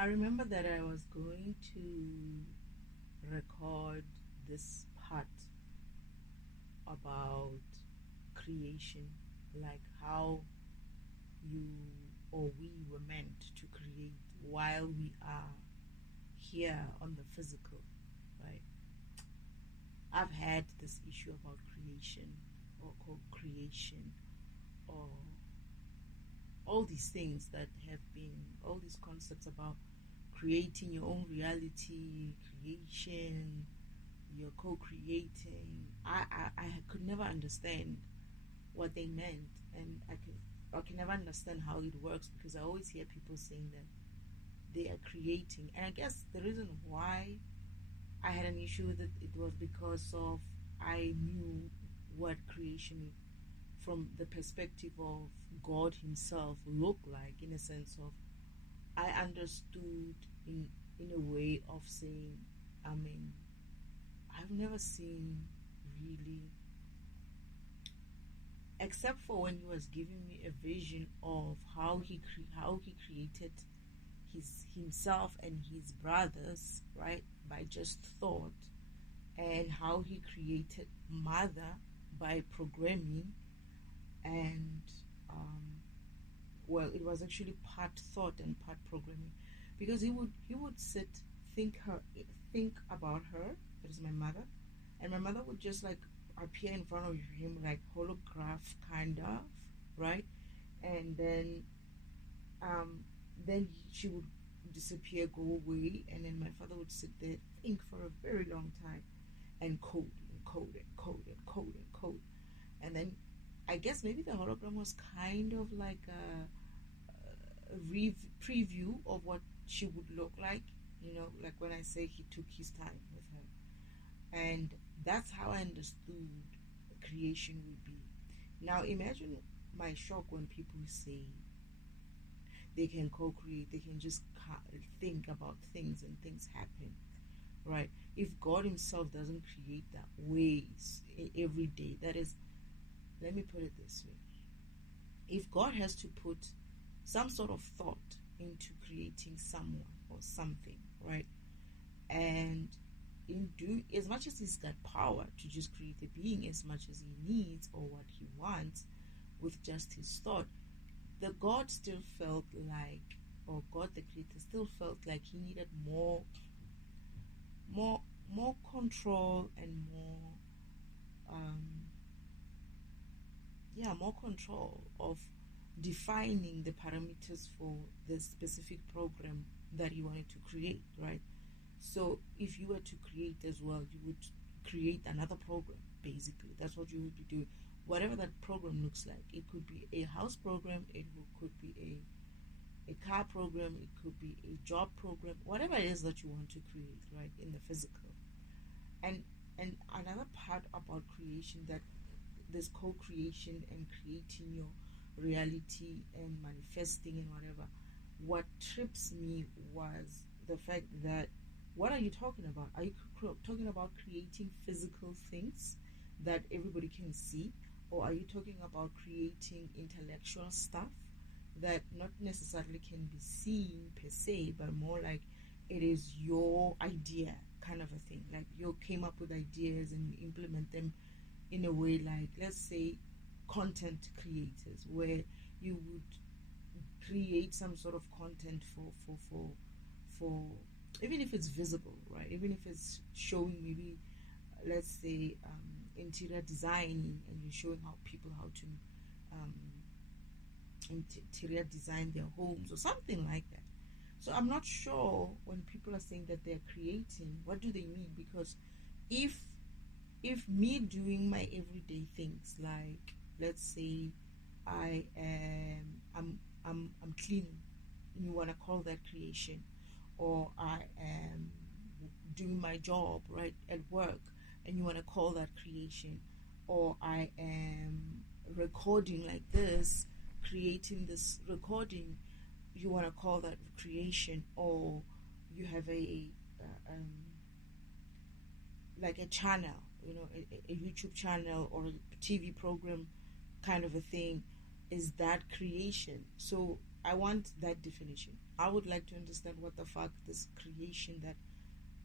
I remember that I was going to record this part about creation, like how you or we were meant to create while we are here on the physical, right? I've had this issue about creation or co-creation or all these things that have been, all these concepts about creating your own reality, creation, you're co-creating. I could never understand what they meant, and I can never understand how it works because I always hear people saying that they are creating, and I guess the reason why I had an issue with it, it was because of I knew what creation from the perspective of God Himself looked like, in a sense of I understood in a way of saying, I mean, I've never seen really, except for when He was giving me a vision of how He created himself and his brothers, right, by just thought, and how He created mother by programming, and well, it was actually part thought and part programming, because he would sit, think about her, that is my mother, and my mother would just like appear in front of him like holograph kind of, right, and um she would disappear, go away, and then my father would sit there, think for a very long time, and code and code and code and code and code, and then I guess maybe the hologram was kind of like a preview of what she would look like, like when I say he took his time with her. And that's how I understood creation would be. Now imagine my shock when people say they can co-create, they can just think about things and things happen, right? If God Himself doesn't create that ways every day, that is, let me put it this way: if God has to put some sort of thought into creating someone or something, right? And in doing, as much as He's got power to just create a being as much as He needs or what He wants with just His thought, the God still felt like, or God the Creator still felt like He needed more, more control and more, more control of defining the parameters for the specific program that He wanted to create, right? So if you were to create as well, you would create another program, basically. That's what you would be doing. Whatever that program looks like. It could be a house program, could be a car program, it could be a job program, whatever it is that you want to create, right, in the physical. And another part about creation, that this co-creation and creating your reality and manifesting and whatever, what trips me was the fact that, what are you talking about? Are you talking about creating physical things that everybody can see, or are you talking about creating intellectual stuff that not necessarily can be seen per se, but more like it is your idea kind of a thing, like you came up with ideas and you implement them in a way, like, let's say, content creators, where you would create some sort of content for even if it's visible, right, even if it's showing, maybe, let's say, interior designing, and you're showing how to um, interior design their homes or something like that. So I'm not sure when people are saying that they're creating, what do they mean? Because if me doing my everyday things, like, let's say I am I'm cleaning, and you want to call that creation, or I am doing my job, right, at work, and you want to call that creation, or I am recording like this, creating this recording, you want to call that creation, or you have like a channel, a YouTube channel or a TV program kind of a thing, is that creation. So I want that definition. I would like to understand what the fuck this creation that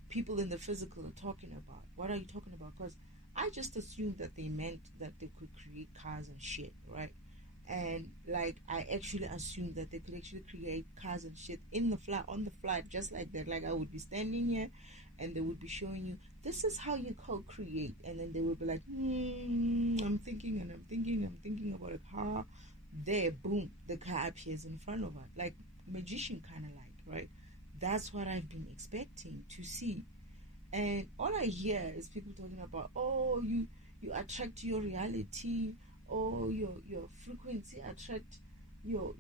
people in the physical are talking about. What are you talking about? Because I just assumed that they meant that they could create cars and shit, right? And like I actually assumed that they could actually create cars and shit in the fly on the fly, just like that. Like I would be standing here, and they would be showing you this is how you co-create, and then they would be like, I'm thinking and I'm thinking about a car. There, boom, the car appears in front of us, like magician kind of like, right? That's what I've been expecting to see, and all I hear is people talking about, oh, you attract your reality, or your frequency attract your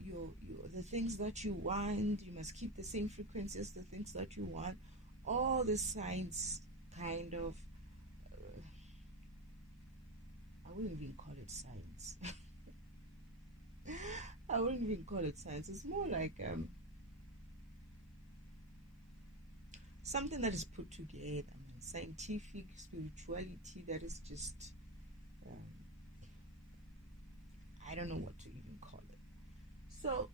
the things that you want. You must keep the same frequency as the things that you want. All the science kind of, I wouldn't even call it science. I wouldn't even call it science. It's more like something that is put together. I mean, scientific spirituality that is just, I don't know what to even call it. So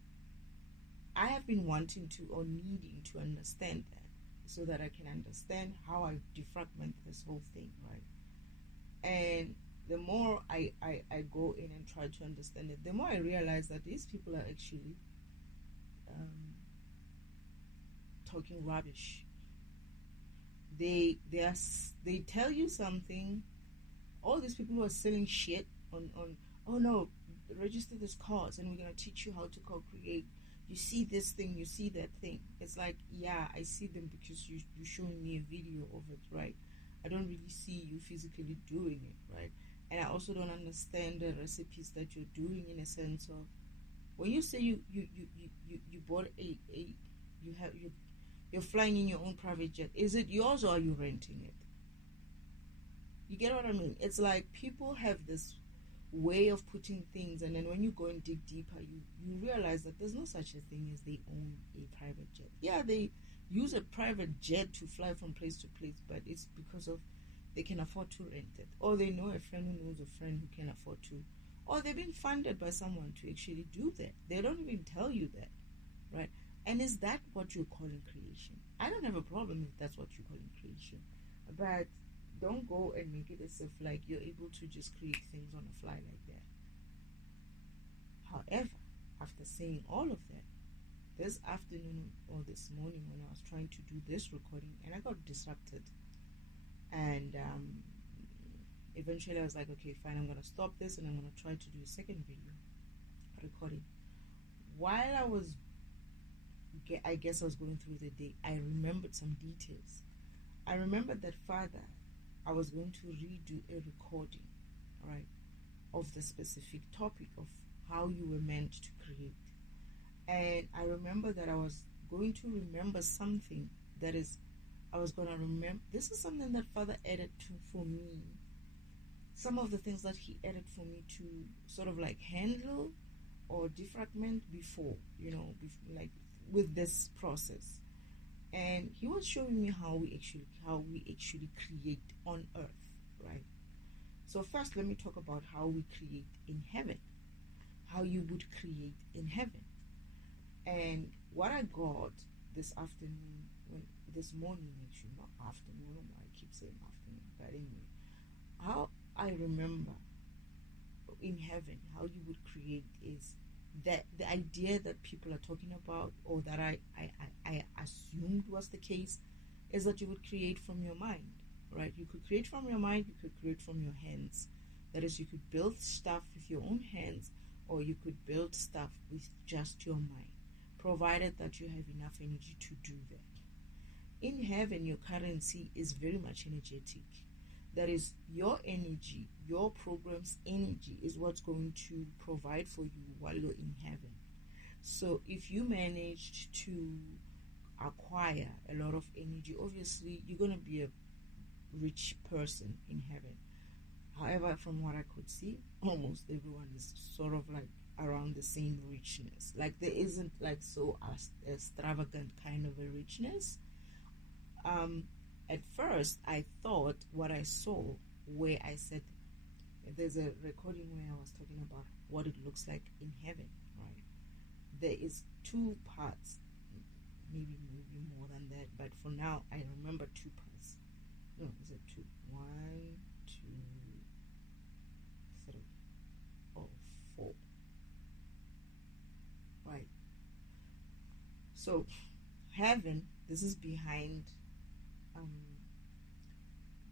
I have been wanting to or needing to understand that, so that I can understand how I defragment this whole thing, right? And the more I go in and try to understand it, the more I realize that these people are actually talking rubbish. They tell you something. All these people who are selling shit on oh no, register this cause and we're gonna teach you how to co-create. You see this thing, you see that thing. It's like, yeah, I see them because you're showing me a video of it, right? I don't really see you physically doing it, right? And I also don't understand the recipes that you're doing, in a sense of, when you say you bought you're flying in your own private jet. Is it yours or are you renting it? You get what I mean? It's like people have this way of putting things, and then when you go and dig deeper, you realize that there's no such a thing as they own a private jet. Yeah, they use a private jet to fly from place to place, but it's because of they can afford to rent it, or they know a friend who knows a friend who can afford to, or they've been funded by someone to actually do that. They don't even tell you that, right? And is that what you're calling creation? I don't have a problem if that's what you're calling creation, but don't go and make it as if like you're able to just create things on the fly like that. However, after saying all of that, this afternoon or this morning when I was trying to do this recording, and I got disrupted, and eventually I was like, okay, fine, I'm gonna stop this and I'm gonna try to do a second video recording. While I guess I was going through the day, I remembered some details. I remembered that, Father, I was going to redo a recording, right, of the specific topic of how you were meant to create. And I remember that I was going to remember something that is, I was going to remember, this is something that Father added for me. Some of the things that he added for me to sort of like handle or defragment before, like with this process. And he was showing me how we actually create on earth, right? So first, let me talk about how we create in heaven, how you would create in heaven. And what I got this afternoon, this morning actually, not afternoon, I keep saying afternoon, but anyway, how I remember in heaven, how you would create is that the idea that people are talking about, or that I assumed was the case, is that you would create from your mind, right? You could create from your mind, you could create from your hands. That is, you could build stuff with your own hands, or you could build stuff with just your mind, provided that you have enough energy to do that. In heaven, your currency is very much energetic. That is, your energy, your program's energy is what's going to provide for you while you're in heaven. So if you managed to acquire a lot of energy, obviously you're going to be a rich person in heaven. However, from what I could see, almost everyone is sort of like around the same richness. Like there isn't like so extravagant kind of a richness. At first, I thought what I saw, where I said, there's a recording where I was talking about what it looks like in heaven, right? There is two parts, maybe more than that, but for now I remember two parts. No, is it two? One, two, three, or four. Right. So heaven, this is behind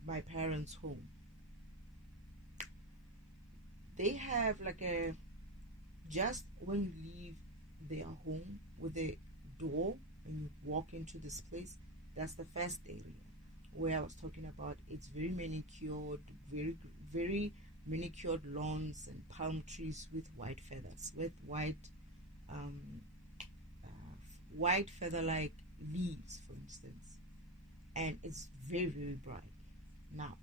my parents' home. They have like a, just when you leave their home with a door and you walk into this place, that's the first area where I was talking about. It's very manicured, very manicured lawns and palm trees with white feathers, with white feather-like leaves, for instance, and it's very bright. Now,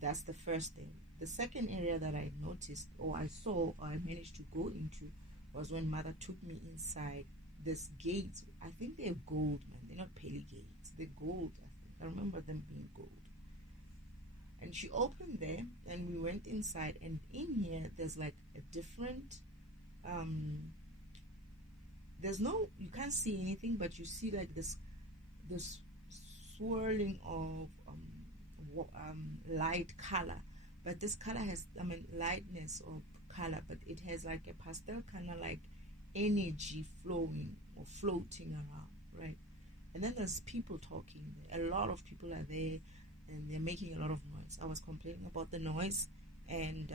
that's the first area. The second area that I noticed, or I saw, or I managed to go into, was when mother took me inside this gates. I think they're gold, man. They're not pearly gates. They're gold, I think. I remember them being gold. And she opened there, and we went inside. And in here, there's like a different, there's no, you can't see anything, but you see like this swirling of light color. But this color has, lightness of color, but it has like a pastel kind of like energy flowing or floating around, right? And then there's people talking. A lot of people are there, and they're making a lot of noise. I was complaining about the noise, and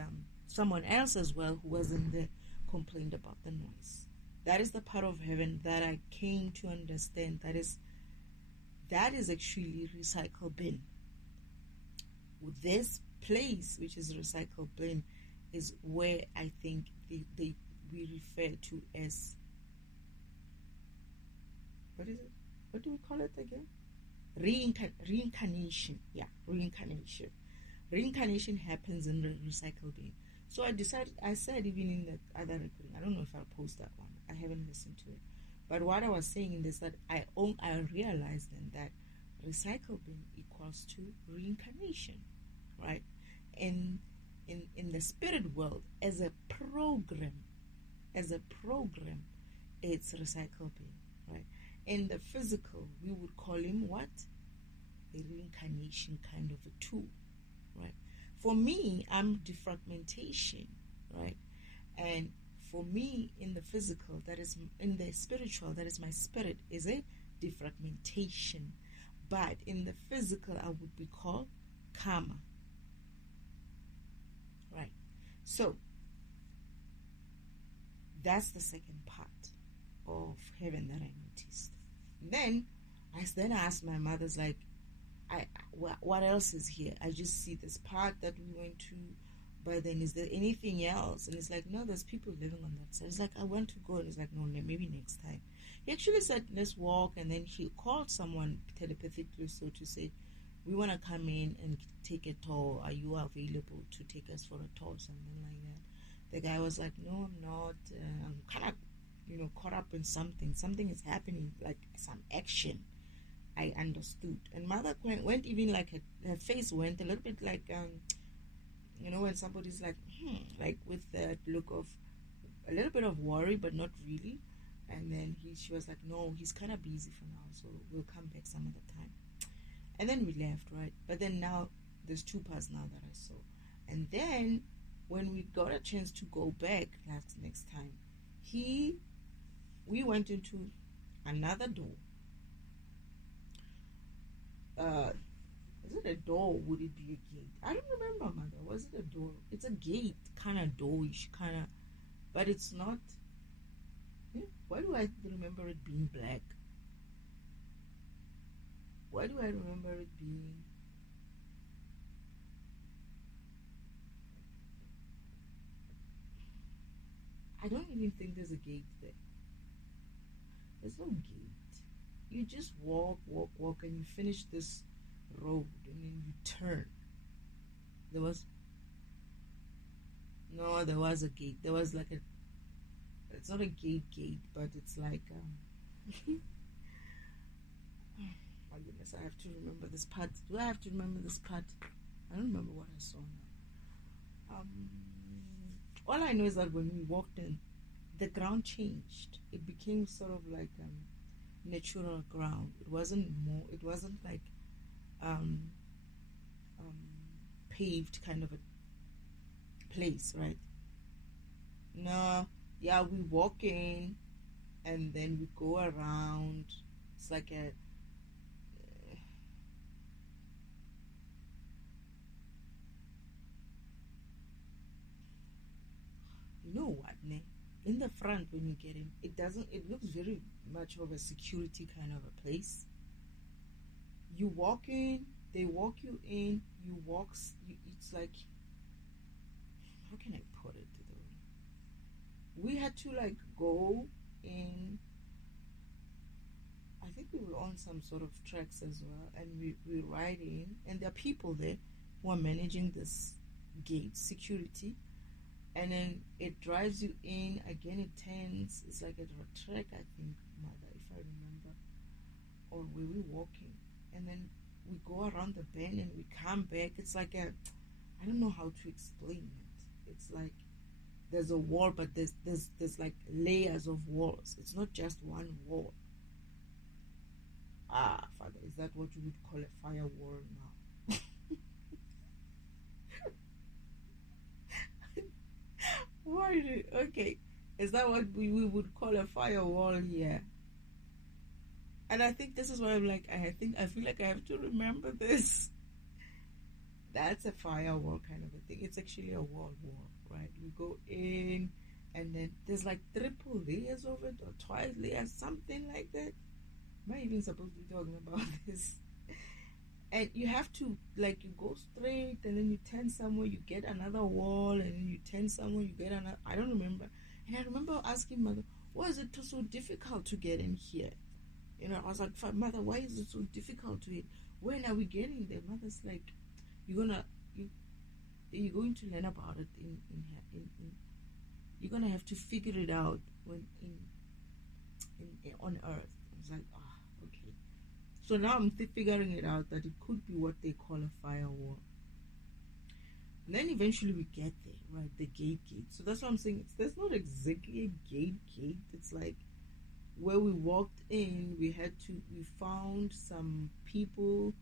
someone else as well who wasn't there complained about the noise. That is the part of heaven that I came to understand. That is actually recycle bin. This place, which is recycle bin, is where I think we refer to as, what is it? What do we call it again? Reincarnation. Yeah, reincarnation. Reincarnation happens in the recycle bin. So I said even in the other recording, I don't know if I'll post that one. I haven't listened to it. But what I was saying is that I realized then that recycle bin equals to reincarnation, right? In the spirit world, as a program, it's recycle bin, right? In the physical, we would call him what? A reincarnation kind of a tool, right? For me, I'm defragmentation, right? And for me, in the physical, that is in the spiritual, that is my spirit, is a defragmentation. But in the physical, I would be called karma, right? So that's the second part of heaven that I noticed. Then I asked my mother's like, what else is here? I just see this part that we went to, but then is there anything else? And it's like, no, there's people living on that side. It's like, I want to go, and it's like, no, maybe next time. He actually said, let's walk, and then he called someone telepathically, so to say, we want to come in and take a tour. Are you available to take us for a tour, something like that? The guy was like, no, I'm not. I'm kind of, caught up in something. Something is happening, like some action. I understood. And mother went even like her face went a little bit like, when somebody's like with that look of a little bit of worry, but not really. And then she was like, no, he's kind of busy for now, so we'll come back some other time. And then we left, right? But then now there's two parts now that I saw. And then when we got a chance to go back next time, we went into another door. Is it a door or would it be a gate? I don't remember, mother. Was it a door? It's a gate, kind of doorish, kind of, but it's not. Why do I remember it being black? Why do I remember it being? I don't even think there's a gate there. There's no gate. You just walk, and you finish this road, and then you turn. There was a gate. There was like it's not a gate, but it's like, my goodness, I have to remember this part. Do I have to remember this part? I don't remember what I saw now. All I know is that when we walked in, the ground changed. It became sort of like natural ground. It wasn't more. It wasn't like um, um, paved kind of a place, right? No, yeah, we walk in and then we go around. It's like a you know what, ne? In the front when you get in, it looks very much of a security kind of a place. You walk in, they walk you in, it's like, how can I put it though? We had to like go in. I think we were on some sort of tracks as well, and we ride in, and there are people there who are managing this gate security, and then it drives you in again. It turns. It's like a track, I think, mother, if I remember, or were we walking, and then we go around the bend and we come back. It's like I don't know how to explain it. It's like there's a wall, but there's like layers of walls. It's not just one wall. Ah, Father, is that what you would call a firewall now? Why? Okay, is that what we would call a firewall here? And I think this is why I'm like, I feel like I have to remember this. That's a firewall kind of a thing. It's actually a wall, right? We go in, and then there's like triple layers of it, or twice layers, something like that. Am I even supposed to be talking about this? And you have to, like, you go straight, and then you turn somewhere, you get another wall, and then you turn somewhere, you get another. I don't remember. And I remember asking Mother, why is it so difficult to get in here? You know, I was like, Mother, why is it so difficult to get? When are we getting there? Mother's like, you're going to learn about it in you're gonna have to figure it out when in on Earth. I was like, okay. So now I'm figuring it out that it could be what they call a firewall. And then eventually we get there, right? The gate. So that's what I'm saying. There's not exactly a gate. It's like where we walked in, we found some people.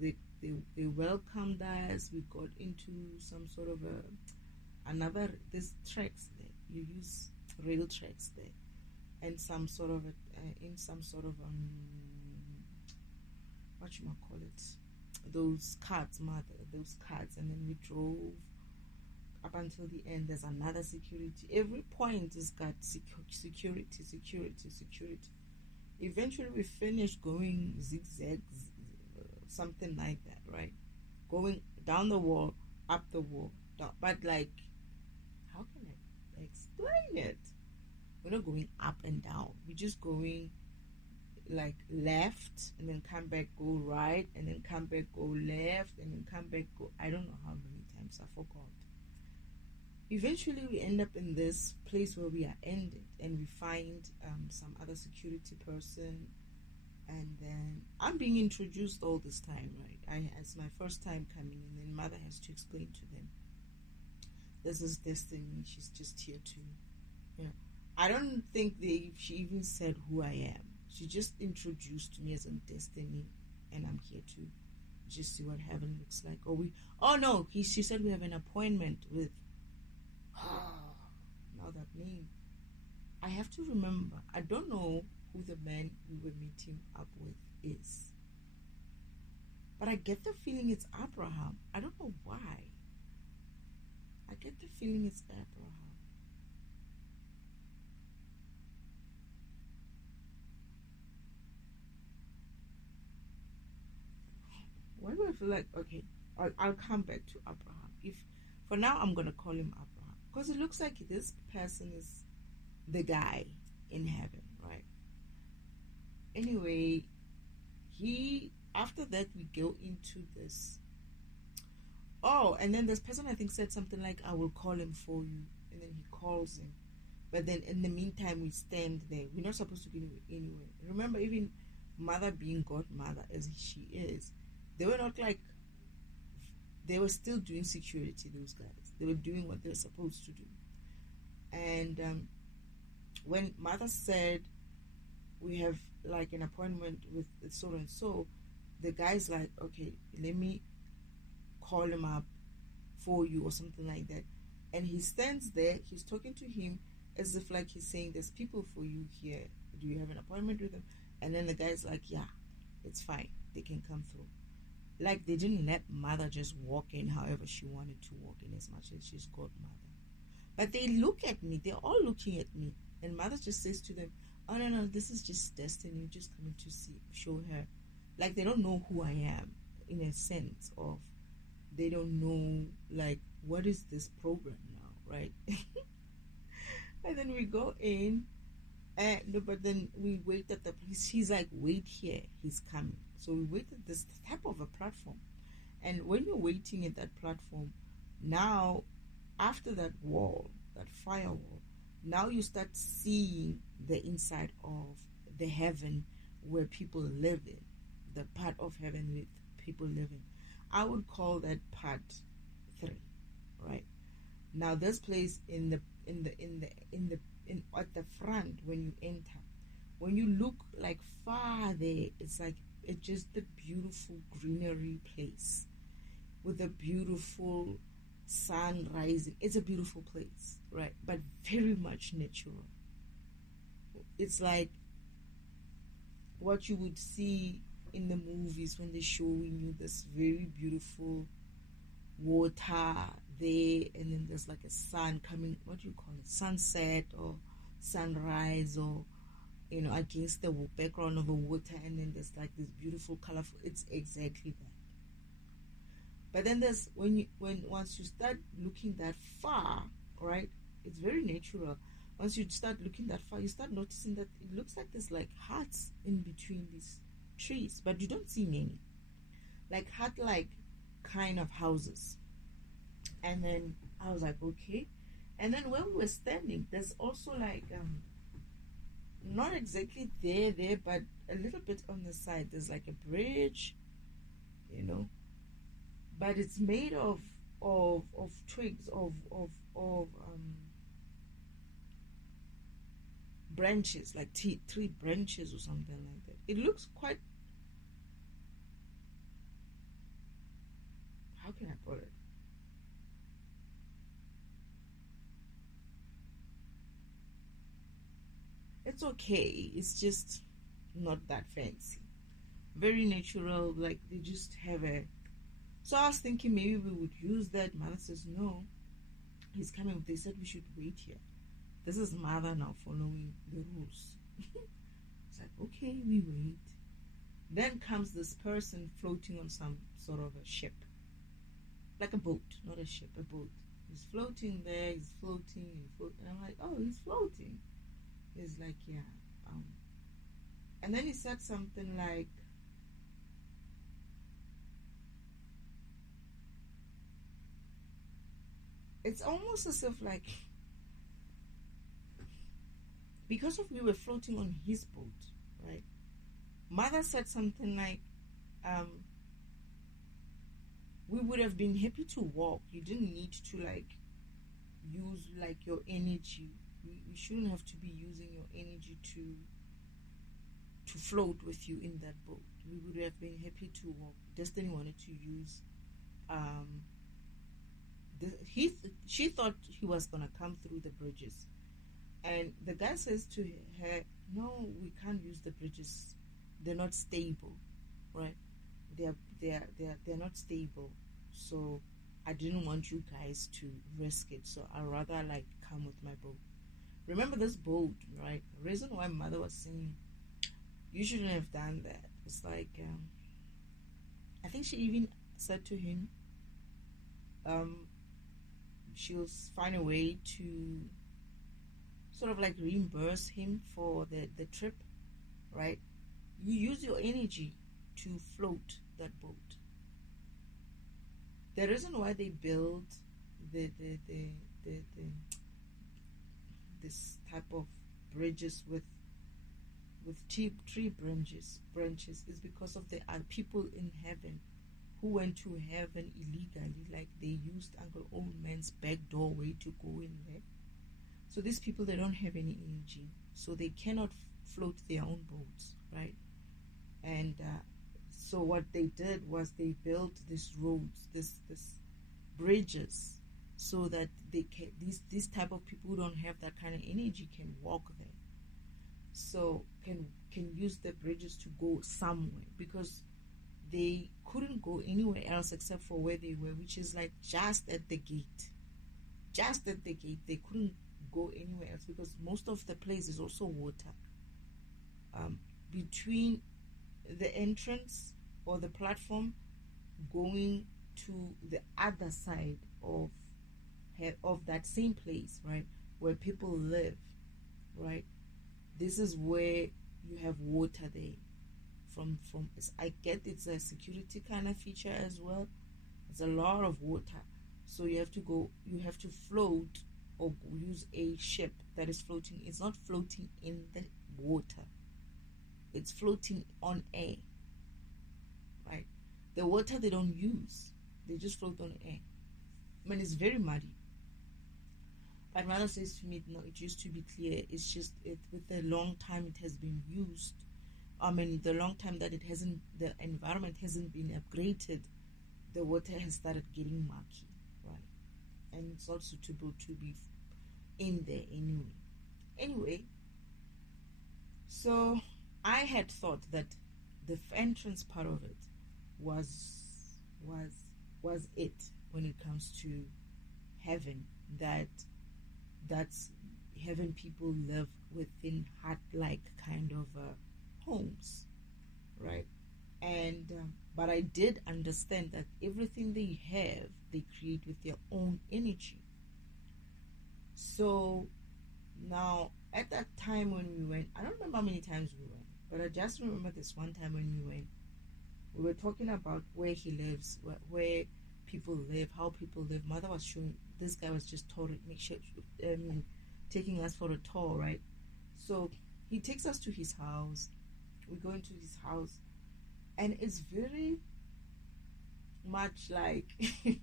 They welcomed us. We got into some sort of there's tracks there. You use rail tracks there, and some sort of what you might call it, those carts, and then we drove up until the end. There's another security. Every point has got security. Eventually we finished going zigzags, something like that, right? Going down the wall, up the wall, down. But like, how can I explain it? We're not going up and down. We're just going like left, and then come back, go right, and then come back, go left, and then come back, go. I don't know how many times, I forgot. Eventually we end up in this place where we are ended, and we find some other security person, and then I'm being introduced all this time, right? It's my first time coming, and then Mother has to explain to them, this is Destiny, she's just here to, you know, I don't think she even said who I am. She just introduced me as a Destiny, and I'm here to just see what heaven looks like. She said we have an appointment with now that name. I have to remember. I don't know who the man we were meeting up with is, but I get the feeling it's Abraham. I don't know why. I get the feeling it's Abraham. Why do I feel like, okay, I'll come back to Abraham. If for now I'm gonna call him Abraham, because it looks like this person is the guy in heaven, right? Anyway, after that we go into this. Oh, and then this person I think said something like, I will call him for you, and then he calls him. But then in the meantime we stand there. We're not supposed to be anywhere. Remember, even Mother being godmother as she is, they were not like, they were still doing security, those guys. They were doing what they're supposed to do. And when mother said we have like an appointment with so and so, the guy's like, okay, let me call him up for you or something like that. And he stands there, he's talking to him as if like he's saying, there's people for you here. Do you have an appointment with them? And then the guy's like, yeah, it's fine. They can come through. Like they didn't let mother just walk in however she wanted to walk in, as much as she's godmother. But they look at me, they're all looking at me. And mother just says to them, oh no, this is just destiny. You're just coming to show her. Like they don't know who I am, in a sense of they don't know like what is this program now, right? And then we go in, and but then we wait at the place. He's like, wait here, he's coming. So we wait at this type of a platform. And when you're waiting at that platform, now after that wall, that firewall, now you start seeing the inside of the heaven where people live in, the part of heaven with people living. I would call that part 3, right? Now this place at the front, when you enter, when you look like far there, it's like it's just a beautiful greenery place with a beautiful sun rising. It's a beautiful place, right? But very much natural. It's like what you would see in the movies when they're showing you this very beautiful water there, and then there's like a sun coming, what do you call it, sunset or sunrise, or against the background of the water, and then there's like this beautiful colorful. It's exactly that. But then there's once you start looking that far, right, it's very natural. Once you start looking that far, you start noticing that it looks like there's like hearts in between these trees, but you don't see many, like heart like kind of houses. And then I was like, okay. And then when we were standing, there's also like not exactly there, but a little bit on the side, there's like a bridge, but it's made of twigs of branches, like tree branches or something like that. It looks quite, how can I put it? It's okay. It's just not that fancy. Very natural. Like they just have a. So I was thinking maybe we would use that. Mother says no. He's coming. They said we should wait here. This is mother now following the rules. It's like, okay, we wait. Then comes this person floating on some sort of a ship. Like a boat, not a ship, a boat. He's floating there, he's floating. And I'm like, oh, he's floating. He's like, yeah. And then he said something like, it's almost as if like, because of we were floating on his boat, right? Mother said something like, we would have been happy to walk. You didn't need to like use like your energy. You shouldn't have to be using your energy to float with you in that boat. We would have been happy to walk. Destiny wanted to use she thought he was gonna come through the bridges, and the guy says to her, no, we can't use the bridges, they're not stable, right? They're not stable, so I didn't want you guys to risk it, so I'd rather like come with my boat. Remember this boat, right? The reason why mother was saying you shouldn't have done that, it's like I think she even said to him she'll find a way to sort of like reimburse him for the trip, right? You use your energy to float that boat. The reason why they build this type of bridges with tree branches is because of the people in heaven who went to heaven illegally, like they used Uncle Old Man's back doorway to go in there. So these people, they don't have any energy, so they cannot float their own boats, right? And so what they did was they built these roads, this bridges, so that they can these type of people who don't have that kind of energy can walk there. So can use the bridges to go somewhere, because they couldn't go anywhere else except for where they were, which is like just at the gate. Just at the gate, they couldn't go anywhere else, because most of the place is also water. Between the entrance or the platform going to the other side of that same place, right, where people live, right, this is where you have water there. From I get it's a security kind of feature as well. It's a lot of water, so you have to float or use a ship that is floating. It's not floating in the water, it's floating on air, right? The water they don't use, they just float on air. I mean, it's very muddy. But mother says to me, no, it used to be clear. It's just with the long time it has been used. I mean, the long time that the environment hasn't been upgraded, the water has started getting murky, right? And it's not suitable to be in there anyway. Anyway, so I had thought that the entrance part of it was it when it comes to heaven. That's heaven people live within hut-like kind of homes, right? And but I did understand that everything they have, they create with their own energy. So now, at that time when we went, I don't remember how many times we went, but I just remember this one time when we went. We were talking about where he lives, where people live, how people live. Mother was showing, this guy was just taking us for a tour, right? So he takes us to his house. We go into his house, and it's very much like I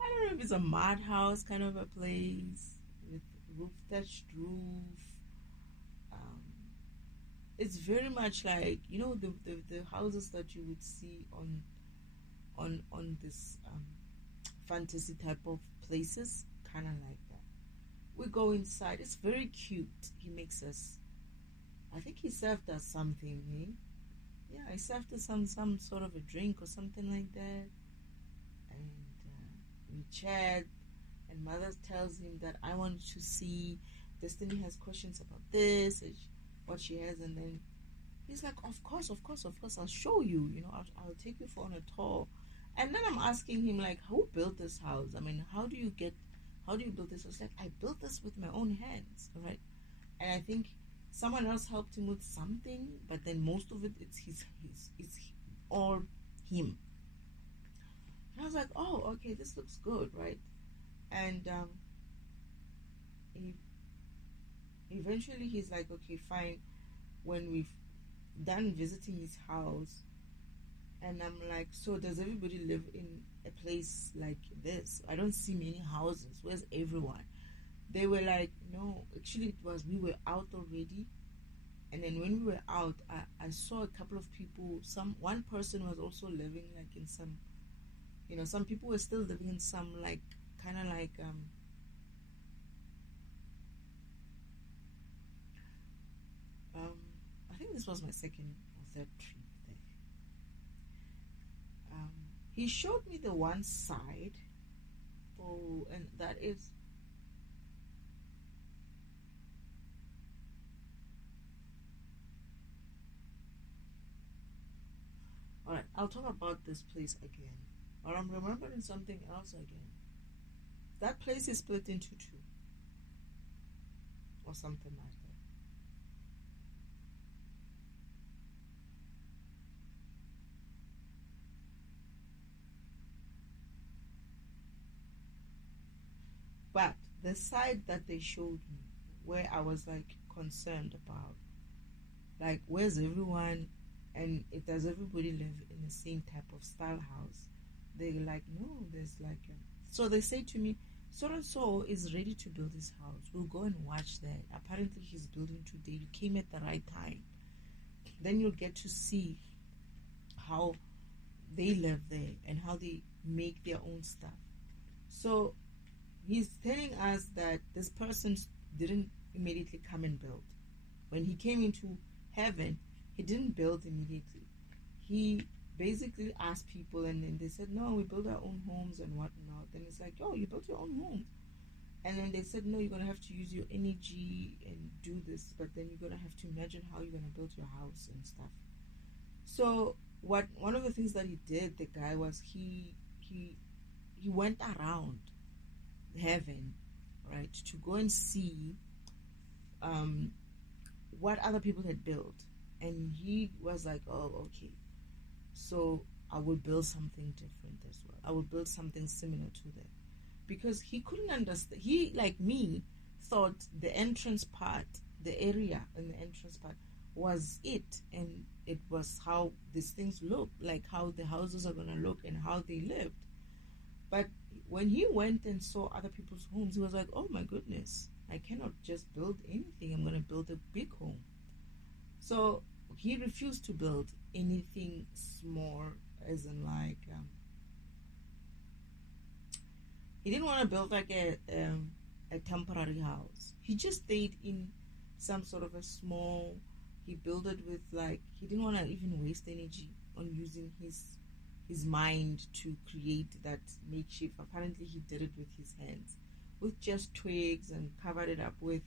don't know if it's a mud house kind of a place with thatched roof. It's very much like, you know, the houses that you would see on this fantasy type of places, kind of like that. We go inside. It's very cute. He makes us, I think he served us something, eh? Yeah, he served us some sort of a drink or something like that. And we chat, and mother tells him that I want to see, Destiny has questions about this, what she has, and then he's like, of course, I'll show you, I'll take you for on a tour. And then I'm asking him, like, who built this house? I mean, how do you build this? I was like, I built this with my own hands, right? And I think someone else helped him with something, but then most of it's all him. And I was like, oh, okay, this looks good, right? And eventually he's like, okay, fine. When we've done visiting his house, and I'm like, so does everybody live in a place like this? I don't see many houses. Where's everyone? They were like, no, actually we were out already. And then when we were out, I saw a couple of people. One person was also living like in some, some people were still living in some like, kind of like, I think this was my second or third trip there. He showed me the one side, and that is, alright, I'll talk about this place again. Or I'm remembering something else again. That place is split into two, or something like that. But the side that they showed me, where I was like concerned about, like, where's everyone, and does everybody live in the same type of style house? They're like, no, there's like so they say to me, so and so is ready to build his house. We'll go and watch that. Apparently he's building today. You came at the right time. Then you'll get to see how they live there and how they make their own stuff. So he's telling us that this person didn't immediately come and build. When he came into heaven, he didn't build immediately. He basically asked people, and then they said, no, we build our own homes and whatnot. Then it's like, oh, you built your own home. And then they said, no, you're going to have to use your energy and do this, but then you're going to have to imagine how you're going to build your house and stuff. So one of the things that he did, the guy, was he went around heaven, right, to go and see what other people had built. And he was like, oh, okay, so I will build something different as well. I will build something similar to that. Because he couldn't understand. He, like me, thought the entrance part, the area in the entrance part, was it. And it was how these things look, like how the houses are going to look and how they lived. But when he went and saw other people's homes, he was like, oh my goodness, I cannot just build anything. I'm going to build a big home. So he refused to build anything small, as in like, he didn't want to build like a temporary house. He just stayed in some sort of a small, he built it with like, he didn't want to even waste energy on using his mind to create that makeshift. Apparently he did it with his hands, with just twigs, and covered it up with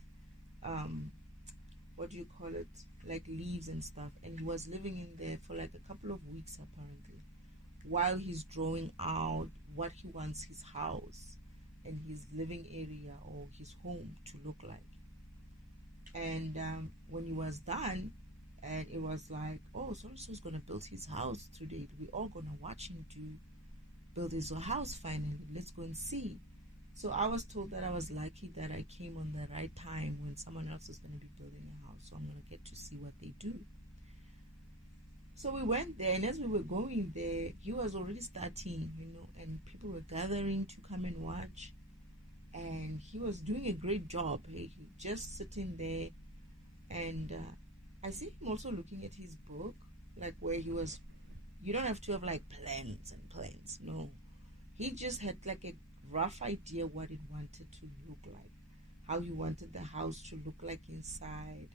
what do you call it, like leaves and stuff. And he was living in there for like a couple of weeks apparently, while he's drawing out what he wants his house and his living area or his home to look like. And when he was done, and it was like, oh, so-and-so's going to build his house today. We're all going to watch him build his house finally. Let's go and see. So I was told that I was lucky that I came on the right time when someone else is going to be building a house. So I'm going to get to see what they do. So we went there, and as we were going there, he was already starting, and people were gathering to come and watch. And he was doing a great job. He just sitting there, and I see him also looking at his book, like where he was. You don't have to have like plans and plans. No, he just had like a rough idea what it wanted to look like, how he wanted the house to look like inside,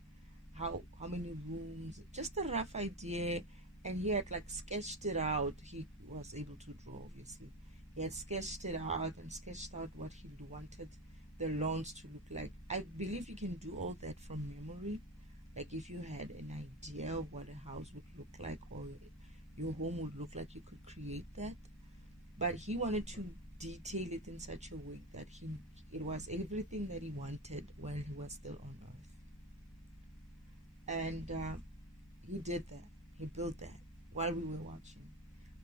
how many rooms, just a rough idea. And he had like sketched it out. He was able to draw, obviously. He had sketched it out and sketched out what he wanted the lawns to look like. I believe you can do all that from memory. Like if you had an idea of what a house would look like or your home would look like, you could create that. But he wanted to detail it in such a way that it was everything that he wanted while he was still on earth. And he did that. He built that while we were watching.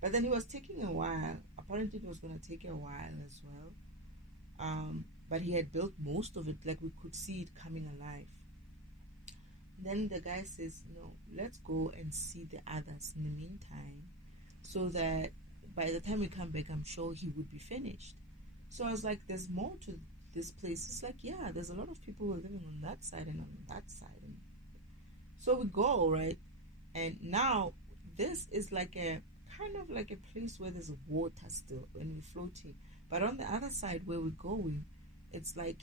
But then it was taking a while. Apparently it was going to take a while as well. But he had built most of it, like we could see it coming alive. Then the guy says, no, let's go and see the others in the meantime, so that by the time we come back, I'm sure he would be finished. So I was like, there's more to this place. It's like, yeah, there's a lot of people who are living on that side and on that side. And so we go, right? And now this is like a kind of like a place where there's water still when we're floating. But on the other side where we're going, it's like,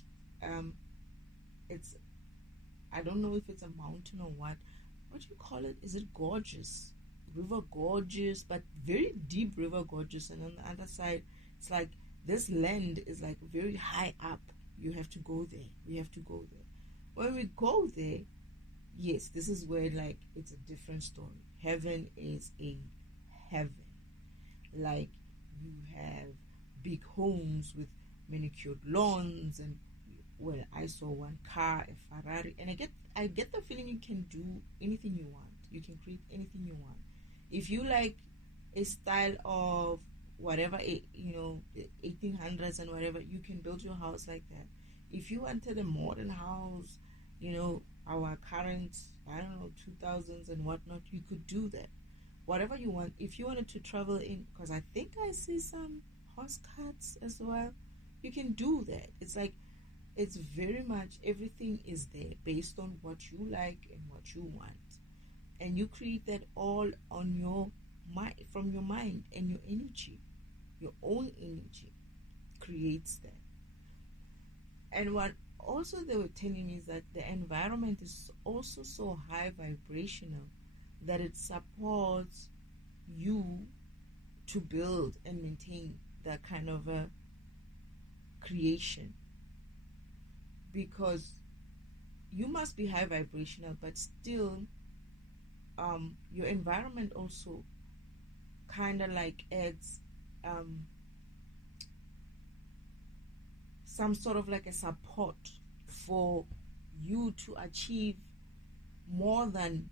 it's, I don't know if it's a mountain or what. What do you call it? Is it gorges? River gorges, but very deep river gorges. And on the other side, it's like this land is like very high up. You have to go there. We have to go there. When we go there, yes, this is where like it's a different story. Heaven is a heaven. Like you have big homes with manicured lawns, and well, I saw one car, a Ferrari, and I get the feeling you can do anything you want. You can create anything you want. If you like a style of whatever, the 1800s and whatever, you can build your house like that. If you wanted a modern house, our current, 2000s and whatnot, you could do that. Whatever you want. If you wanted to travel in, because I think I see some horse carts as well. you can do that. It's like, it's very much, everything is there based on what you like and what you want. And you create that all on your mind, from your mind and your energy. Your own energy creates that. And what also they were telling me is that the environment is also so high vibrational that it supports you to build and maintain that kind of a creation, because you must be high vibrational, but still your environment also kind of like adds some sort of like a support for you to achieve more than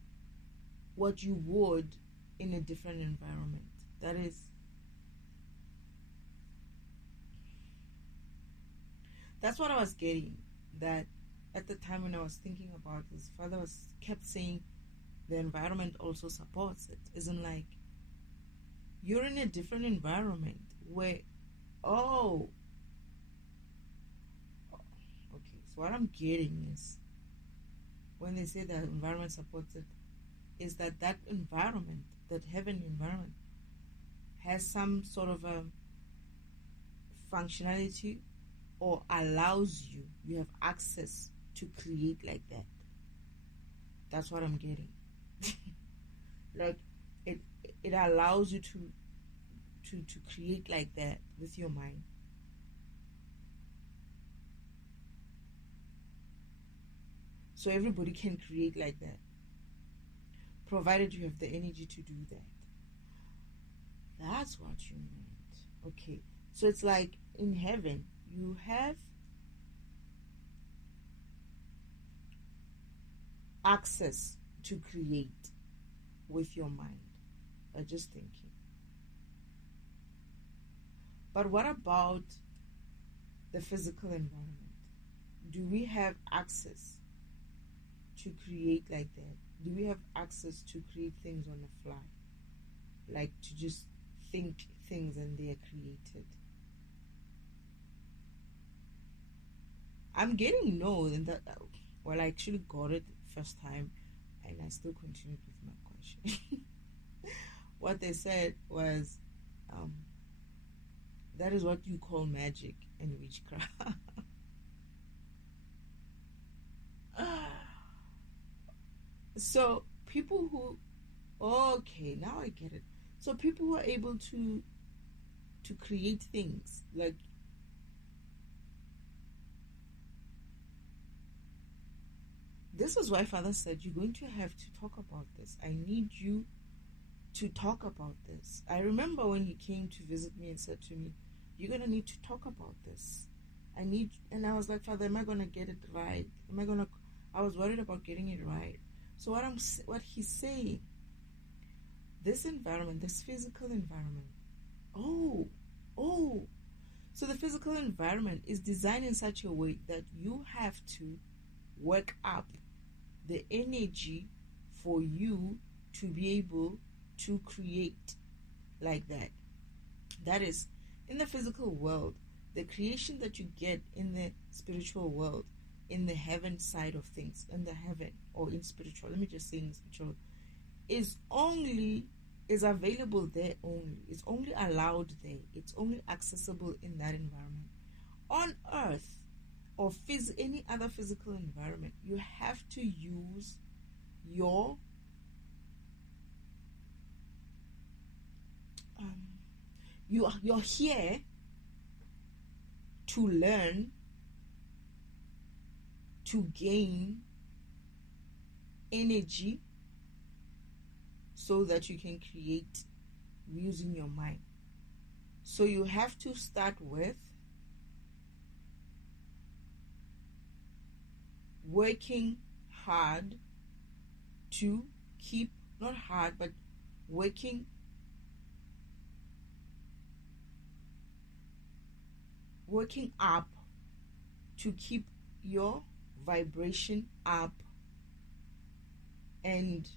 what you would in a different environment. That's what I was getting, that at the time when I was thinking about this, Father kept saying the environment also supports it. Isn't like you're in a different environment where, okay, so what I'm getting is, when they say that environment supports it, is that environment, that heavenly environment, has some sort of a functionality, or allows you have access to create like that. That's what I'm getting. Like it allows you to create like that with your mind. So everybody can create like that, provided you have the energy to do that. That's what you meant. Okay. So it's like in heaven, you have access to create with your mind by just thinking. But what about the physical environment? Do we have access to create like that? Do we have access to create things on the fly? Like to just think things and they are created? I'm getting no, and that, well, I actually got it first time, and I still continued with my question. What they said was, that is what you call magic and witchcraft. So people who, okay, now I get it. So people who are able to create things, like, this is why Father said, you're going to have to talk about this. I need you to talk about this. I remember when he came to visit me and said to me, you're going to need to talk about this. And I was like, Father, am I going to get it right? I was worried about getting it right. So what he's saying, this environment, this physical environment, so the physical environment is designed in such a way that you have to work up the energy for you to be able to create like that. That is, in the physical world, the creation that you get in the spiritual world, in the heaven side of things, in the heaven, or in spiritual, let me just say in spiritual, is available there only. It's only allowed there. It's only accessible in that environment. On earth, or any other physical environment, you have to use you're here to learn, to gain energy, so that you can create using your mind. So you have to start with working hard to keep, not hard, but working up to keep your vibration up, and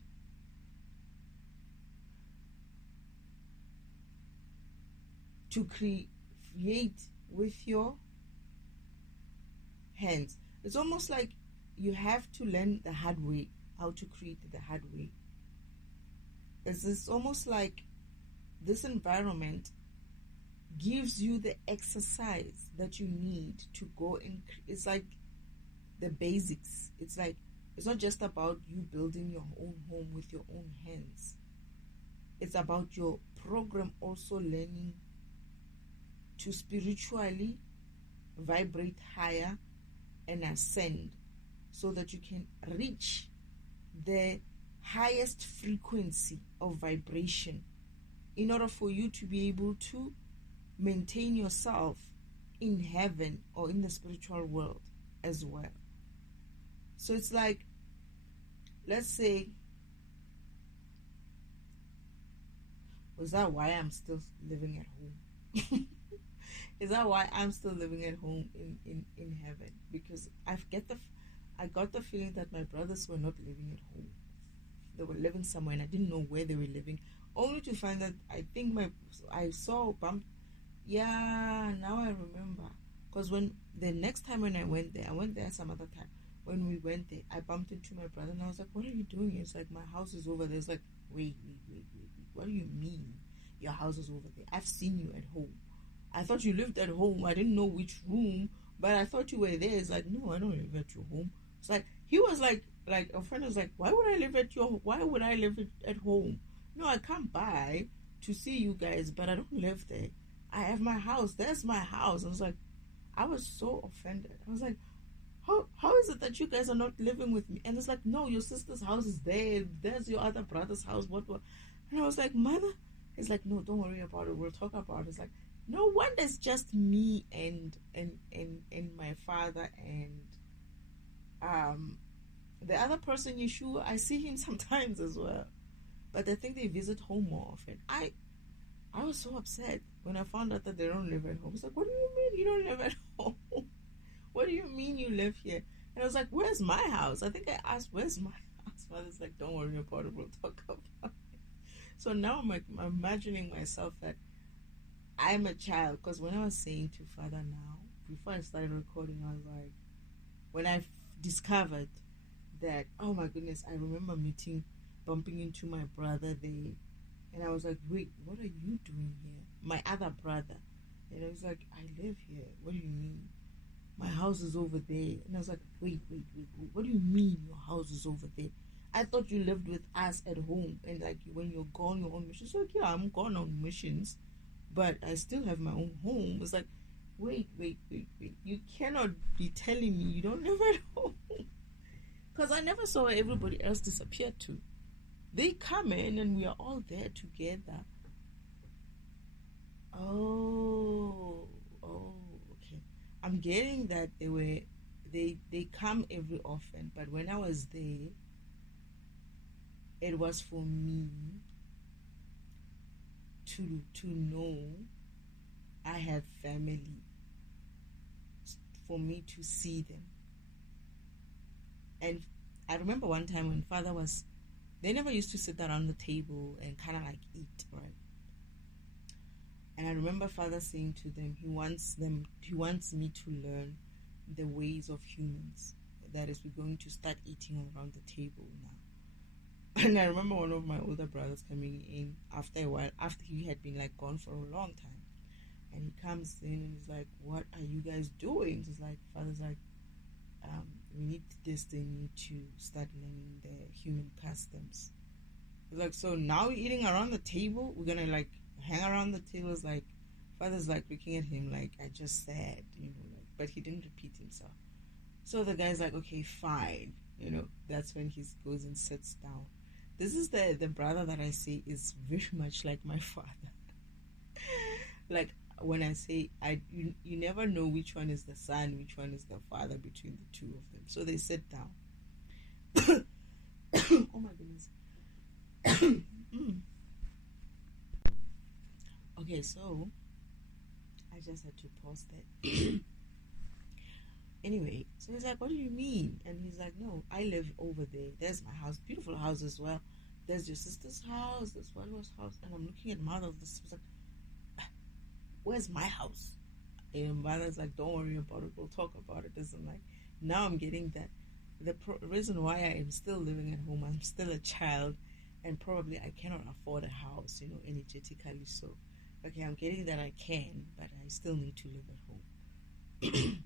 to create with your hands. It's almost like you have to learn the hard way, how to create the hard way. It's almost like this environment gives you the exercise that you need to go and it's like the basics. It's like it's not just about you building your own home with your own hands. It's about your program also learning to spiritually vibrate higher and ascend so that you can reach the highest frequency of vibration in order for you to be able to maintain yourself in heaven or in the spiritual world as well. So it's like, let's say, is that why I'm still living at home? Is that why I'm still living at home in heaven? Because I got the feeling that my brothers were not living at home. They were living somewhere and I didn't know where they were living. Only to find that I saw bump. Yeah, now I remember. Because when the next time when I went there some other time. When we went there, I bumped into my brother and I was like, "What are you doing?" It's like, "My house is over there." It's like, wait. What do you mean your house is over there? I've seen you at home. I thought you lived at home. I didn't know which room, but I thought you were there. It's like, no, I don't live at your home. It's like, he was like a friend was like, why would I live at home? No, I come by to see you guys, but I don't live there. I have my house. There's my house. I was so offended. I was like, how is it that you guys are not living with me? And it's like, no, your sister's house is there. There's your other brother's house. What? And I was like, mother? It's like, no, don't worry about it. We'll talk about it. It's like, no wonder it's just me and my father and the other person, Yeshua. I see him sometimes as well, but I think they visit home more often. I was so upset when I found out that they don't live at home. It's like, what do you mean you don't live at home? What do you mean you live here? And I was like, where's my house? I think I asked, where's my house? Father's like, don't worry about it. We'll talk about it. So now I'm imagining myself that I'm a child. Because when I was saying to Father now, before I started recording, I was like, when I discovered that, oh my goodness, I remember bumping into my brother there. And I was like, wait, what are you doing here? My other brother. And I was like, I live here. What do you mean? My house is over there. And I was like, wait. What do you mean your house is over there? I thought you lived with us at home. And like when you're gone, you're on missions. Like, yeah, I'm gone on missions. But I still have my own home. It's like, wait. You cannot be telling me you don't live at home. Because I never saw everybody else disappear too. They come in and we are all there together. Oh, okay. I'm getting that they come every often, but when I was there, it was for me to know I have family, for me to see them. And I remember one time when Father they never used to sit around the table and kind of like eat, right? And I remember Father saying to them, he wants me to learn the ways of humans. That is, we're going to start eating around the table now. And I remember one of my older brothers coming in after a while, after he had been like gone for a long time. And he comes in and he's like, what are you guys doing? He's like, Father's like, we need this thing to start learning the human customs. He's like, so now we're eating around the table? We're gonna like hang around the table? It's like, Father's like looking at him like, I just said, like, but he didn't repeat himself. So the guy's like, okay, fine. That's when he goes and sits down. This is the brother that I say is very much like my father. Like when I say you never know which one is the son, which one is the father between the two of them. So they sit down. Oh my goodness. Okay, so I just had to pause that. Anyway, so he's like, what do you mean? And he's like, no, I live over there. There's my house, beautiful house as well. There's your sister's house, there's Wallo's house. And I'm looking at mother. This was like, where's my house? And mother's like, don't worry about it. We'll talk about it. This and like, Now I'm getting that the reason why I am still living at home, I'm still a child, and probably I cannot afford a house, energetically. So, okay, I'm getting that I can, but I still need to live at home.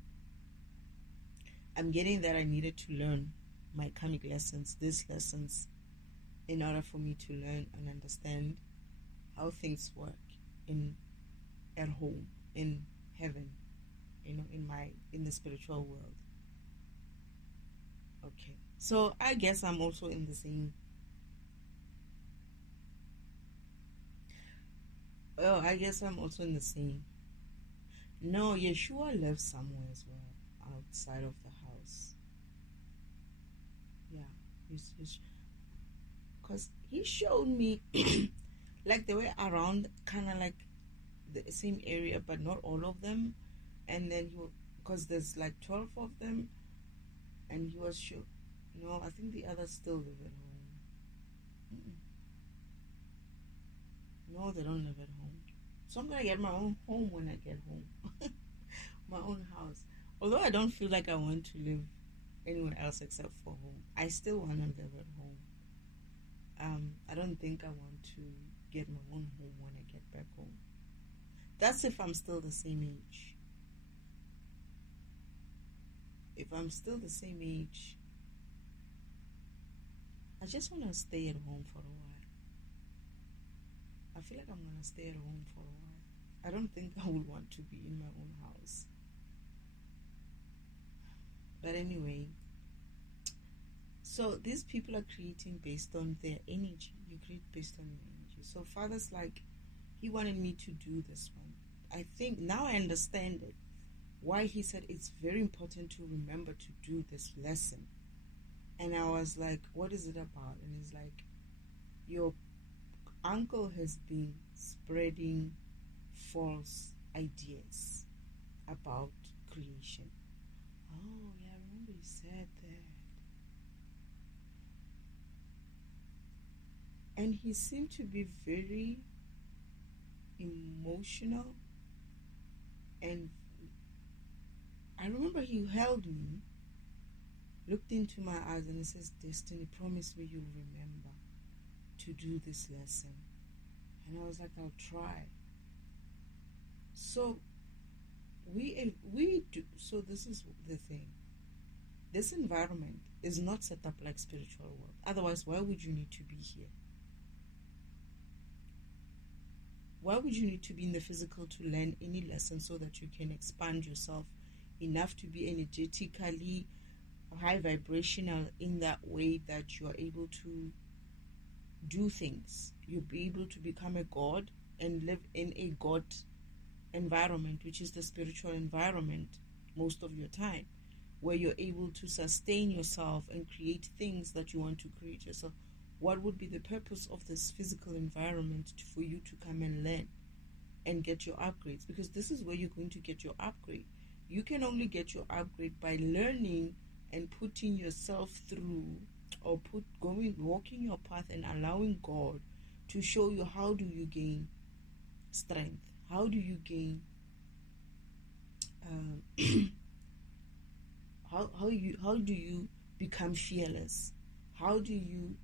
I'm getting that I needed to learn my karmic lessons, these lessons, in order for me to learn and understand how things work at home, in heaven, in the spiritual world. Okay, so I guess I'm also in the same. Oh, I guess I'm also in the same. No, Yeshua lives somewhere as well, outside of the house. Yeah, because he showed me like they were around, kind of like the same area, but not all of them. And then because there's like 12 of them, and he was sure. No, I think the others still live at home. Mm-mm. No, they don't live at home. So I'm gonna get my own home when I get home. My own house. Although I don't feel like I want to live anywhere else except for home, I still want to live at home. I don't think I want to get my own home when I get back home. That's if I'm still the same age. If I'm still the same age, I just want to stay at home for a while. I feel like I'm going to stay at home for a while. I don't think I would want to be in my own house. But anyway, so these people are creating based on their energy. You create based on your energy. So Father's like, he wanted me to do this one. I think now I understand it. Why he said it's very important to remember to do this lesson. And I was like, what is it about? And he's like, your uncle has been spreading false ideas about creation. Oh, yeah, I remember he said that. And he seemed to be very emotional. And I remember he held me, looked into my eyes, and he says, Destiny, promise me you'll remember to do this lesson. And I was like, I'll try. So we do. So this is the thing. This environment is not set up like spiritual world. Otherwise, why would you need to be here? Why would you need to be in the physical to learn any lesson so that you can expand yourself enough to be energetically high vibrational in that way that you are able to do things? You'll be able to become a god and live in a god environment, which is the spiritual environment most of your time, where you're able to sustain yourself and create things that you want to create yourself. What would be the purpose of this physical environment for you to come and learn and get your upgrades? Because this is where you're going to get your upgrade. You can only get your upgrade by learning and putting yourself through, or walking your path and allowing God to show you how do you gain strength, how do you gain how do you become fearless, how do you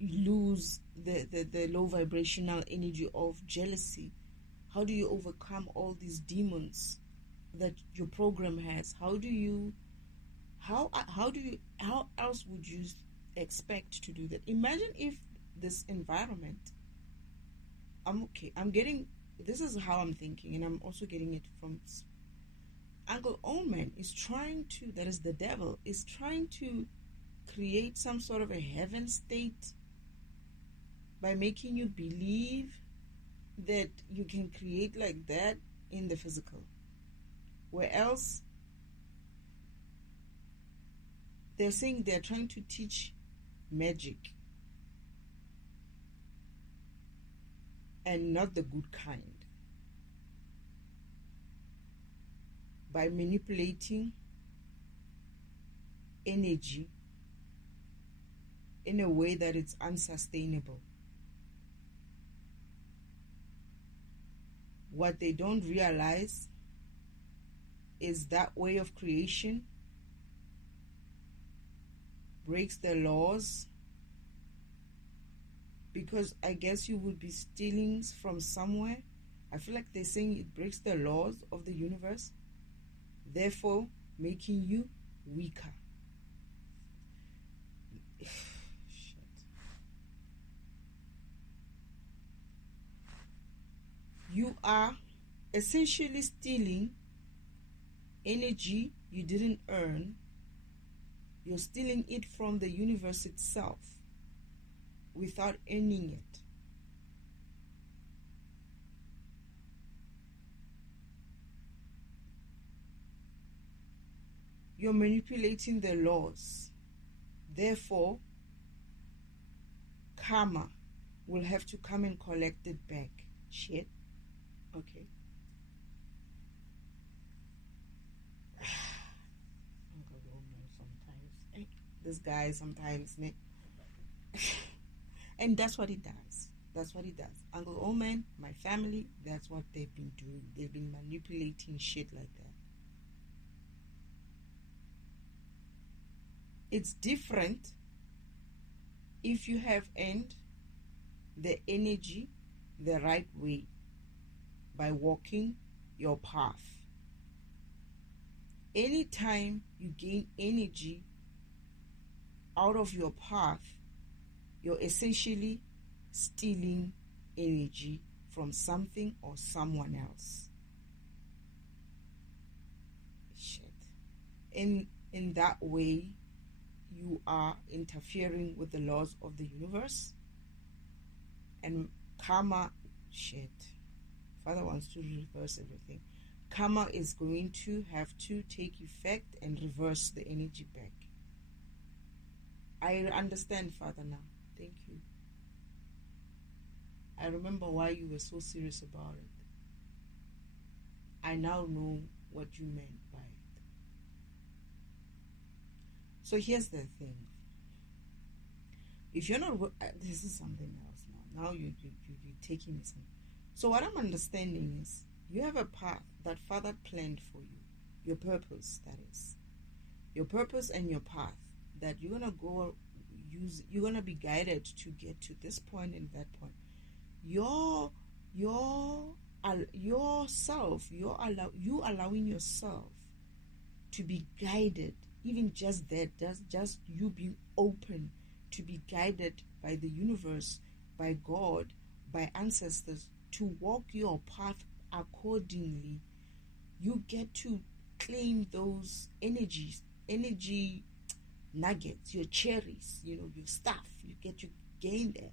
lose the low vibrational energy of jealousy. How do you overcome all these demons that your program has? How else would you expect to do that? Imagine if this environment, this is how I'm thinking, and I'm also getting it from Uncle Omen is trying to, that is the devil, is trying to create some sort of a heaven state by making you believe that you can create like that in the physical. Where else they're saying they're trying to teach magic, and not the good kind, by manipulating energy in a way that it's unsustainable. what they don't realize is that way of creation breaks the laws, because I guess you would be stealing from somewhere. I feel like they're saying it breaks the laws of the universe, therefore making you weaker. Shit. You are essentially stealing energy you didn't earn. You're stealing it from the universe itself without earning it. You're manipulating the laws. Therefore, karma will have to come and collect it back. Shit. Okay. This guy sometimes, and that's what he does. That's what he does. Uncle Oman, my family, that's what they've been doing. They've been manipulating shit like that. It's different if you have earned the energy the right way by walking your path. Anytime you gain energy out of your path, you're essentially stealing energy from something or someone else. Shit. In that way, you are interfering with the laws of the universe. And karma, shit. Father wants to reverse everything. Karma is going to have to take effect and reverse the energy back. I understand, Father, now. Thank you. I remember why you were so serious about it. I now know what you meant by it. So here's the thing. If you're not... this is something else now. Now you're taking it. So what I'm understanding is you have a path that Father planned for you. Your purpose, that is. Your purpose and your path that you're going to go use, you're going to be guided to get to this point and that point. You allowing yourself to be guided, even just that, just you being open to be guided by the universe, by God, by ancestors, to walk your path accordingly. You get to claim those energy nuggets, your cherries, your stuff. You get to gain that.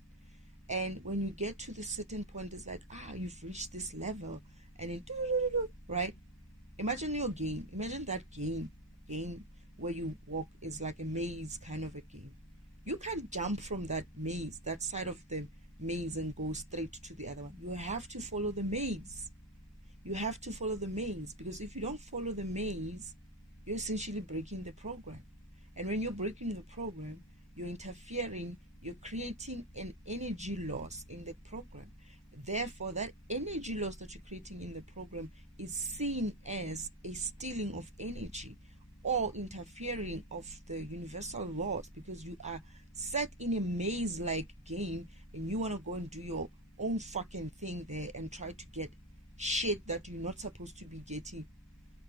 And when you get to the certain point, it's like, you've reached this level, and then, right? Imagine your game. Imagine that game where you walk is like a maze kind of a game. You can't jump from that maze, that side of the maze, and go straight to the other one. You have to follow the maze. You have to follow the maze, because if you don't follow the maze, you're essentially breaking the program. And when you're breaking the program, you're interfering, you're creating an energy loss in the program. Therefore, that energy loss that you're creating in the program is seen as a stealing of energy or interfering of the universal laws, because you are set in a maze-like game and you want to go and do your own fucking thing there and try to get shit that you're not supposed to be getting.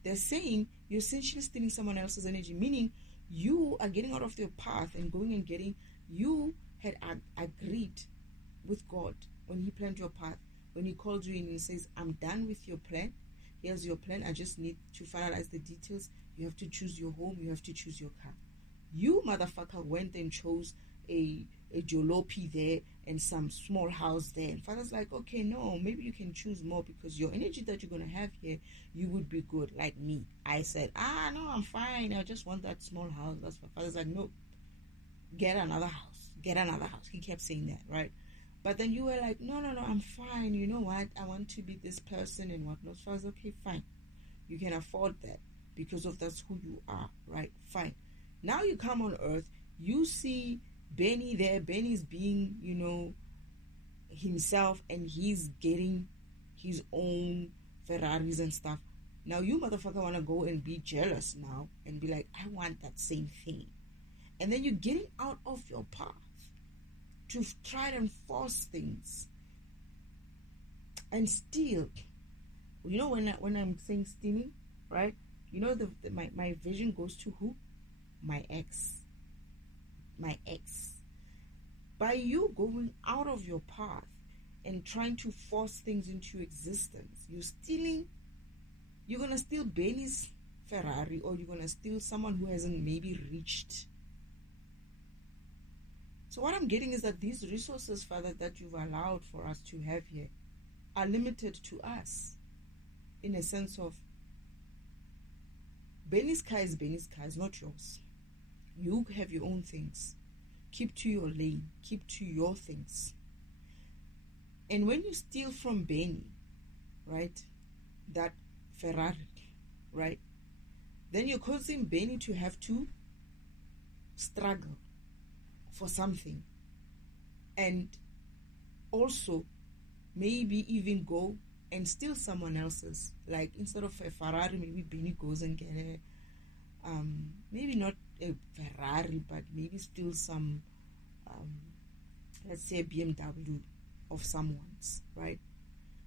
They're saying you're essentially stealing someone else's energy, meaning you are getting out of your path and going and getting... You had agreed with God when He planned your path, when He called you in and He says, I'm done with your plan. Here's your plan. I just need to finalize the details. You have to choose your home. You have to choose your car. You, motherfucker, went and chose a jalopy there and some small house there. And Father's like, okay, no, maybe you can choose more, because your energy that you're going to have here, you would be good. Like me. I said, no, I'm fine. I just want that small house. That's what Father's like, no, get another house. Get another house. He kept saying that, right? But then you were like, no, I'm fine. You know what? I want to be this person and whatnot. So I was okay, fine. You can afford that because of that's who you are, right? Fine. Now you come on earth, you see Benny there. Benny's being, himself, and he's getting his own Ferraris and stuff. Now you motherfucker want to go and be jealous now and be like, I want that same thing. And then you're getting out of your path to try and force things. And steal. You know, when I'm saying stealing, right? You know, my vision goes to who? My ex. My ex. By you going out of your path and trying to force things into existence, you're stealing. You're going to steal Benny's Ferrari, or you're going to steal someone who hasn't maybe reached. So what I'm getting is that these resources, Father, that you've allowed for us to have here are limited to us, in a sense of Benny's car is Benny's car, it's not yours. You have your own things. Keep to your lane. Keep to your things. And when you steal from Benny, right, that Ferrari, right, then you're causing Benny to have to struggle for something. And also maybe even go and steal someone else's. Like instead of a Ferrari, maybe Benny goes and get a maybe not a Ferrari, but maybe steal some let's say a BMW of someone's, right?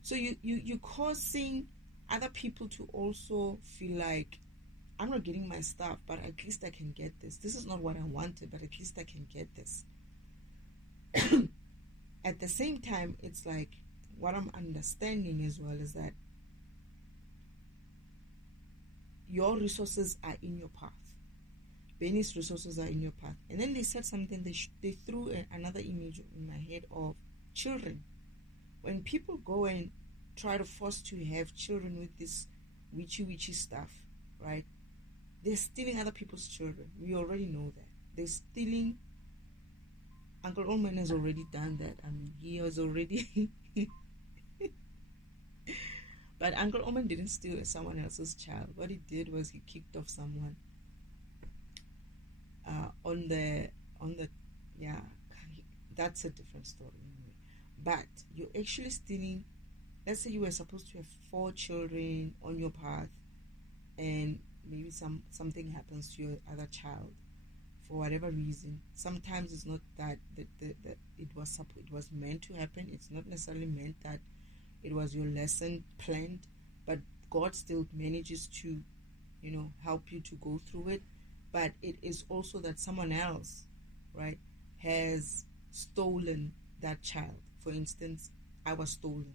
So you're causing other people to also feel like, I'm not getting my stuff, but at least I can get this. This is not what I wanted, but at least I can get this. At the same time, it's like, what I'm understanding as well is that your resources are in your path. Benny's resources are in your path. And then they said something, they threw another image in my head of children. When people go and try to force to have children with this witchy stuff, right? They're stealing other people's children. We already know that. They're stealing. Uncle Oman has already done that. I mean, he has already... But Uncle Oman didn't steal someone else's child. What he did was he kicked off someone on the yeah, that's a different story anyway. But you're actually stealing. Let's say you were supposed to have 4 children on your path, and maybe something happens to your other child for whatever reason. Sometimes it's not that it was meant to happen. It's not necessarily meant that it was your lesson planned, but God still manages to, help you to go through it. But it is also that someone else, right, has stolen that child. For instance, I was stolen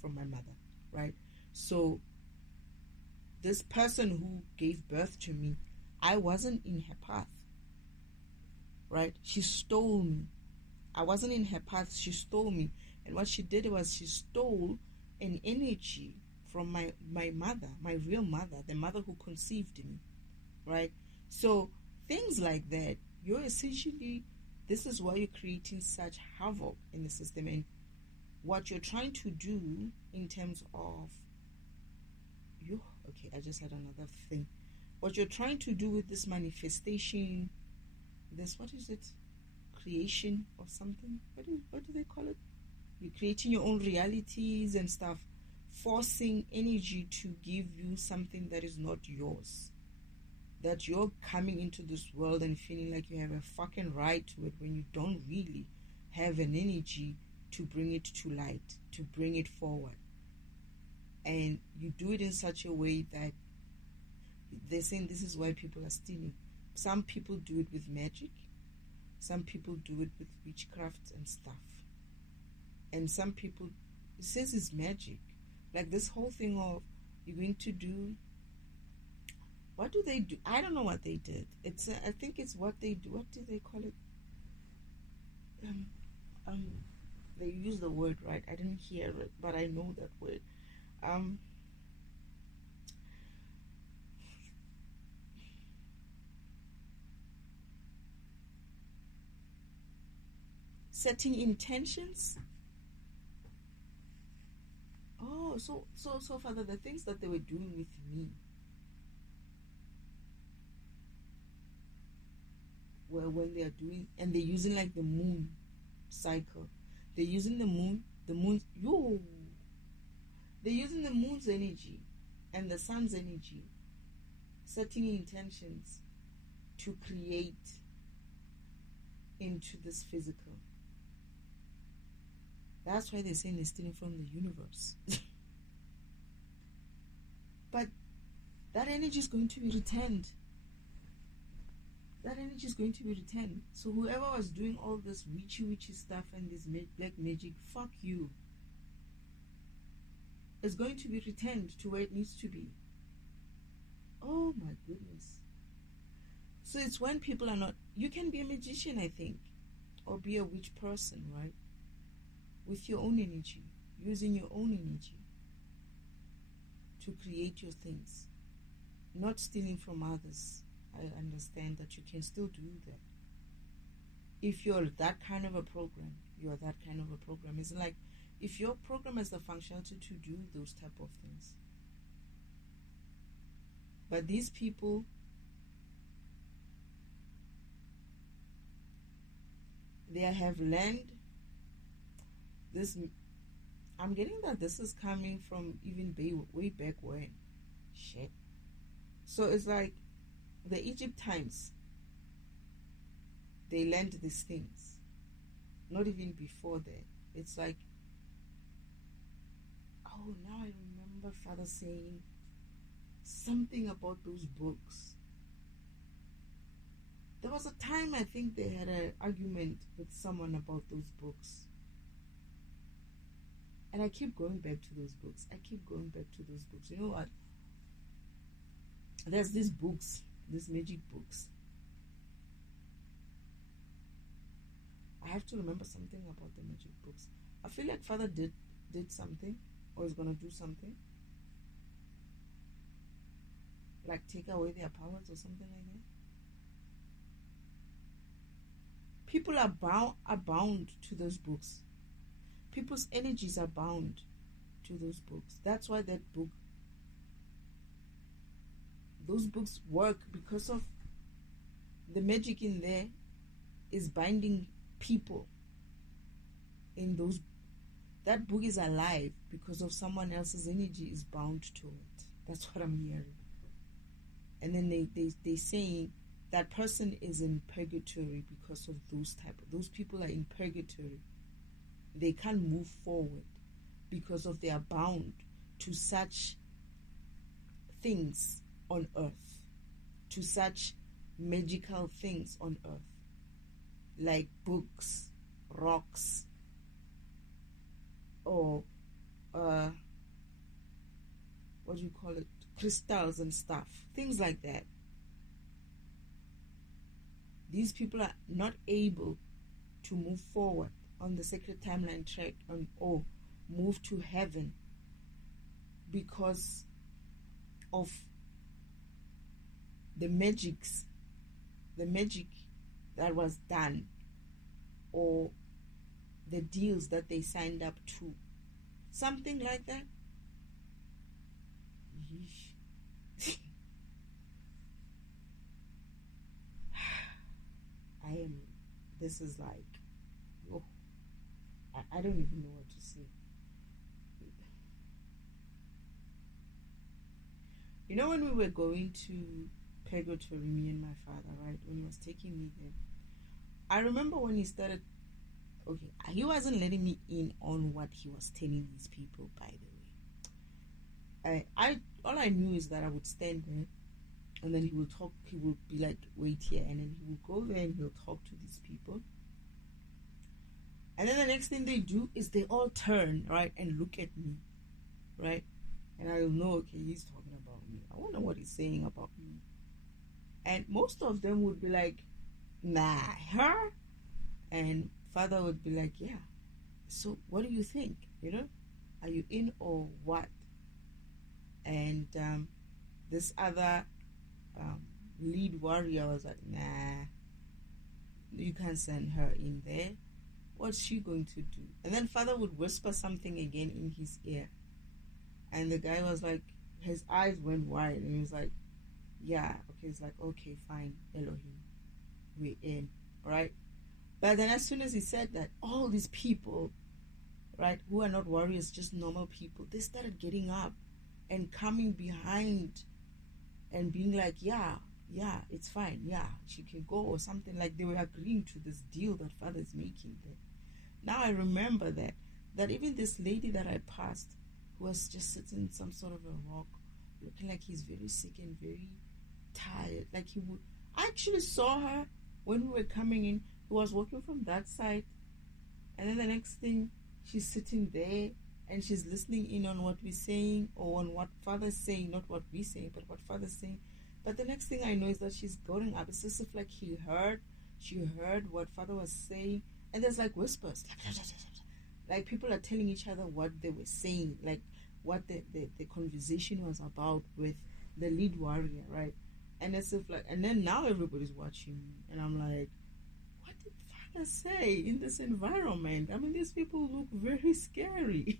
from my mother, right? So this person who gave birth to me, I wasn't in her path, right? She stole me. I wasn't in her path. She stole me. And what she did was she stole an energy from my mother, my real mother, the mother who conceived me, right? So things like that, you're essentially, this is why you're creating such havoc in the system. And what you're trying to do in terms of I just had another thing. What you're trying to do with this manifestation, what is it? Creation of something? What do they call it? You're creating your own realities and stuff, forcing energy to give you something that is not yours. That you're coming into this world and feeling like you have a fucking right to it when you don't really have an energy to bring it to light, to bring it forward. And you do it in such a way that they're saying this is why people are stealing. Some people do it with magic. Some people do it with witchcraft and stuff. And some people, it says it's magic. Like this whole thing of you're going to do, what do they do? I don't know what they did. I think it's what they do. What do they call it? They use the word, right? I didn't hear it, but I know that word. Setting intentions. Oh, so Father, the things that they were doing with me were when they are doing, and they're using like the moon cycle. They're using the moon, They're using the moon's energy and the sun's energy, setting intentions to create into this physical. That's why they're saying they're stealing from the universe. But that energy is going to be returned. That energy is going to be returned. So whoever was doing all this witchy stuff and this black magic, fuck you. It's going to be returned to where it needs to be. Oh my goodness. So it's when people are not... You can be a magician, I think, or be a witch person, right? With your own energy, using your own energy to create your things, not stealing from others. I understand that you can still do that. If you're that kind of a program, you're that kind of a program. It's like if your program has the functionality to do those type of things. But these people, they have learned this. I'm getting that this is coming from even way back when. Shit. So it's like the Egypt times, they learned these things. Not even before that. It's like, oh, now I remember Father saying something about those books. There was a time I think they had an argument with someone about those books. And I keep going back to those books. You know what? There's these books, these magic books. I have to remember something about the magic books. I feel like Father did something, or is gonna do something. Like take away their powers or something like that. People are bound to those books. People's energies are bound to those books. That's why those books work, because of the magic in there is binding people in those. That book is alive because of someone else's energy is bound to it. That's what I'm hearing. And then they saying that person is in purgatory because of those people are in purgatory. They can't move forward because of they are bound to such things on earth, to such magical things on earth, like books, rocks, or what do you call it, crystals and stuff, things like that. These people are not able to move forward on the sacred timeline track or move to heaven because of the magic that was done, or the deals that they signed up to, something like that. This is like, oh, I don't even know what to say. You know, when we were going to purgatory, me and my father, right, when he was taking me there, I remember when he started, okay, he wasn't letting me in on what he was telling these people, by the way. All I knew is that I would stand there, and then he will talk, he will be like, wait here, and then he will go there and he'll talk to these people. And then the next thing they do is they all turn, right, and look at me, right? And I'll know, okay, he's talking about me. I wonder what he's saying about me. And most of them would be like, nah, her? And Father would be like, yeah. So what do you think? You know? Are you in or what? And this other lead warrior was like, nah, you can't send her in there. What's she going to do? And then Father would whisper something again in his ear. And the guy was like, his eyes went wide, and he was like, yeah, okay. It's like, okay, fine, Elohim, we're in, right? But then as soon as he said that, all these people, right, who are not warriors, just normal people, they started getting up and coming behind and being like, yeah, it's fine, yeah, she can go, or something. Like they were agreeing to this deal that father's making there. Now I remember that even this lady that I passed, who was just sitting in some sort of a rock, looking like he's very sick and very tired. Like I actually saw her when we were coming in. He was walking from that side, and then the next thing, she's sitting there and she's listening in on what we're saying, or on what father's saying, not what we're saying, but what father's saying. But the next thing I know is that she's going up. It's as if like she heard what father was saying, and there's like whispers, like people are telling each other what they were saying, like what the conversation was about with the lead warrior, right? And as if like, and then now everybody's watching me, and I'm like, what did father say in this environment? I mean, these people look very scary.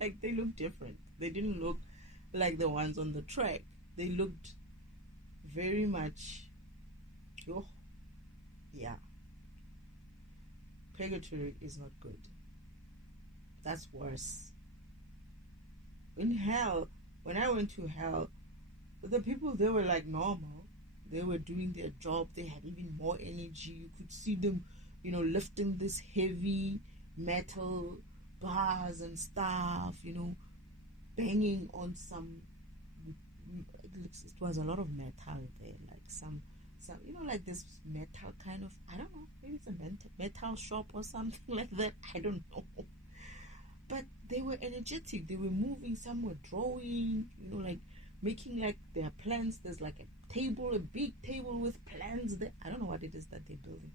Like they look different. They didn't look like the ones on the track. They looked very much, oh, yeah. Purgatory is not good. That's worse. In hell, when I went to hell, the people, they were like normal. They were doing their job. They had even more energy. You could see them, lifting this heavy metal bars and stuff, banging on some, it was a lot of metal there, like some like this metal kind of, I don't know, maybe it's a metal shop or something like that, I don't know. But they were energetic. They were moving. Some were drawing, like making like their plans. There's like a big table with plans there. I don't know what it is that they're building.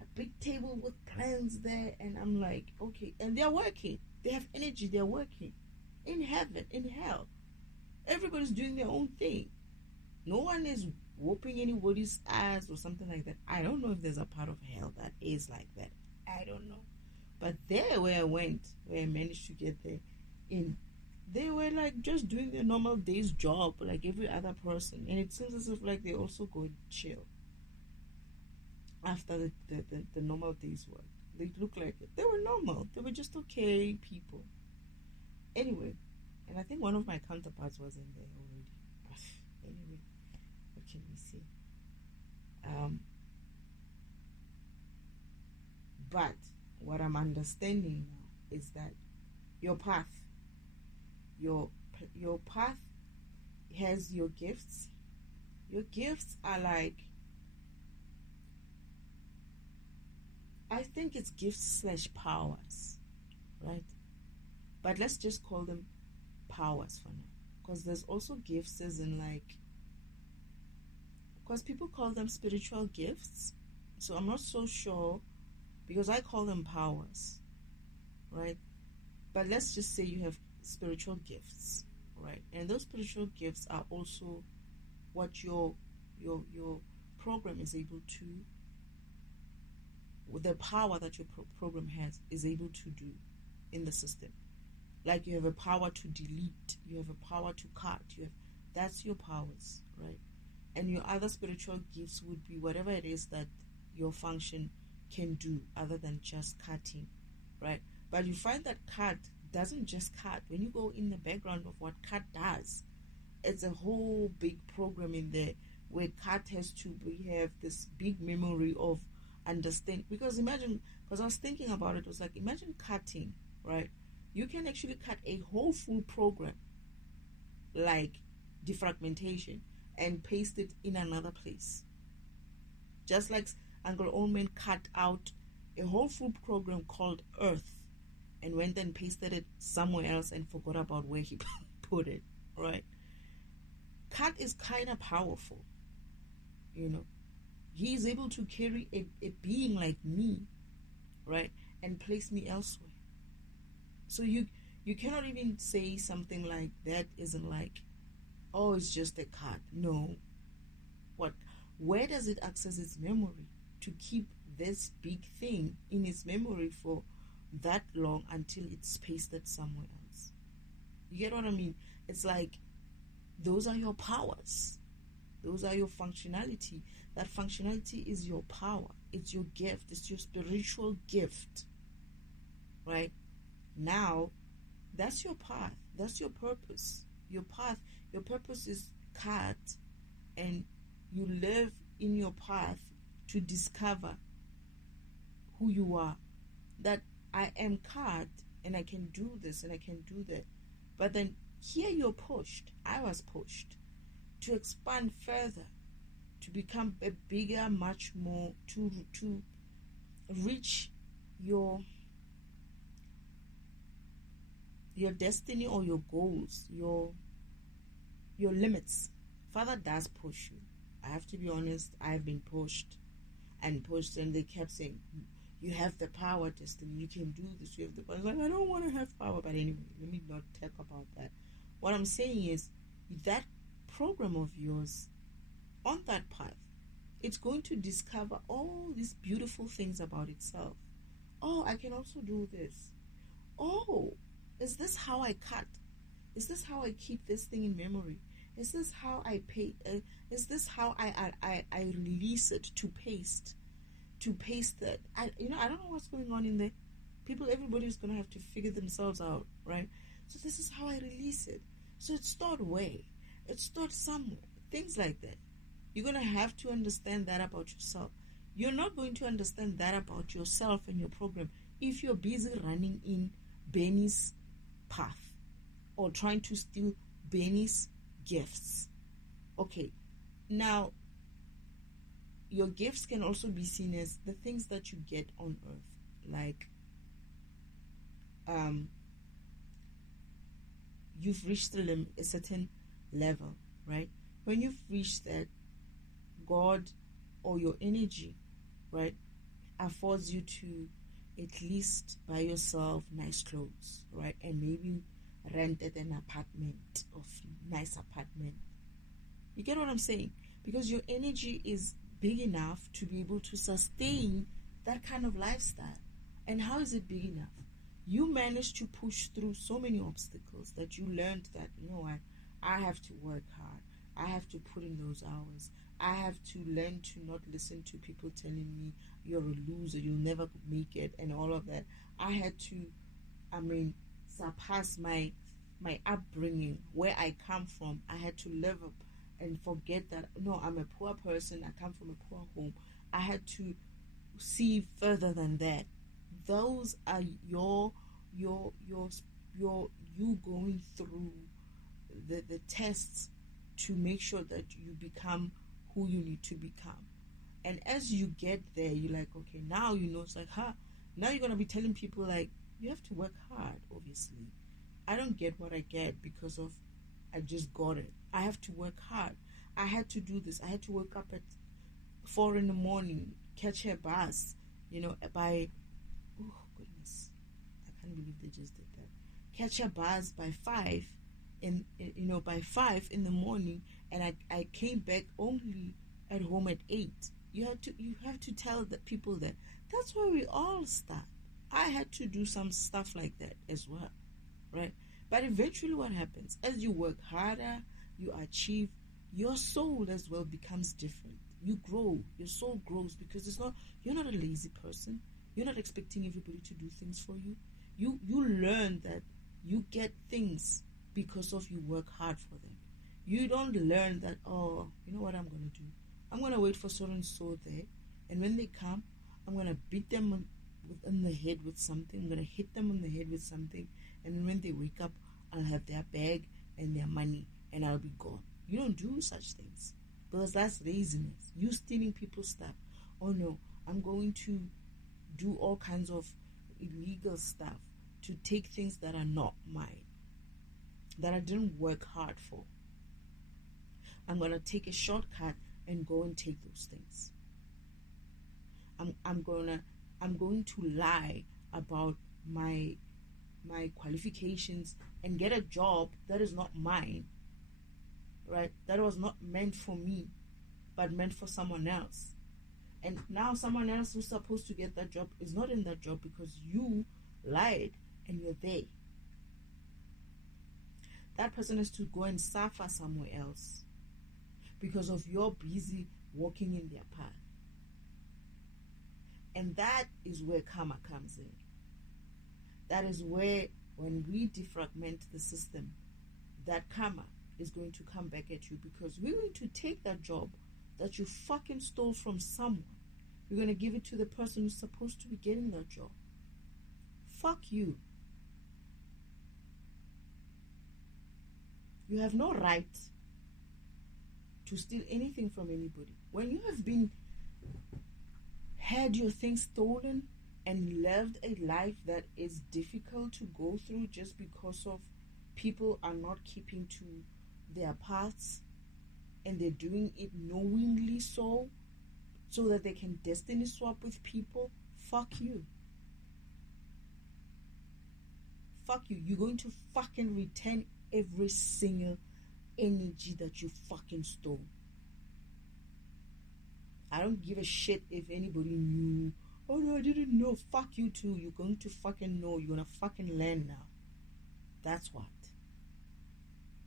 A big table with plans there. And I'm like, okay. And they're working. They have energy. They're working. In heaven, in hell, everybody's doing their own thing. No one is whooping anybody's ass or something like that. I don't know if there's a part of hell that is like that. I don't know. But there where I went, where I managed to get there in, they were like just doing their normal day's job like every other person. And it seems as if like they also go chill after the normal day's work. They look like it. They were normal. They were just okay people. Anyway, and I think one of my counterparts was in there already. Anyway, what can we see? But what I'm understanding now is that your path has your gifts. Your gifts are like, I think it's gifts / powers, right? But let's just call them powers for now, because there's also gifts as in like, because people call them spiritual gifts, so I'm not so sure, because I call them powers, right? But let's just say you have spiritual gifts, right? And those spiritual gifts are also what your program is able to, the power that your program has is able to do in the system. Like you have a power to delete, you have a power to cut, that's your powers, right? And your other spiritual gifts would be whatever it is that your function can do other than just cutting, right? But you find that cut doesn't just cut. When you go in the background of what cut does, it's a whole big program in there where cut has to have this big memory of understand. Because imagine, because I was thinking about it, was like, imagine cutting, right? You can actually cut a whole full program like defragmentation and paste it in another place, just like Uncle Oldman cut out a whole full program called Earth and went and pasted it somewhere else and forgot about where he put it, right? Cut is kind of powerful, He is able to carry a being like me, right, and place me elsewhere. So you cannot even say something like that isn't like, oh, it's just a cut. No. Where does it access its memory to keep this big thing in its memory for that long until it's pasted somewhere else? You get what I mean? It's like, those are your powers. Those are your functionality. That functionality is your power. It's your gift. It's your spiritual gift, right? Now, that's your path. That's your purpose. Your path, your purpose is cut, and you live in your path to discover who you are. That I am cut, and I can do this, and I can do that. But then here you're pushed. I was pushed to expand further, to become a bigger, much more, to reach your destiny or your goals, your limits. Father does push you. I have to be honest, I've been pushed, and they kept saying, you have the power, Destiny, you can do this, you have the power. I was like, I don't want to have power, but anyway, let me not talk about that. What I'm saying is, that program of yours, on that path, it's going to discover all these beautiful things about itself. Oh, I can also do this. Oh, is this how I cut? Is this how I keep this thing in memory? Is this how I pay? Is this how I release it to paste? To paste that. I don't know what's going on in there. Everybody's going to have to figure themselves out, right? So this is how I release it. So it's stored where? It's stored somewhere. Things like that. You're going to have to understand that about yourself. You're not going to understand that about yourself and your program if you're busy running in Benny's path or trying to steal Benny's gifts. Okay, now your gifts can also be seen as the things that you get on earth, like you've reached a certain level, right? When you've reached that, God or your energy, right, affords you to at least buy yourself nice clothes, right, and maybe rented an apartment, nice apartment. You get what I'm saying? Because your energy is big enough to be able to sustain that kind of lifestyle. And how is it big enough? You managed to push through so many obstacles that you learned that, you know what, I have to work hard. I have to put in those hours. I have to learn to not listen to people telling me you're a loser, you'll never make it, and all of that. I had to, surpass my upbringing, where I come from. I had to live up and forget that, no, I'm a poor person, I come from a poor home. I had to see further than that. Those are you going through the tests to make sure that you become who you need to become. And as you get there, you're like, okay, now you know. It's like, now you're going to be telling people, like, you have to work hard, obviously. I don't get what I get because of I just got it. I have to work hard. I had to do this. I had to wake up at 4 a.m, catch a bus, by, oh goodness, I can't believe they just did that. Catch a bus by 5, and by 5 in the morning, and I came back only at home at 8. You have to tell the people that that's where we all start. I had to do some stuff like that as well, right? But eventually what happens, as you work harder, you achieve, your soul as well becomes different. You grow, your soul grows, because you're not a lazy person. You're not expecting everybody to do things for you. You learn that you get things because of you work hard for them. You don't learn that, oh, you know what I'm going to do? I'm going to wait for so and so there, and when they come, I'm going to beat them in the head with something. I'm going to hit them on the head with something, and then when they wake up, I'll have their bag and their money, and I'll be gone. You don't do such things, because that's laziness. You stealing people's stuff. Oh no, I'm going to do all kinds of illegal stuff to take things that are not mine, that I didn't work hard for. I'm going to take a shortcut and go and take those things. I'm going to lie about my qualifications and get a job that is not mine, right? That was not meant for me, but meant for someone else. And now someone else who's supposed to get that job is not in that job because you lied and you're there. That person has to go and suffer somewhere else because of your busy walking in their path. And that is where karma comes in. That is where, when we defragment the system, that karma is going to come back at you, because we're going to take that job that you fucking stole from someone. You're going to give it to the person who's supposed to be getting that job. Fuck you. You have no right to steal anything from anybody. When you have had your things stolen and lived a life that is difficult to go through just because of people are not keeping to their paths, and they're doing it knowingly so that they can destiny swap with people, fuck you. Fuck you. You're going to fucking return every single energy that you fucking stole. I don't give a shit if anybody knew. Oh no, I didn't know. Fuck you too. You're going to fucking know. You're gonna fucking learn now. That's what.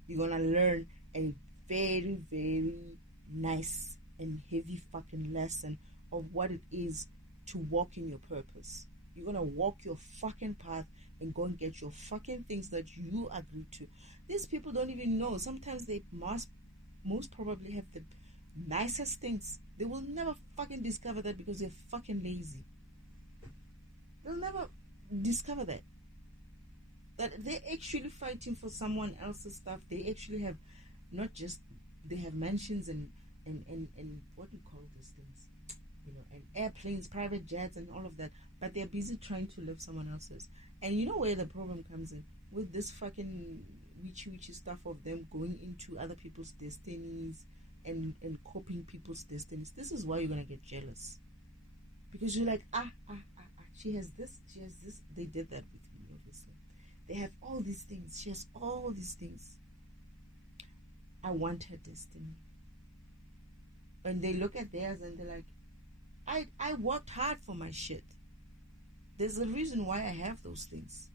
You're gonna learn a very, very nice and heavy fucking lesson of what it is to walk in your purpose. You're gonna walk your fucking path and go and get your fucking things that you agreed to. These people don't even know. Sometimes they most probably have the nicest things. They will never fucking discover that because they're fucking lazy. They'll never discover that they're actually fighting for someone else's stuff. They actually have not just, they have mansions and what do you call these things, and airplanes, private jets and all of that, but they're busy trying to live someone else's. And you know where the problem comes in? With this fucking witchy stuff of them going into other people's destinies and copying people's destinies. This is why you're gonna get jealous, because you're like, she has this. They did that with me, obviously. They have all these things. She has all these things. I want her destiny. And they look at theirs and they're like, I worked hard for my shit. There's a reason why I have those things.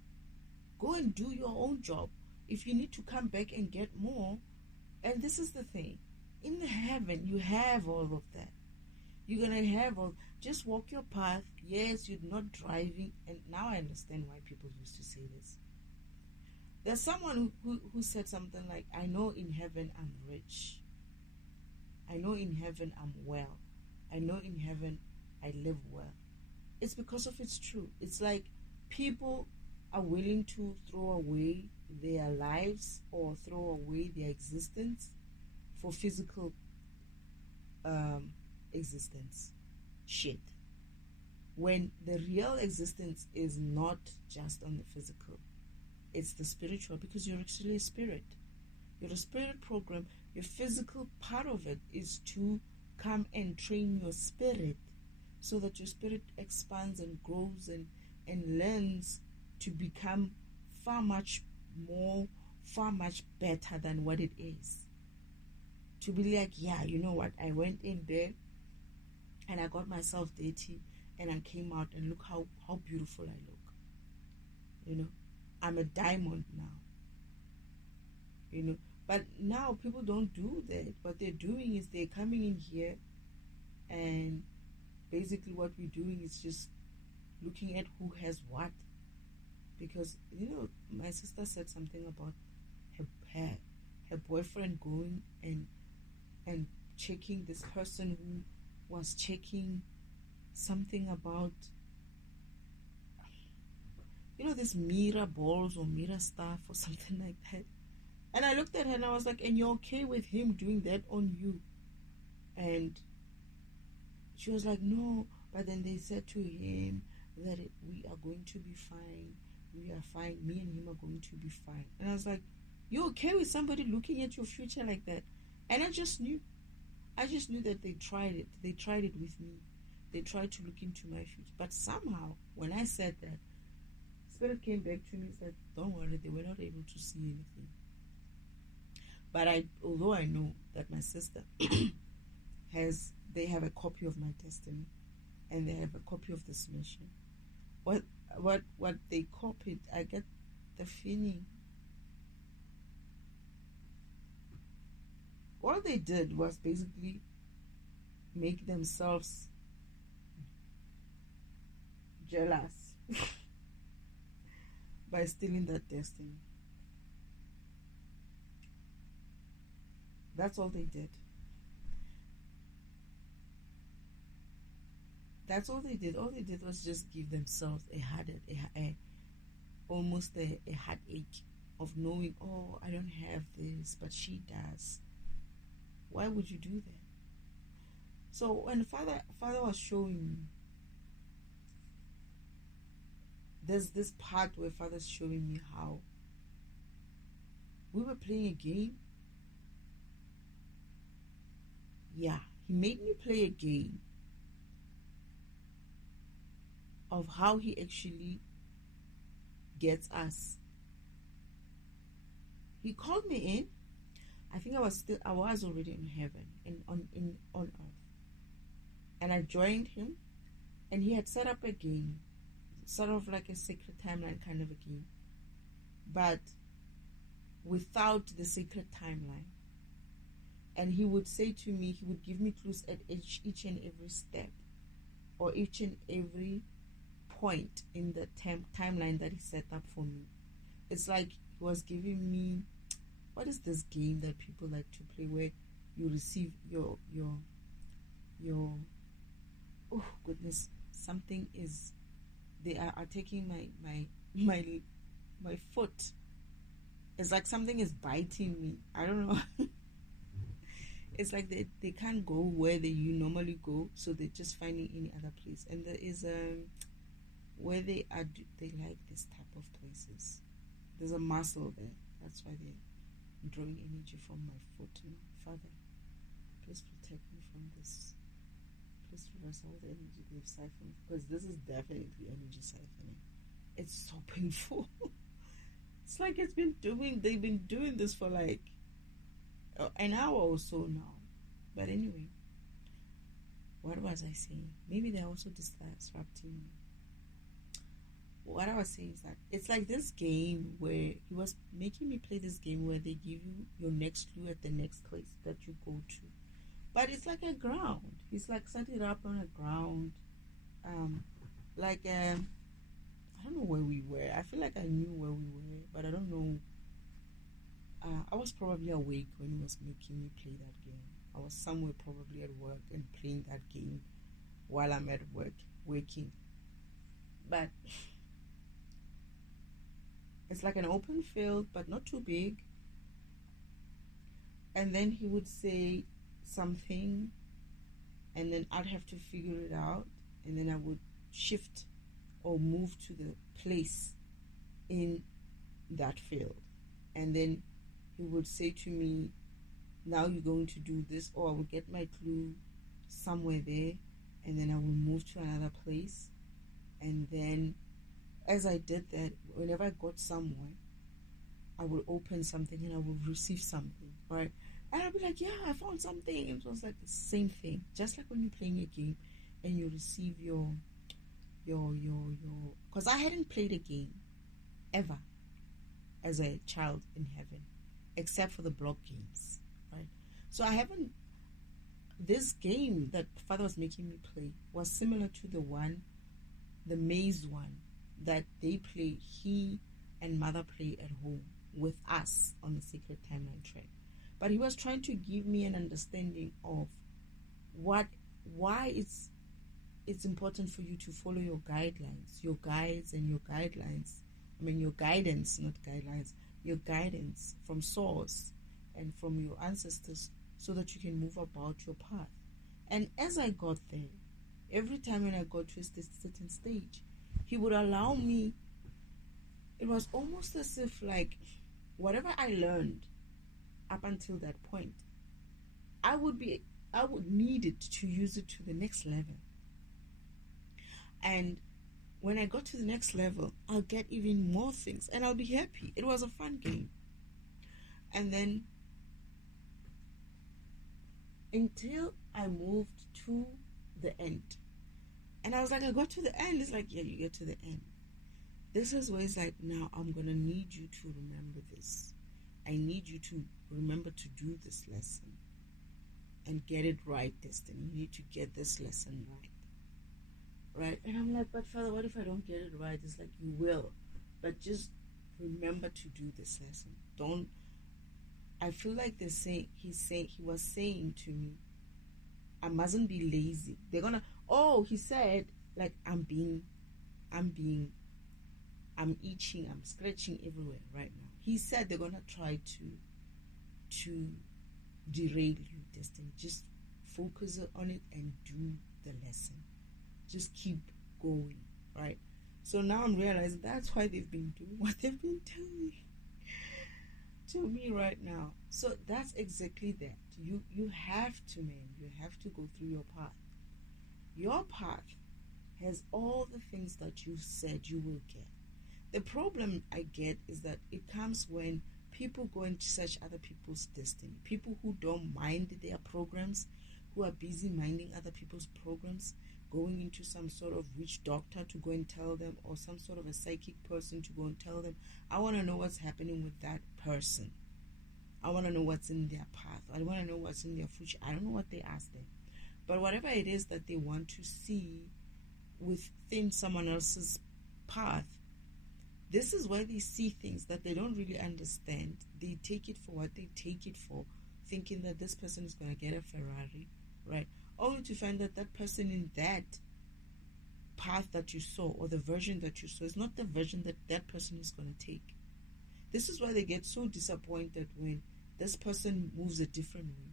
Go and do your own job. If you need to come back and get more, and this is the thing, in heaven you have all of that. You're gonna have all. Just walk your path. Yes, you're not driving. And now I understand why people used to say this. There's someone who said something like, I know in heaven I'm rich. I know in heaven I'm well. I know in heaven I live well. It's because of it's true. It's like people are willing to throw away their lives or throw away their existence for physical existence. Shit. When the real existence is not just on the physical, it's the spiritual, because you're actually a spirit. You're a spirit program. Your physical part of it is to come and train your spirit so that your spirit expands and grows and learns to become far much more, far much better than what it is. To be like, yeah, you know what, I went in there and I got myself dirty and I came out and look how beautiful I look. I'm a diamond now. But now people don't do that. What they're doing is they're coming in here, and basically what we're doing is just looking at who has what. Because, my sister said something about her boyfriend going and checking this person who was checking something about, this mirror balls or mirror stuff or something like that. And I looked at her and I was like, and you're okay with him doing that on you? And she was like, no. But then they said to him that we are going to be fine. We are fine. Me and him are going to be fine. And I was like, you're okay with somebody looking at your future like that? And I just knew that they tried it. They tried it with me. They tried to look into my future. But somehow, when I said that, Spirit came back to me and said, don't worry, they were not able to see anything. But although I know that my sister they have a copy of my destiny, and they have a copy of this mission. What they copied, I get the feeling. All they did was basically make themselves jealous. by stealing that destiny. That's all they did. That's all they did. All they did was just give themselves almost a heartache of knowing, oh, I don't have this, but she does. Why would you do that? So when father was showing me, there's this part where father's showing me how we were playing a game. Yeah, he made me play a game of how he actually gets us. He called me in. I think I was already in heaven and on earth. And I joined him, and he had set up a game, sort of like a Sacred Timeline kind of a game, but without the Sacred Timeline. And he would say to me, he would give me clues at each and every step, or each and every point in the timeline that he set up for me. It's like he was giving me, what is this game that people like to play where you receive your oh goodness, something is, they are taking my foot. It's like something is biting me. I don't know. It's like they can't go where you normally go, so they're just finding any other place. And there is where they like this type of places. There's a muscle there. That's why they're drawing energy from my foot. Father, please protect me from this. Please reverse all the energy they've siphoned, because this is definitely energy siphoning. It's so painful. It's like they've been doing this for like an hour or so now. But anyway, what was I saying? Maybe they're also disrupting me. What I was saying is that it's like this game where he was making me play this game where they give you your next clue at the next place that you go to. But it's like a ground. He's like set it up on a ground. I don't know where we were. I feel like I knew where we were, but I don't know. I was probably awake when he was making me play that game. I was somewhere probably at work and playing that game while I'm at work, working. But it's like an open field, but not too big. And then he would say something, and then I'd have to figure it out, and then I would shift or move to the place in that field. And then he would say to me, now you're going to do this, or I would get my clue somewhere there, and then I would move to another place. And then as I did that, whenever I got somewhere, I would open something and I would receive something, right? And I'd be like, yeah, I found something. It was like the same thing, just like when you're playing a game and you receive your because I hadn't played a game ever as a child in heaven, except for the block games, right? So I haven't. This game that Father was making me play was similar to the maze one that they play. He and Mother play at home with us on the Sacred Timeline track. But he was trying to give me an understanding of why it's important for you to follow your guidelines, your guides and your guidelines. I mean, your guidance, not guidelines, your guidance from source and from your ancestors, so that you can move about your path. And as I got there, every time when I got to a certain stage, he would allow me. It was almost as if like whatever I learned up until that point, I would need it to use it to the next level. And when I got to the next level, I'll get even more things and I'll be happy. It was a fun game. And then until I moved to the end. And I was like, I got to the end. It's like, yeah, you get to the end. This is where it's like, now I'm going to need you to remember this. I need you to remember to do this lesson and get it right, Destiny. You need to get this lesson right. Right? And I'm like, but Father, what if I don't get it right? It's like, you will. But just remember to do this lesson. Don't. I feel like he was saying to me, I mustn't be lazy. They're gonna. Oh, he said, like, I'm itching, I'm scratching everywhere right now. He said they're gonna try to derail you, Destiny. Just focus on it and do the lesson. Just keep going, right? So now I'm realizing that's why they've been doing what they've been doing to me right now. So that's exactly that. You have to, man. You have to go through your path. Your path has all the things that you said you will get. The problem I get is that it comes when people go and search other people's destiny. People who don't mind their programs, who are busy minding other people's programs, going into some sort of witch doctor to go and tell them, or some sort of a psychic person to go and tell them, I want to know what's happening with that person. I want to know what's in their path. I want to know what's in their future. I don't know what they ask them. But whatever it is that they want to see within someone else's path, this is why they see things that they don't really understand. They take it for what they take it for, thinking that this person is going to get a Ferrari, right? Only to find that that person in that path that you saw, or the version that you saw, is not the version that that person is going to take. This is why they get so disappointed when this person moves a different way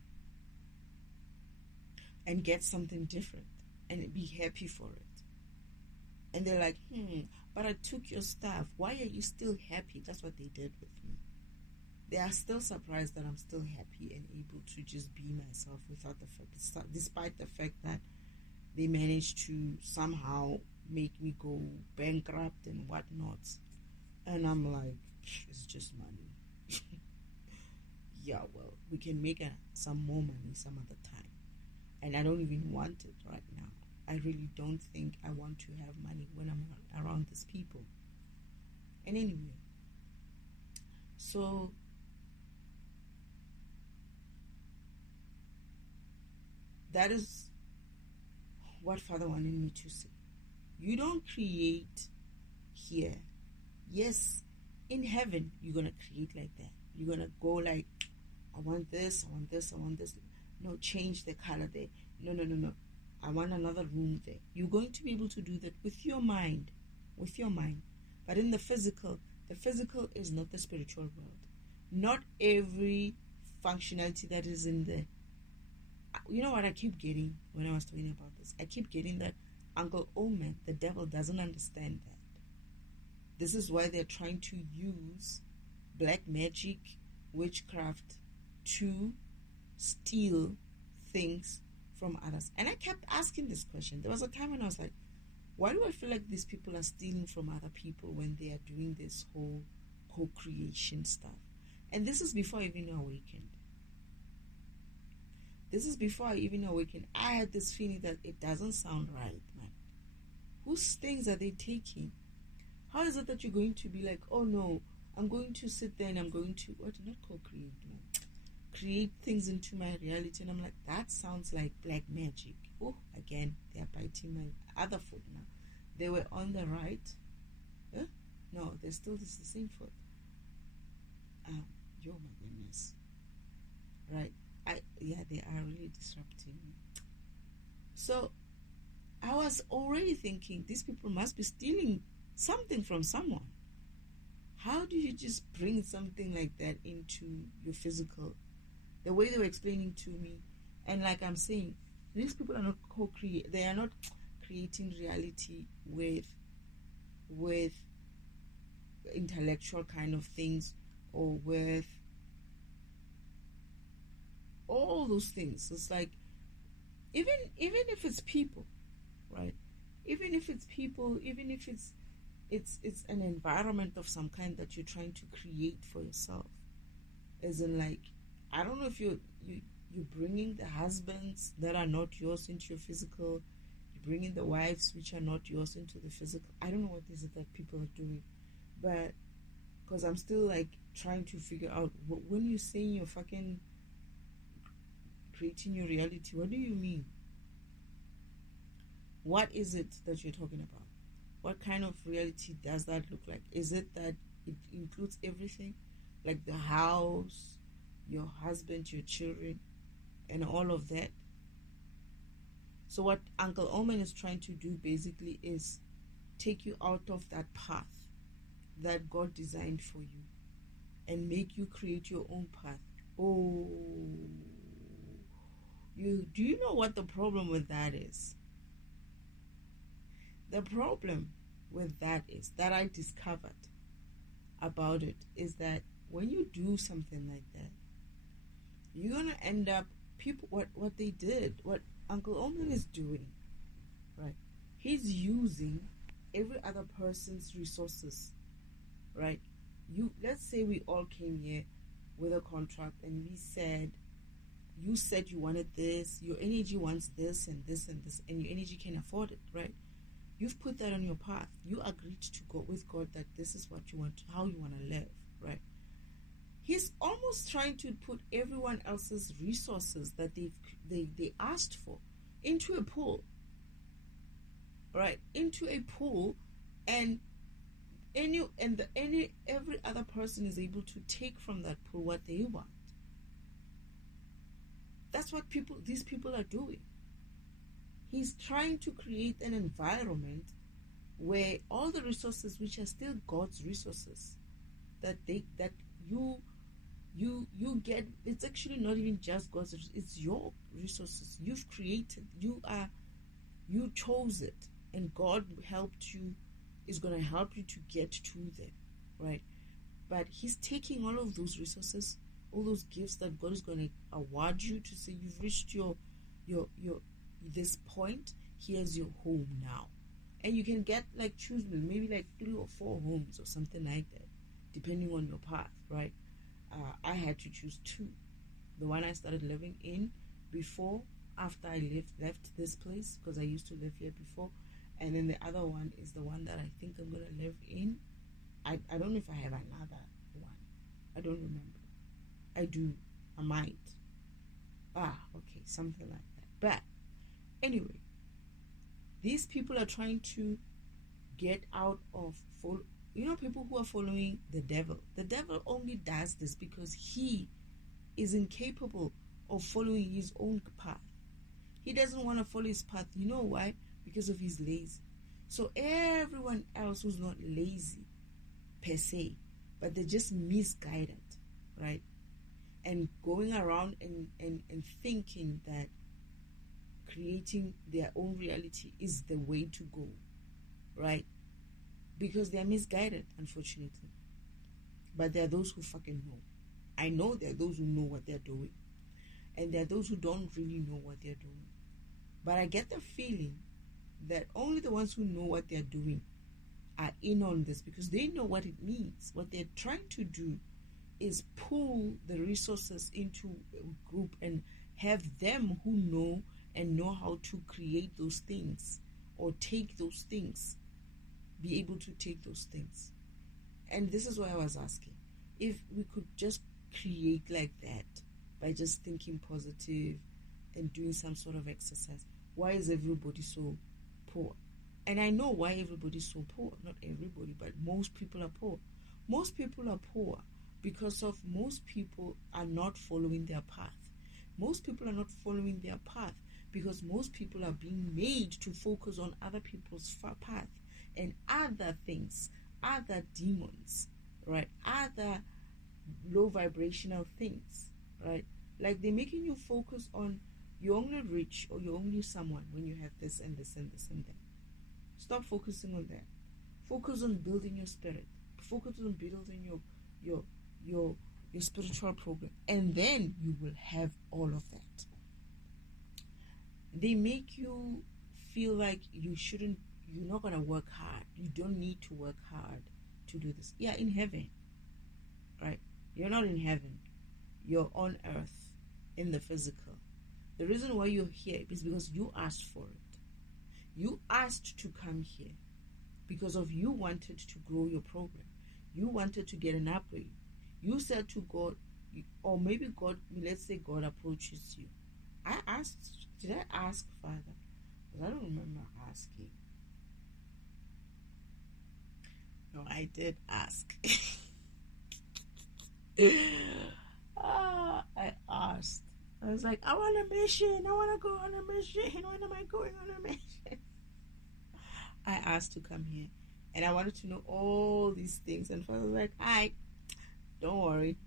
and gets something different and be happy for it. And they're like, but I took your stuff. Why are you still happy? That's what they did with me. They are still surprised that I'm still happy and able to just be myself without the fact, despite the fact that they managed to somehow make me go bankrupt and whatnot. And I'm like, it's just money. Yeah, well, we can make some more money some other time. And I don't even want it right now. I really don't think I want to have money when I'm around these people. And anyway, so that is what Father wanted me to say. You don't create here. Yes, in heaven, you're going to create like that. You're going to go like, I want this, I want this, I want this. No, change the color there. No. I want another room there. You're going to be able to do that with your mind. With your mind. But in the physical is not the spiritual world. Not every functionality that is in there. You know what I keep getting when I was talking about this? I keep getting that Uncle Omen, the devil, doesn't understand that. This is why they're trying to use black magic, witchcraft, to steal things from others. And I kept asking this question. There was a time when I was like, why do I feel like these people are stealing from other people when they are doing this whole co-creation stuff? And this is before I even awakened. I had this feeling that it doesn't sound right, man. Whose things are they taking? How is it that you're going to be like, oh no, I'm going to sit there and I'm going to, not co-create, man. Create things into my reality. And I'm like, that sounds like black magic. Oh, again, they are biting my other foot now. They were on the right. Huh? No, they're still the same foot. Oh my goodness. Right. They are really disrupting me. So I was already thinking these people must be stealing something from someone. How do you just bring something like that into your physical? The way they were explaining to me, and like I'm saying, these people are not they are not creating reality with intellectual kind of things, or with all those things. It's like, even if it's people, right? Even if it's people, even if it's an environment of some kind that you're trying to create for yourself, as in, like, I don't know if you're bringing the husbands that are not yours into your physical, you're bringing the wives which are not yours into the physical. I don't know what is it that people are doing, but because I'm still like trying to figure out, when you say you're fucking creating your reality, what do you mean? What is it that you're talking about? What kind of reality does that look like? Is it that It includes everything, like the house, your husband, your children, and all of that. So what Uncle Omen is trying to do basically is take you out of that path that God designed for you and make you create your own path. Oh, do you know what the problem with that is? The problem with that is that I discovered about it is that when you do something like that, you're gonna end up people what they did, what Uncle Omen is doing, right? He's using every other person's resources, right? Let's say we all came here with a contract and we said, you said you wanted this, your energy wants this and this and this, and your energy can afford it, right? You've put that on your path. You agreed to go with God that this is what you want, how you want to live, right? He's almost trying to put everyone else's resources that they asked for into a pool, right? Into a pool, and every other person is able to take from that pool what they want. That's what these people are doing. He's trying to create an environment where all the resources, which are still God's resources, that you get, it's actually not even just God's resources, it's your resources. You've created, you chose it, and God helped you, is going to help you to get to them, right? But he's taking all of those resources, all those gifts that God is going to award you to say you've reached your this point. Here's your home now, and you can get choose maybe 3 or 4 homes or something like that, depending on your path, right? I had to choose 2. The one I started living in before, after I left this place, because I used to live here before, and then the other one is the one that I think I'm gonna live in. I don't know if I have another one. I don't remember. I do. I might. Okay, something like that. But anyway, these people are trying to get out of people who are following the devil. The devil only does this because he is incapable of following his own path. He doesn't want to follow his path. You know why? Because of his lazy. So everyone else who's not lazy per se, but they're just misguided, right? And going around and thinking that creating their own reality is the way to go, right? Because they're misguided, unfortunately. But there are those who fucking know. I know there are those who know what they're doing, and there are those who don't really know what they're doing. But I get the feeling that only the ones who know what they're doing are in on this, because they know what it means. What they're trying to do is pull the resources into a group and have them who know and know how to create those things or take those things, be able to take those things. And this is why I was asking, if we could just create like that by just thinking positive and doing some sort of exercise, why is everybody so poor? And I know why everybody's so poor. Not everybody, but most people are poor. Most people are poor because of most people are not following their path. Most people are not following their path because most people are being made to focus on other people's path and other things, other demons, right? Other low vibrational things, right? Like they're making you focus on you're only rich or you're only someone when you have this and this and this and that. Stop focusing on that. Focus on building your spirit. Focus on building your spiritual program, and then you will have all of that. They make you feel like you're not gonna work hard. You don't need to work hard to do this. Yeah, in heaven, right? You're not in heaven. You're on earth, in the physical. The reason why you're here is because you asked for it. You asked to come here because of you wanted to grow your program. You wanted to get an upgrade. You said to God, or maybe God, let's say God approaches you. Did I ask Father? Because I don't remember asking. No, I did ask. I asked. I was like, I want a mission. I want to go on a mission. When am I going on a mission? I asked to come here. And I wanted to know all these things. And Father was like, "Hi, don't worry.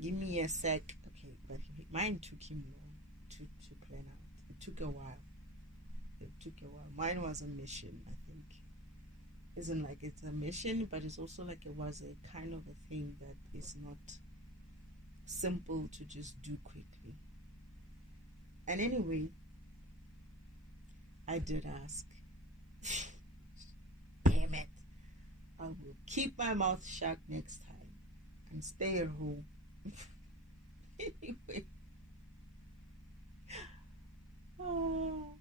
Give me a sec." Okay, but mine took him long to plan out. It took a while. Mine was a mission, I think. Isn't like it's a mission, but it's also like it was a kind of a thing that is not simple to just do quickly. And anyway, I did ask. Damn it. I will keep my mouth shut next time and stay at home. Anyway. Oh,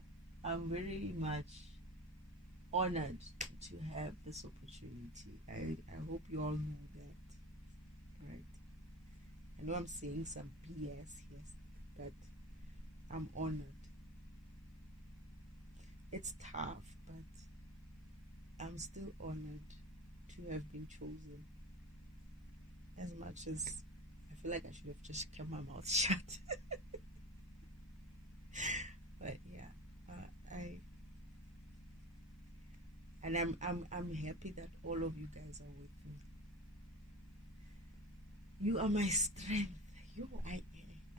I'm very much honored to have this opportunity. I hope you all know that, right? I know I'm saying some BS here, but I'm honored. It's tough, but I'm still honored to have been chosen. As much as I feel like I should have just kept my mouth shut. But yeah, I'm happy that all of you guys are with me. You are my strength. I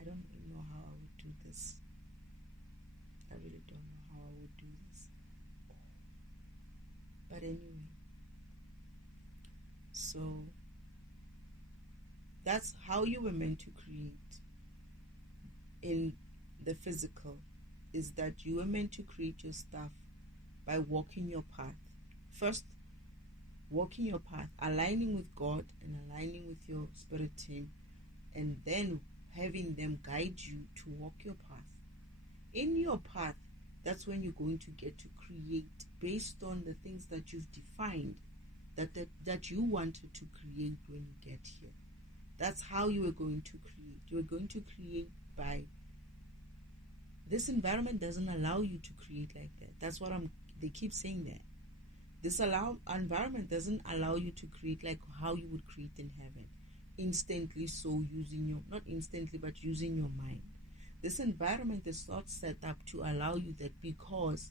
don't even know how I would do this. I really don't know how I would do this. But anyway, so that's how you were meant to create in the physical, is that you were meant to create your stuff by walking your path. First, walking your path, aligning with God and aligning with your spirit team, and then having them guide you to walk your path. In your path, that's when you're going to get to create based on the things that you've defined that you wanted to create when you get here. That's how you are going to create. You are going to create by... This environment doesn't allow you to create like that. That's what they keep saying that. This environment doesn't allow you to create like how you would create in heaven. Instantly, so using your... Not instantly, but using your mind. This environment is not set up to allow you that, because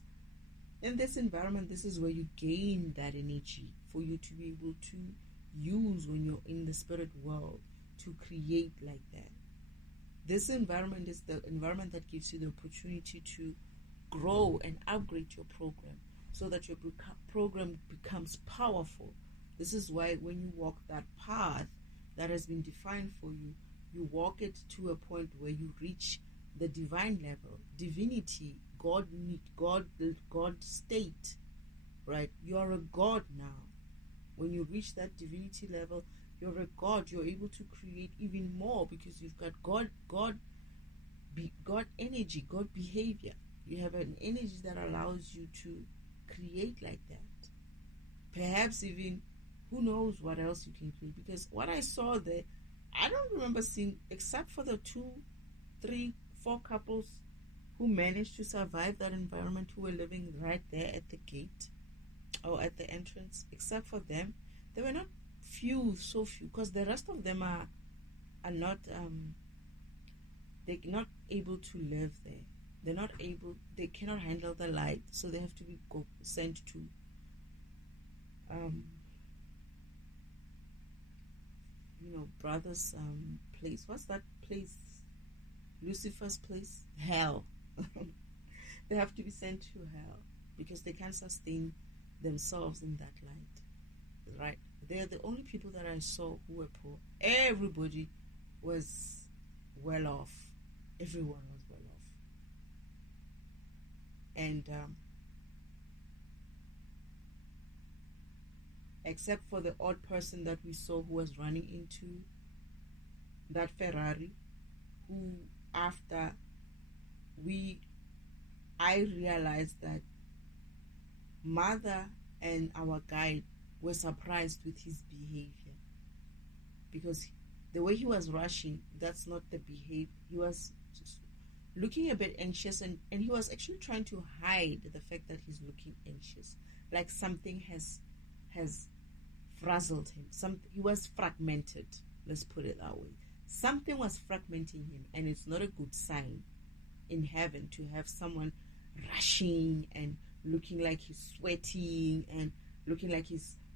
in this environment, this is where you gain that energy for you to be able to use when you're in the spirit world to create like that. This environment is the environment that gives you the opportunity to grow and upgrade your program so that your program becomes powerful. This is why when you walk that path that has been defined for you, you walk it to a point where you reach the divine level, divinity, God state, right? You are a God now. When you reach that divinity level, you're a God. You're able to create even more because you've got God energy, God behavior. You have an energy that allows you to create like that. Perhaps even, who knows what else you can create. Because what I saw there, I don't remember seeing, except for the 2, 3, 4 couples who managed to survive that environment, who were living right there at the gate or at the entrance. Except for them, there were not so few, because the rest of them are not they're not able to live there. They cannot handle the light, so they have to be sent to brother's place. What's that place? Lucifer's place? Hell. They have to be sent to hell because they can't sustain themselves in that light, right? They're the only people that I saw who were poor. Everybody was well off. Everyone was well off. And except for the odd person that we saw who was running into that Ferrari, who after I realized that mother and our guide were surprised with his behavior, because the way he was rushing, that's not the behavior. He was just looking a bit anxious, and he was actually trying to hide the fact that he's looking anxious, like something has frazzled him. He was fragmented. Let's put it that way. Something was fragmenting him, and it's not a good sign in heaven to have someone rushing and looking like he's sweating and looking like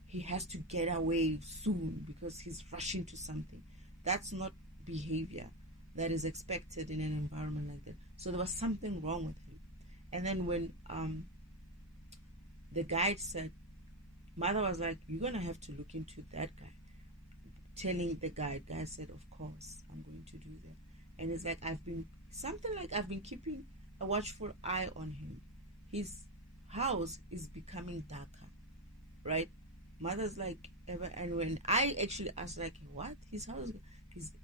he has to get away soon because he's rushing to something. That's not behavior that is expected in an environment like that. So there was something wrong with him. And then when the guide said, Mother was like, you're going to have to look into that guy. Telling the guide said, of course, I'm going to do that. And it's like, I've been keeping a watchful eye on him. His house is becoming darker, right? Mother's like, and when I actually asked, like, what? His house?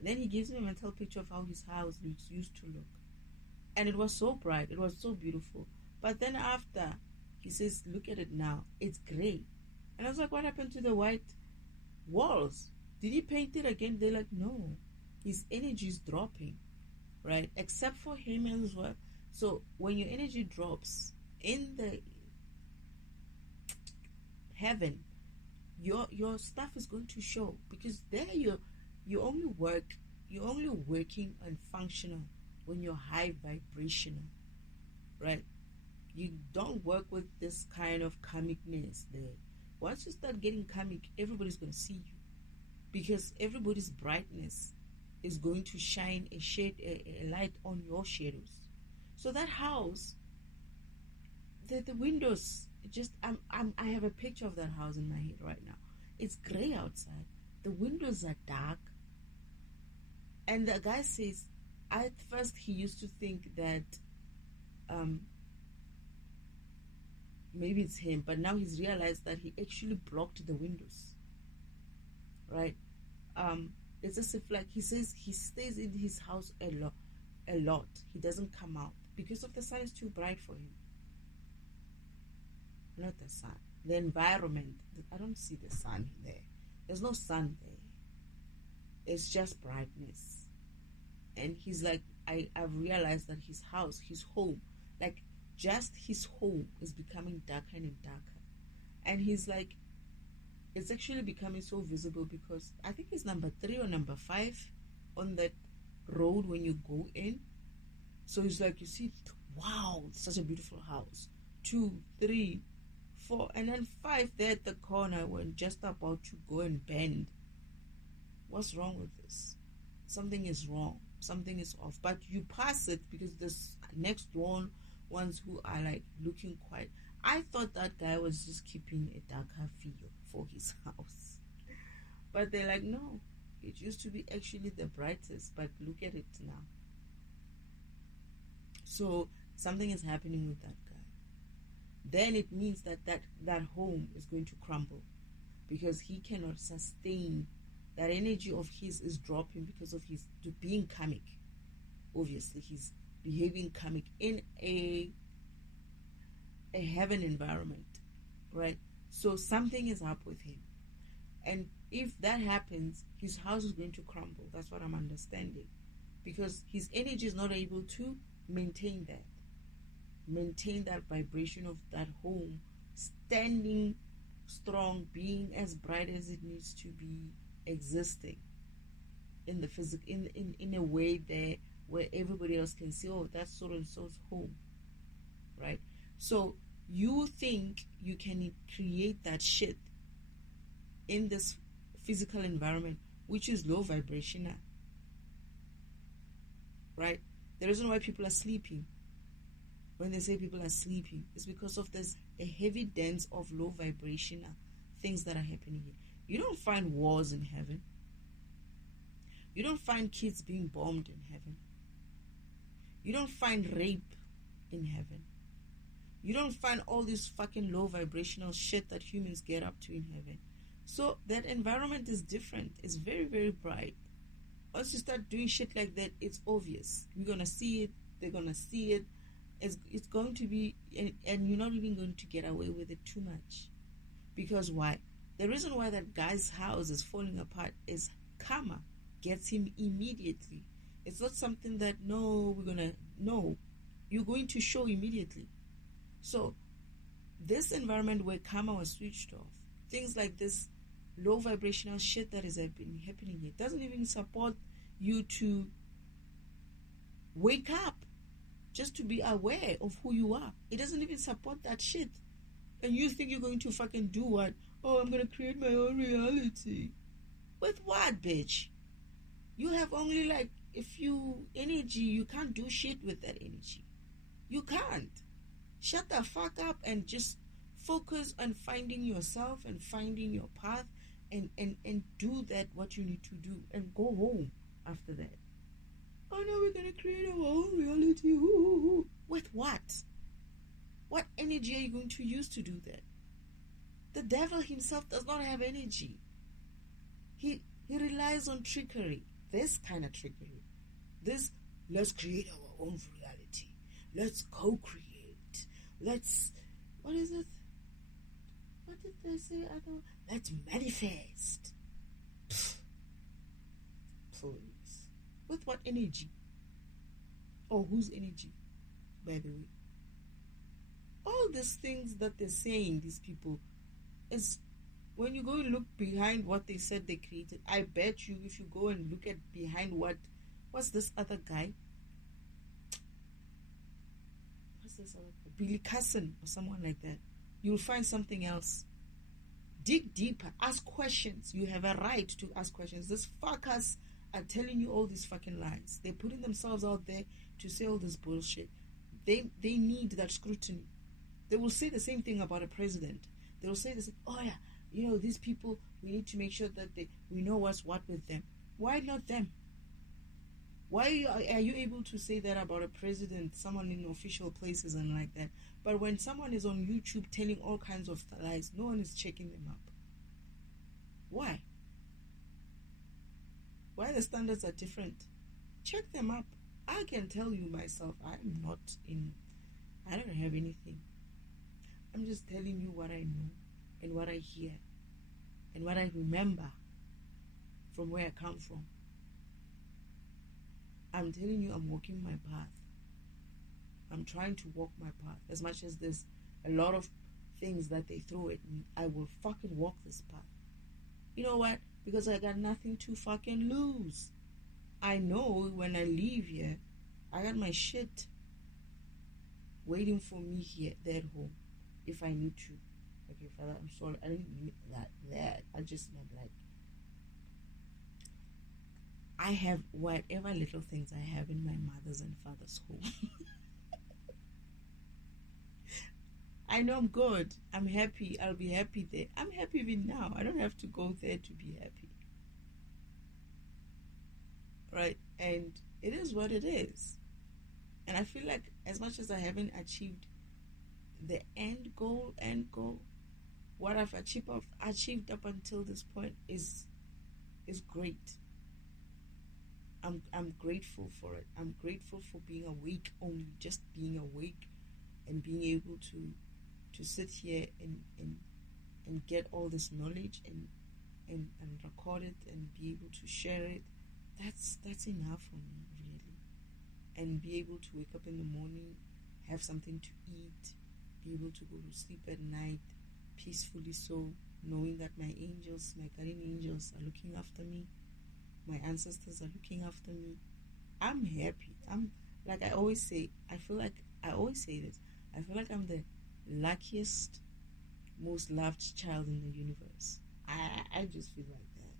Then he gives me a mental picture of how his house used to look. And it was so bright. It was so beautiful. But then after, he says, look at it now. It's gray. And I was like, what happened to the white walls? Did he paint it again? They're like, no. His energy is dropping, right? Except for him as well. So when your energy drops in the heaven, your stuff is going to show, because there you're only working and functional when you're high vibrational, right? You don't work with this kind of karmicness there. Once you start getting karmic, everybody's going to see you, because everybody's brightness is going to shine a light on your shadows. So that house, the windows, I have a picture of that house in my head right now. It's gray outside. The windows are dark. And the guy says, at first he used to think that maybe it's him, but now he's realized that he actually blocked the windows, right? It's as if, like, he says he stays in his house a lot. He doesn't come out because of the sun is too bright for him. Not the sun, the environment. I don't see the sun there. There's no sun there. It's just brightness. And he's like, I've realized that his house, his home, like just his home is becoming darker and darker. And he's like, it's actually becoming so visible because I think it's number 3 or number 5 on that road when you go in. So it's like, you see, wow, such a beautiful house. 2, 3, 4, and then 5 there at the corner when just about to go and bend. What's wrong with this? Something is wrong. Something is off. But you pass it because this next one, ones who are like looking quiet. I thought that guy was just keeping a darker feel for his house. But they're like, no, it used to be actually the brightest, but look at it now. So something is happening with that guy. Then it means that home is going to crumble because he cannot sustain. That energy of his is dropping because of his being karmic. Obviously, he's behaving karmic in a heaven environment, right? So something is up with him. And if that happens, his house is going to crumble. That's what I'm understanding. Because his energy is not able to maintain that vibration of that home, standing strong, being as bright as it needs to be, existing in the physical, in a way there where everybody else can see, oh, that's so and so's home, right? So you think you can create that shit in this physical environment, which is low vibrational, right? The reason why people are sleeping, when they say people are sleeping, is because of this a heavy dance of low vibrational things that are happening here. You don't find wars in heaven. You don't find kids being bombed in heaven. You don't find rape in heaven. You don't find all this fucking low vibrational shit that humans get up to in heaven. So that environment is different. It's very, very bright. Once you start doing shit like that, it's obvious. We're going to see it. They're going to see it. It's going to be, and you're not even going to get away with it too much. Because why? The reason why that guy's house is falling apart is karma gets him immediately. It's not something that, you're going to show immediately. So this environment where karma was switched off, things like this low vibrational shit that is happening here. It doesn't even support you to wake up, just to be aware of who you are. It doesn't even support that shit. And you think you're going to fucking do what? Oh, I'm going to create my own reality. With what, bitch? You have only like a few energy. You can't do shit with that energy. You can't. Shut the fuck up and just focus on finding yourself and finding your path and do that what you need to do and go home after that. Oh no, we're going to create our own reality. Ooh. With what? What energy are you going to use to do that? The devil himself does not have energy. He relies on trickery. This kind of trickery. This, let's create our own reality. Let's co-create. Let's, what is it? What did they say? Let's manifest. Please. With what energy? Or whose energy, by the way? All these things that they're saying, these people, is when you go and look behind what they said they created, I bet you if you go and look at behind what's this other guy? What's this other guy? Billy Carson or someone like that. You'll find something else. Dig deeper. Ask questions. You have a right to ask questions. These fuckers are telling you all these fucking lies. They're putting themselves out there to say all this bullshit. They need that scrutiny. They will say the same thing about a president. They will say this, oh yeah, you know, these people, we need to make sure that we know what's what with them. Why not them? Why are you able to say that about a president, someone in official places and like that? But when someone is on YouTube telling all kinds of lies, no one is checking them up. Why? Why the standards are different? Check them up. I can tell you myself, I don't have anything. I'm just telling you what I know and what I hear and what I remember from where I come from. I'm telling you, I'm walking my path. I'm trying to walk my path. As much as there's a lot of things that they throw at me, I will fucking walk this path. You know what? Because I got nothing to fucking lose. I know when I leave here, I got my shit waiting for me here, there at home, if I need to. Okay, Father, I'm sorry. I didn't mean that. I just meant like, I have whatever little things I have in my mother's and father's home. I know I'm good. I'm happy. I'll be happy there. I'm happy even now. I don't have to go there to be happy. Right? And it is what it is. And I feel like as much as I haven't achieved the end goal, what I've achieved up until this point is great. I'm grateful for it. I'm grateful for being awake, only just being awake and being able to sit here and get all this knowledge and record it and be able to share it. That's enough for me, really. And be able to wake up in the morning, have something to eat, be able to go to sleep at night peacefully, so knowing that my angels, my guardian angels, are looking after me, my ancestors are looking after me. I'm happy. I'm like I always say, I feel like I'm the luckiest, most loved child in the universe. I just feel like that.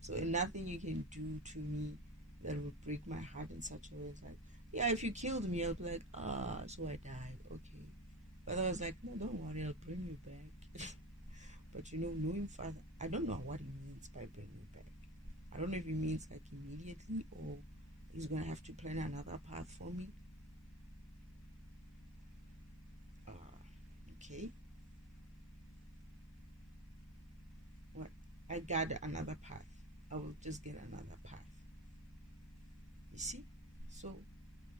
So nothing you can do to me that will break my heart in such a way. It's like, yeah, if you killed me, I'll be like, so I died, okay. But I was like, no, don't worry, I'll bring you back. But knowing Father, I don't know what he means by bring me back. I don't know if he means like immediately or he's going to have to plan another path for me. Okay. What? I got another path. I will just get another path. You see? So,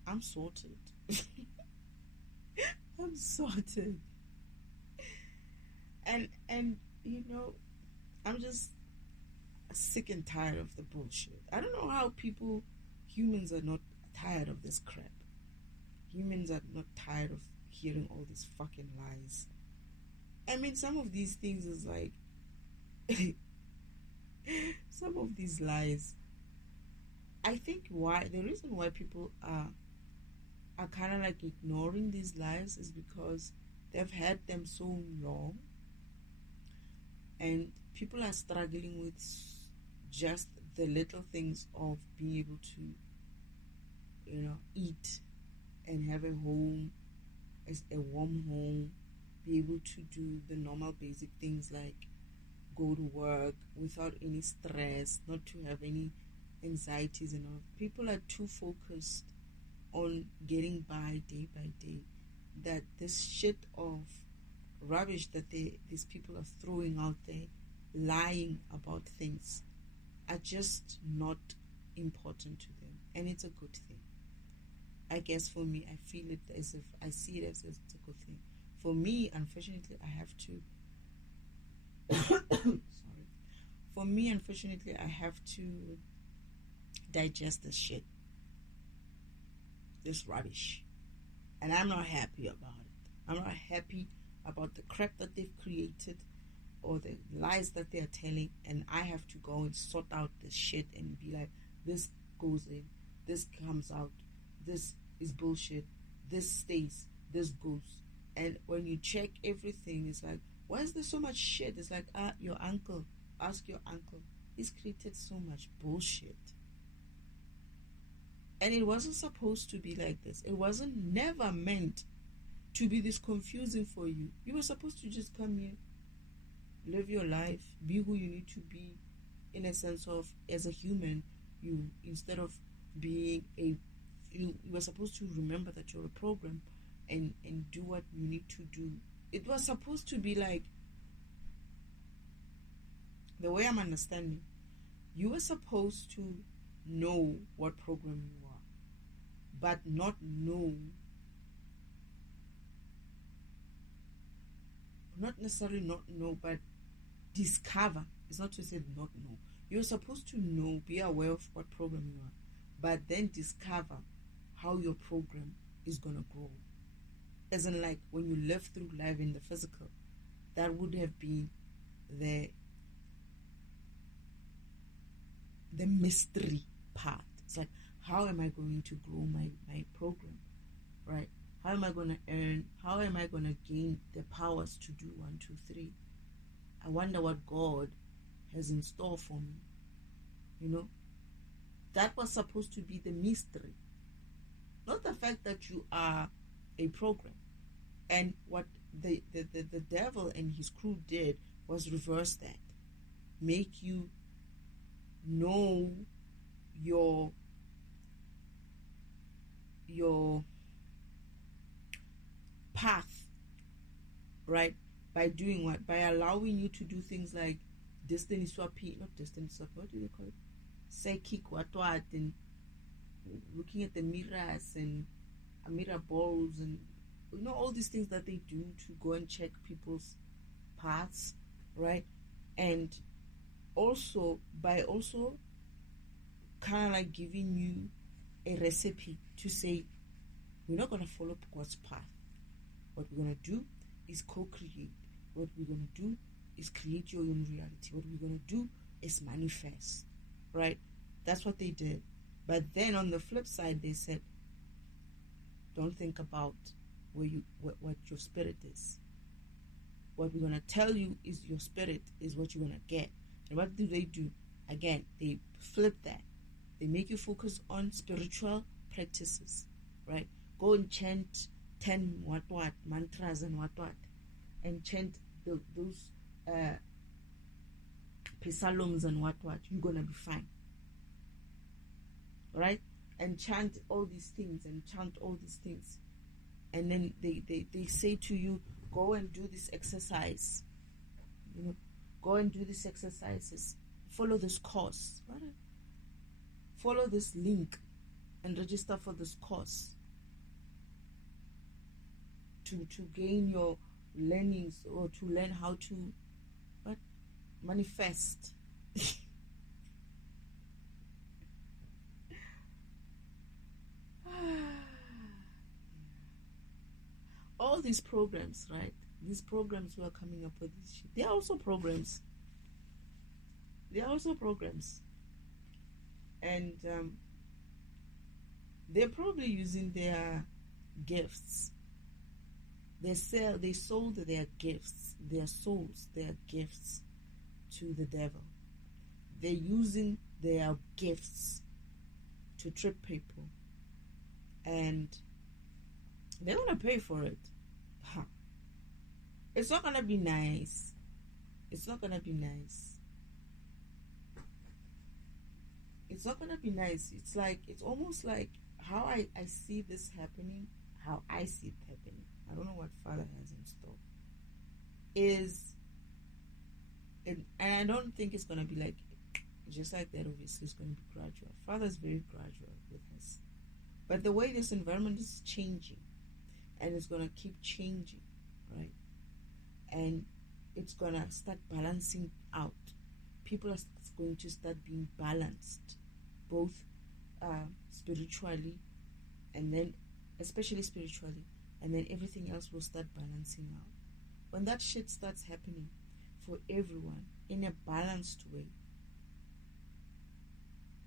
I'm sorted. I'm sorted. And I'm just sick and tired of the bullshit. I don't know how humans are not tired of this crap. Humans are not tired of hearing all these fucking lies. I mean, some of these things is like, some of these lies, I think the reason why people are kind of like ignoring these lies is because they've had them so long, and people are struggling with just the little things of being able to, eat and have a home, a warm home, be able to do the normal basic things like go to work without any stress, not to have any anxieties and all. People are too focused on getting by day that this shit of rubbish that these people are throwing out there, lying about things, are just not important to them, and it's a good thing. I guess for me, I feel it as if I see it as it's a good thing. For me, unfortunately, I have to sorry. For me, unfortunately, I have to digest this shit, this rubbish, and I'm not happy about it. I'm not happy about the crap that they've created or the lies that they are telling, and I have to go and sort out this shit and be like, this goes in, this comes out, this is bullshit, this stays, this goes. And when you check everything, it's like, why is there so much shit? It's like, your uncle, ask your uncle. He's created so much bullshit. And it wasn't supposed to be like this. It wasn't never meant to be this confusing for you. You were supposed to just come here, live your life, be who you need to be, in a sense of, as a human, you, instead of being you were supposed to remember that you're a program and do what you need to do. It was supposed to be like, the way I'm understanding, you were supposed to know what program you are, but not necessarily not know, but discover. It's not to say not know. You're supposed to know, be aware of what program you are, but then discover how your program is going to grow. As in, like, when you live through life in the physical, that would have been the mystery part. It's like, how am I going to grow my program, right? How am I going to earn? How am I going to gain the powers to do 1, 2, 3? I wonder what God has in store for me. That was supposed to be the mystery, not the fact that you are a program. And what the devil and his crew did was reverse that, make you know your path, right? By doing what? By allowing you to do things like destiny swapping, not destiny swap, what do they call it? Psychic what, and looking at the mirrors and mirror balls and all these things that they do to go and check people's paths, right? And also by kind of like giving you a recipe to say, we're not going to follow God's path. What we're going to do is co-create. What we're going to do is create your own reality. What we're going to do is manifest, right? That's what they did. But then on the flip side, they said, don't think about what your spirit is. What we're going to tell you is your spirit is what you're going to get. And what do? Again, they flip that. They make you focus on spiritual practices, right? Go and chant 10 what mantras and what, and chant those psalms and what, you're going to be fine, right? And chant all these things. And then they say to you, go and do this exercise. Go and do these exercises. Follow this course. Right? Follow this link and register for this course to gain your learnings, or to learn how to manifest. All these programs, right? These programs who are coming up with this shit, they are also programs. They are also programs. And they're probably using their gifts. They sold their gifts, their souls, their gifts to the devil. They're using their gifts to trip people. And they're going to pay for it. It's not going to be nice. It's not going to be nice. It's not going to be nice. It's almost like how I see this happening, how I see it happening. I don't know what Father has in store. And I don't think it's going to be like, just like that, obviously, it's going to be gradual. Father's very gradual with us. But the way this environment is changing, and it's going to keep changing, right? And it's going to start balancing out. People are going to start being balanced, both spiritually, and then, especially spiritually, and then everything else will start balancing out. When that shit starts happening for everyone in a balanced way,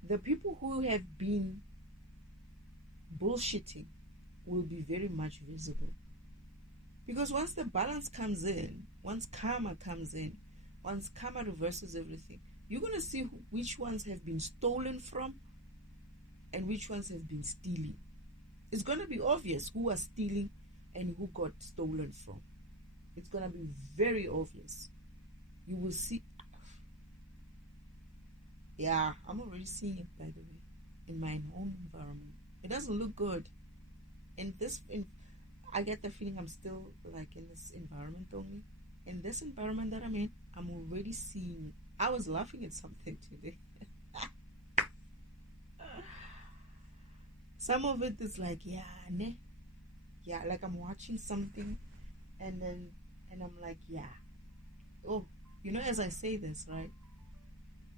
the people who have been bullshitting will be very much visible. Because once the balance comes in, once karma comes in, once karma reverses everything, you're going to see which ones have been stolen from and which ones have been stealing. It's going to be obvious who are stealing and who got stolen from. It's going to be very obvious. You will see. Yeah, I'm already seeing it, by the way, in my own environment. It doesn't look good. I get the feeling I'm still like in this environment only. In this environment that I'm in, I'm already seeing. I was laughing at something today. Some of it is like, yeah, like I'm watching something, and I'm like, yeah. Oh, as I say this, right?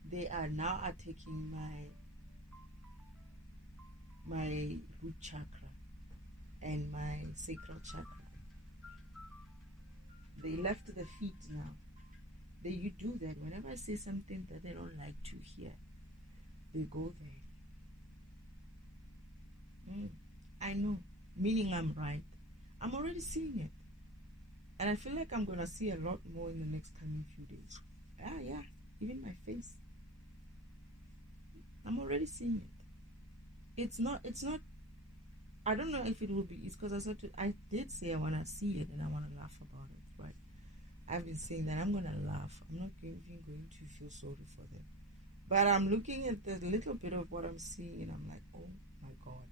They are now attacking my root chakra and my sacral chakra. They left the feet now. You do that whenever I say something that they don't like to hear. They go there. I know, meaning I'm right. I'm already seeing it, and I feel like I'm gonna see a lot more in the next coming few days. Yeah, even my face. I'm already seeing it. It's not. I don't know if it will be. It's because I did say I want to see it and I want to laugh about it, right? I've been saying that I'm going to laugh. I'm not even going to feel sorry for them. But I'm looking at the little bit of what I'm seeing and I'm like, oh my God.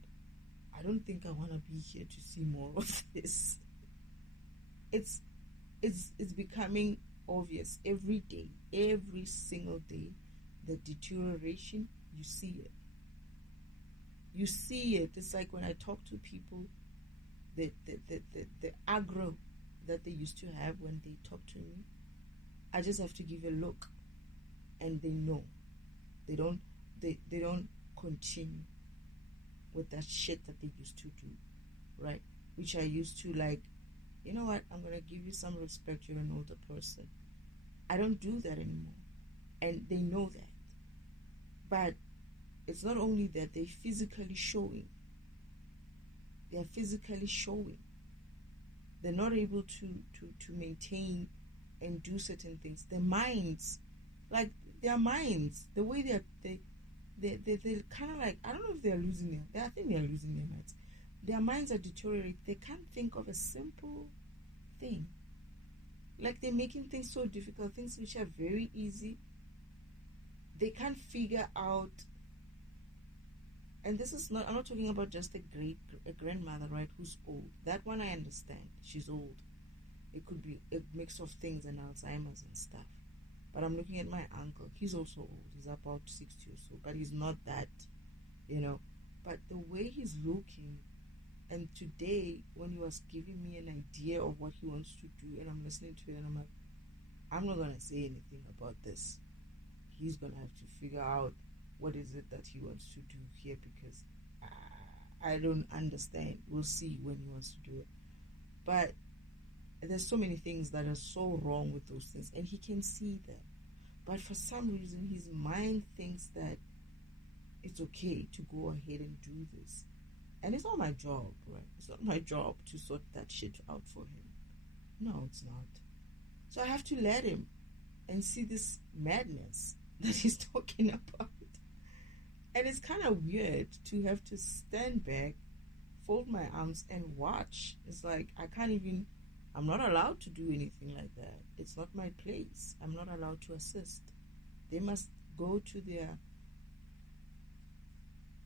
I don't think I want to be here to see more of this. It's becoming obvious every day, every single day, the deterioration. You see it. You see it. It's like when I talk to people, the aggro that they used to have when they talk to me, I just have to give a look, and they know. They don't continue with that shit that they used to do, right? Which I used to like. You know what? I'm gonna give you some respect. You're an older person. I don't do that anymore, and they know that. But it's not only that, they're physically showing. They're physically showing. They're not able to maintain and do certain things. Their minds, the way they're kind of like, I don't know if they're losing I think they're losing their minds. Their minds are deteriorating. They can't think of a simple thing. Like they're making things so difficult, things which are very easy. They can't figure out. And this is not, I'm not talking about just a grandmother, right, who's old. That one I understand. She's old. It could be a mix of things and Alzheimer's and stuff. But I'm looking at my uncle. He's also old. He's about 60 or so. But he's not that, But the way he's looking, and today when he was giving me an idea of what he wants to do, and I'm listening to it, and I'm like, I'm not going to say anything about this. He's going to have to figure out what is it that he wants to do here, because I don't understand. We'll see when he wants to do it. But there's so many things that are so wrong with those things, and he can see them. But for some reason, his mind thinks that it's okay to go ahead and do this. And it's not my job, right? It's not my job to sort that shit out for him. No, it's not. So I have to let him and see this madness that he's talking about. And it's kind of weird to have to stand back, fold my arms, and watch. It's like I'm not allowed to do anything like that. It's not my place. I'm not allowed to assist. They must go to their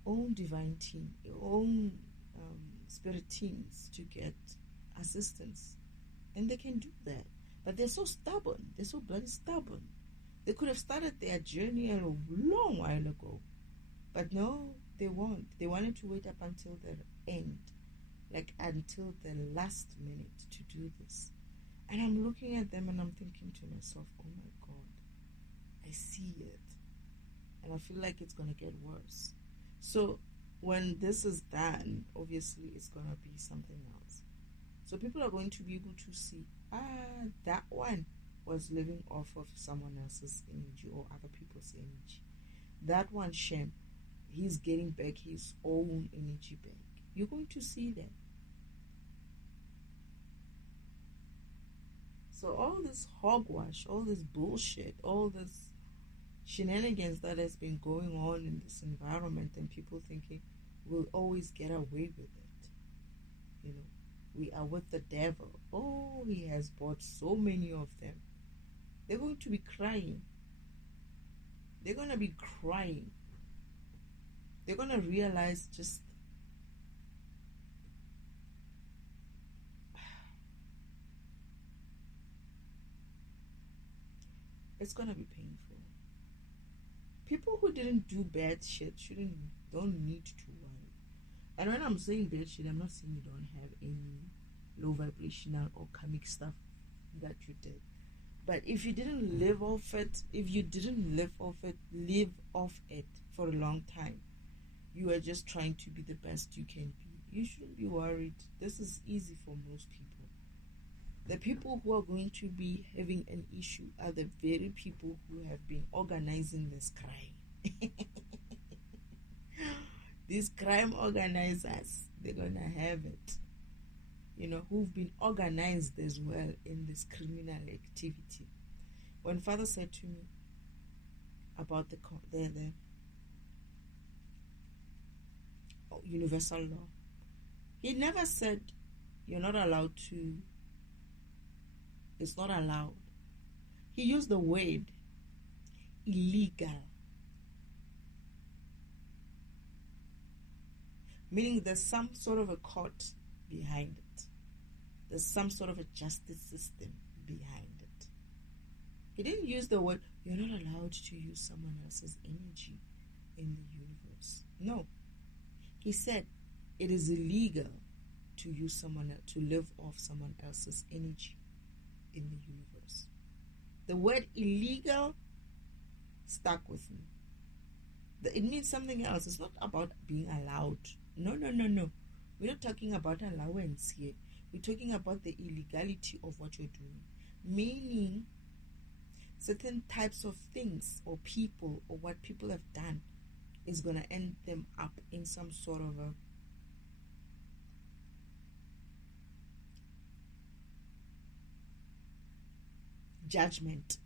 own divine team, own spirit teams to get assistance. And they can do that. But they're so stubborn. They're so bloody stubborn. They could have started their journey a long while ago. But no, they won't. They wanted to wait up until the end, like until the last minute to do this. And I'm looking at them and I'm thinking to myself, oh my God, I see it. And I feel like it's going to get worse. So when this is done, obviously it's going to be something else. So people are going to be able to see, that one was living off of someone else's energy or other people's energy. That one, Shem, he's getting back his own energy back. You're going to see that. So all this hogwash, all this bullshit, all this shenanigans that has been going on in this environment, and people thinking we'll always get away with it. You know, we are with the devil. Oh, he has bought so many of them. They're going to be crying. They're going to be crying. They're going to realize just it's going to be painful. People who didn't do bad shit don't need to worry. And when I'm saying bad shit, I'm not saying you don't have any low vibrational or karmic stuff that you did. But if you didn't live off it, live off it for a long time, you are just trying to be the best you can be. You shouldn't be worried. This is easy for most people. The people who are going to be having an issue are the very people who have been organizing this crime. These crime organizers, they're going to have it. You know, who've been organized as well in this criminal activity. When Father said to me about the universal law, he never said you're not allowed to. It's not allowed. He used the word illegal, meaning there's some sort of a court behind it. There's some sort of a justice system behind it. He didn't use the word, you're not allowed to use someone else's energy in the universe. No. He said it is illegal to use to live off someone else's energy in the universe. The word illegal stuck with me. It means something else. It's not about being allowed. No. We're not talking about allowance here. We're talking about the illegality of what you're doing. Meaning, certain types of things or people or what people have done is going to end them up in some sort of a judgment.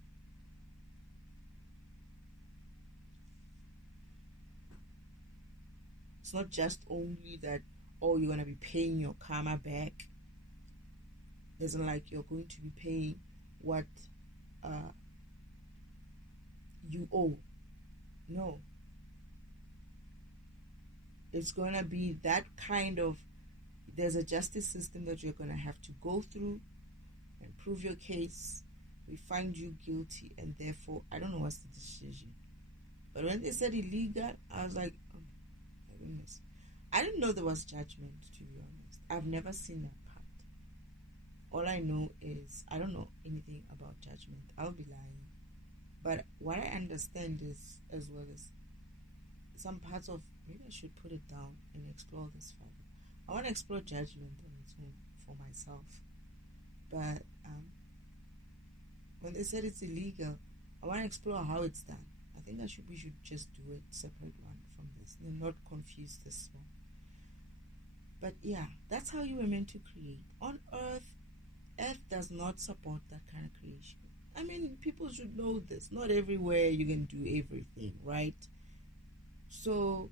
It's not just only that, oh, you're going to be paying your karma back. It isn't like you're going to be paying what you owe. No. It's going to be that kind of, there's a justice system that you're going to have to go through and prove your case. We find you guilty, and therefore, I don't know what's the decision. But when they said illegal, I was like, oh my goodness. I didn't know there was judgment, to be honest. I've never seen that part. All I know is, I don't know anything about judgment. I'll be lying. But what I understand is, as well as some parts of, maybe I should put it down and explore this further. I want to explore judgment on its own for myself. But when they said it's illegal, I want to explore how it's done. I think we should just do a separate one from this and not confuse this one. But yeah, that's how you were meant to create. On Earth, Earth does not support that kind of creation. I mean, people should know this. Not everywhere you can do everything, right? So,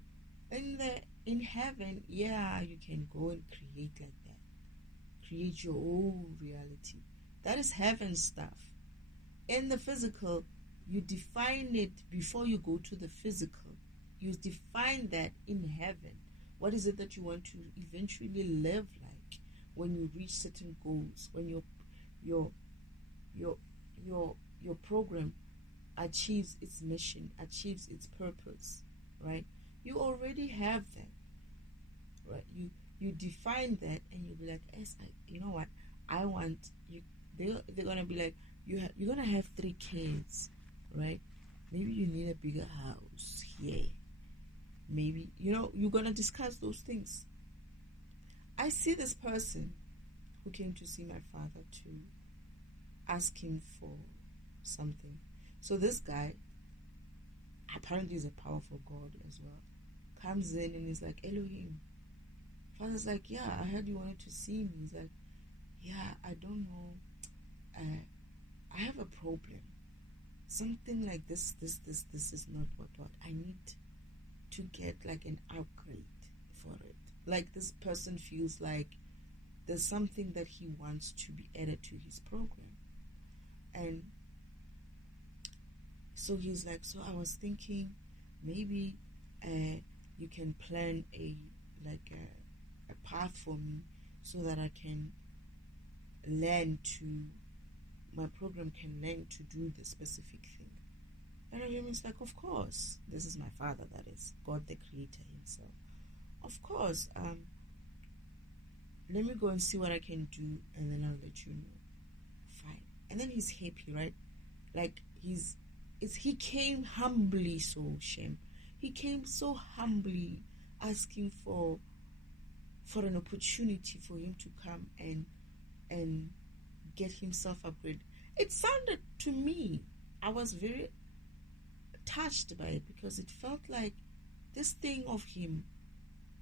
in heaven, yeah, you can go and create like that. Create your own reality. That is heaven stuff. In the physical, you define it before you go to the physical. You define that in heaven. What is it that you want to eventually live like when you reach certain goals? When your program achieves its mission, achieves its purpose, right? You already have that, right? You define that, and you'll be like, yes, you know what? I want you. They're gonna be like, you're gonna have 3 kids, right? Maybe you need a bigger house here. Maybe, you're gonna discuss those things. I see this person who came to see my father to ask him for something. So this guy, apparently is a powerful God as well, comes in and he's like, Elohim. Father's like, yeah, I heard you wanted to see me. He's like, yeah, I don't know. I have a problem. Something like this is not what I need to get like an upgrade for it. Like this person feels like there's something that he wants to be added to his program. And so he's like, so I was thinking maybe you can plan a path for me so that I can my program can learn to do the specific thing. And Elohim is like, of course, this is my father, that is God the Creator himself. Of course, let me go and see what I can do, and then I'll let you know. Fine. And then he's happy, right? Like he came humbly, so Shem. He came so humbly, asking for an opportunity for him to come and get himself upgraded. It sounded to me, I was very touched by it, because it felt like this thing of him,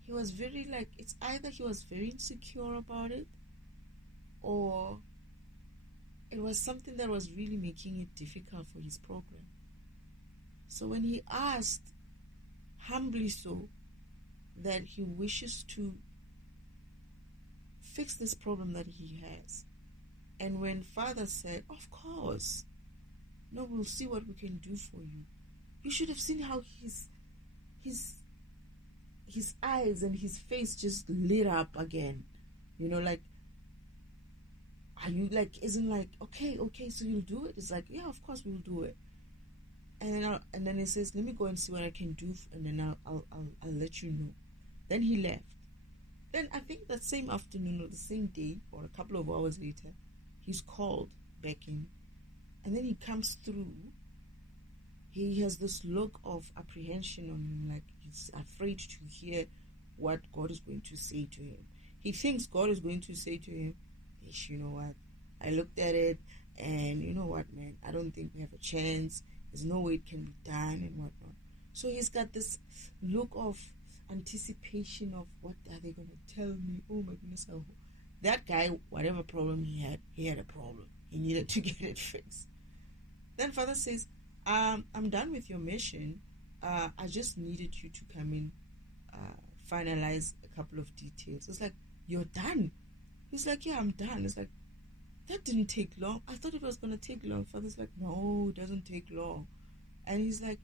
he was very like, it's either he was very insecure about it, or it was something that was really making it difficult for his program. So when he asked humbly so that he wishes to fix this problem that he has, and when Father said, of course, no, we'll see what we can do for you. You should have seen how his eyes and his face just lit up again. Like, are you like, isn't like, okay, so you'll do it? It's like, yeah, of course we'll do it. And then he says, let me go and see what I can do, and then I'll let you know. Then he left. Then I think that same afternoon or the same day or a couple of hours later, he's called back in, and then he comes through. He has this look of apprehension on him, like he's afraid to hear what God is going to say to him. He thinks God is going to say to him, you know what, I looked at it, and you know what, man, I don't think we have a chance. There's no way it can be done and whatnot. So he's got this look of anticipation of, what are they going to tell me? Oh my goodness. That guy, whatever problem he had a problem. He needed to get it fixed. Then Father says, I'm done with your mission. I just needed you to come in, finalize a couple of details. It's like, you're done? He's like, yeah, I'm done. It's like, that didn't take long. I thought it was going to take long. Father's like, no, it doesn't take long. And he's like,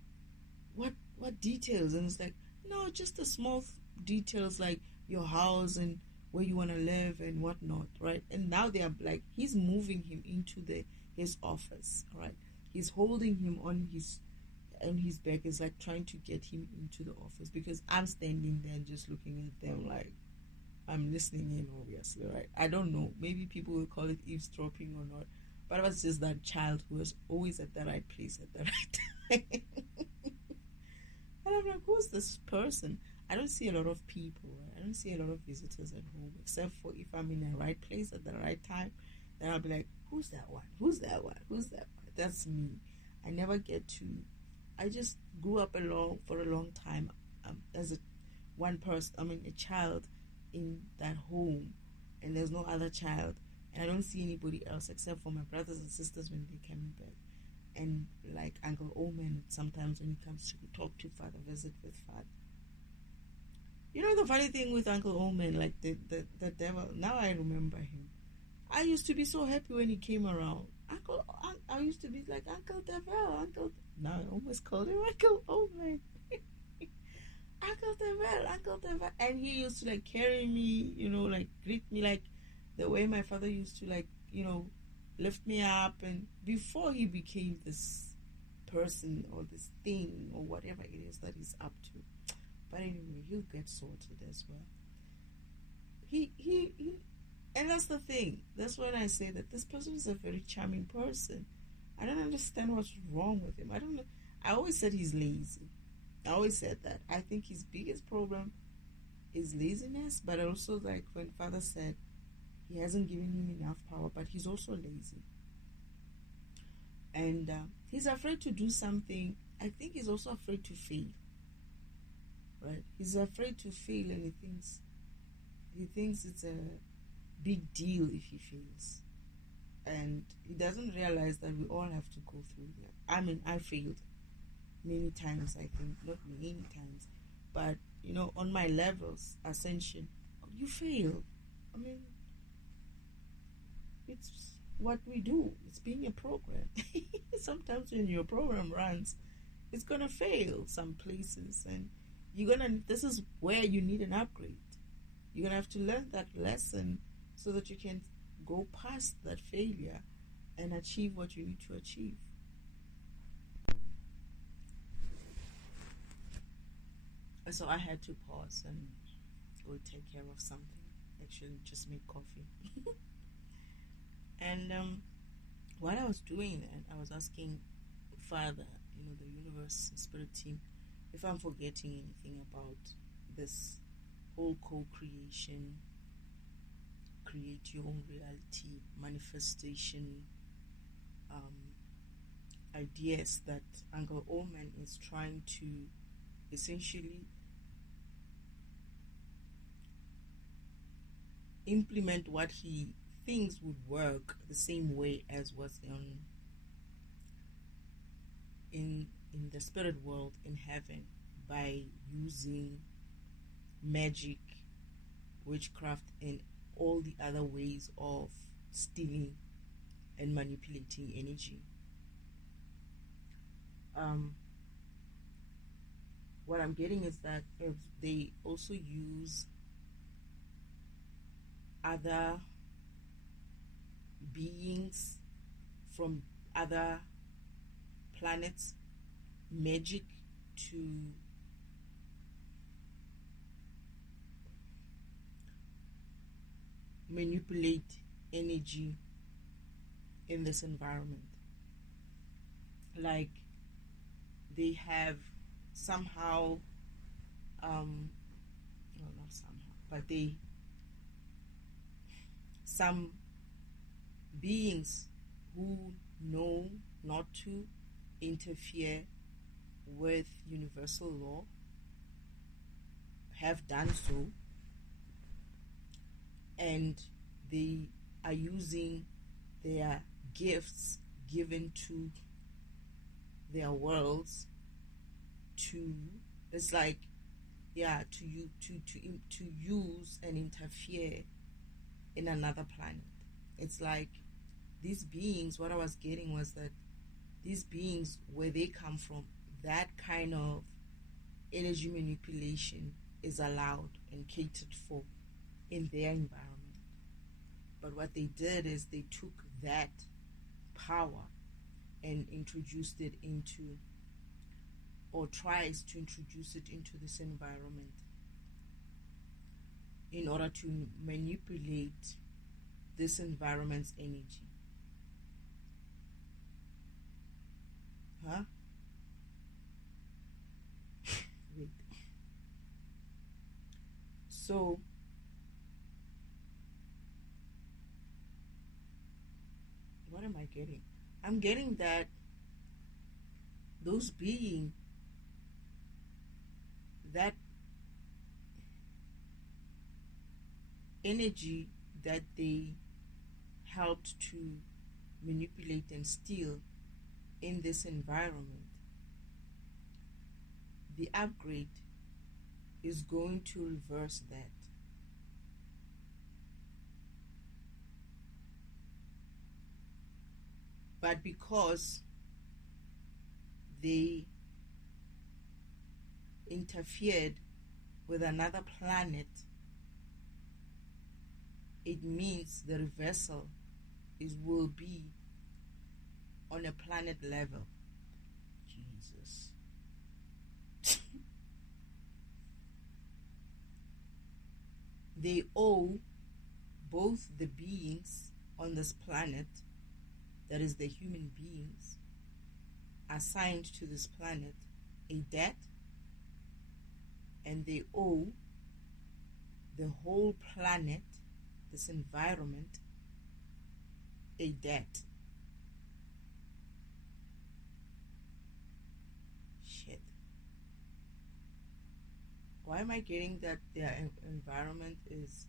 what details? And it's like, no, just the small details, like your house and where you want to live and whatnot, right? And now they are like, he's moving him into his office, right? He's holding him on his back, is like trying to get him into the office, because I'm standing there and just looking at them like I'm listening in, obviously, right? I don't know, maybe people will call it eavesdropping or not, but I was just that child who was always at the right place at the right time. And I'm like, who's this person? I don't see a lot of people, right? I don't see a lot of visitors at home, except for if I'm in the right place at the right time. Then I'll be like, who's that one? Who's that one? Who's that one? That's me. I never get to. I just grew up for a long time as one person. I mean, a child in that home, and there's no other child, and I don't see anybody else except for my brothers and sisters when they come back, and like Uncle Omen sometimes when he comes to talk to father, visit with father. You know the funny thing with Uncle Omen, like the devil. Now I remember him. I used to be so happy when he came around. I used to be like Uncle Devil, Uncle. Now I almost called him Uncle Omen. Uncle Devil, and he used to like carry me, like greet me like the way my father used to like, lift me up. And before he became this person or this thing or whatever it is that he's up to, but anyway, he'll get sorted as well. He and that's the thing. That's when I say that this person is a very charming person. I don't understand what's wrong with him. I don't know. I always said he's lazy. I always said that. I think his biggest problem is laziness, but also like when father said he hasn't given him enough power, but he's also lazy. And he's afraid to do something. I think he's also afraid to fail. Right? He's afraid to fail, and he thinks it's a big deal if he fails. And he doesn't realize that we all have to go through that. I mean, I failed many times, I think. Not many times. But, on my levels, ascension, you fail. I mean, it's what we do. It's being a program. Sometimes when your program runs, it's going to fail some places. And this is where you need an upgrade. You're going to have to learn that lesson so that you can go past that failure and achieve what you need to achieve. So I had to pause and go take care of something. Actually, just make coffee. And while I was doing that, I was asking Father, the universe, spirit team, if I'm forgetting anything about this whole co-creation, create your own reality, manifestation, ideas that Uncle Omen is trying to essentially implement what he thinks would work the same way as was in the spirit world in heaven, by using magic, witchcraft, and all the other ways of stealing and manipulating energy. What I'm getting is that if they also use other beings from other planets, magic, to manipulate energy in this environment. Like they have somehow, not somehow, but some beings who know not to interfere with universal law have done so, and they are using their gifts given to their worlds to, it's like, to use and interfere in another planet. It's like these beings, what I was getting was that these beings, where they come from, that kind of energy manipulation is allowed and catered for in their environment. But what they did is they took that power and introduced it into, or tries to introduce it into this environment in order to manipulate this environment's energy. Huh? Wait. So, what am I getting? I'm getting that those beings, that energy that they helped to manipulate and steal in this environment, the upgrade is going to reverse that. But because they interfered with another planet, it means the reversal will be on a planet level. Jesus. They owe both the beings on this planet, that is the human beings assigned to this planet, a debt, and they owe the whole planet, this environment, a debt. Shit. Why am I getting that their environment is...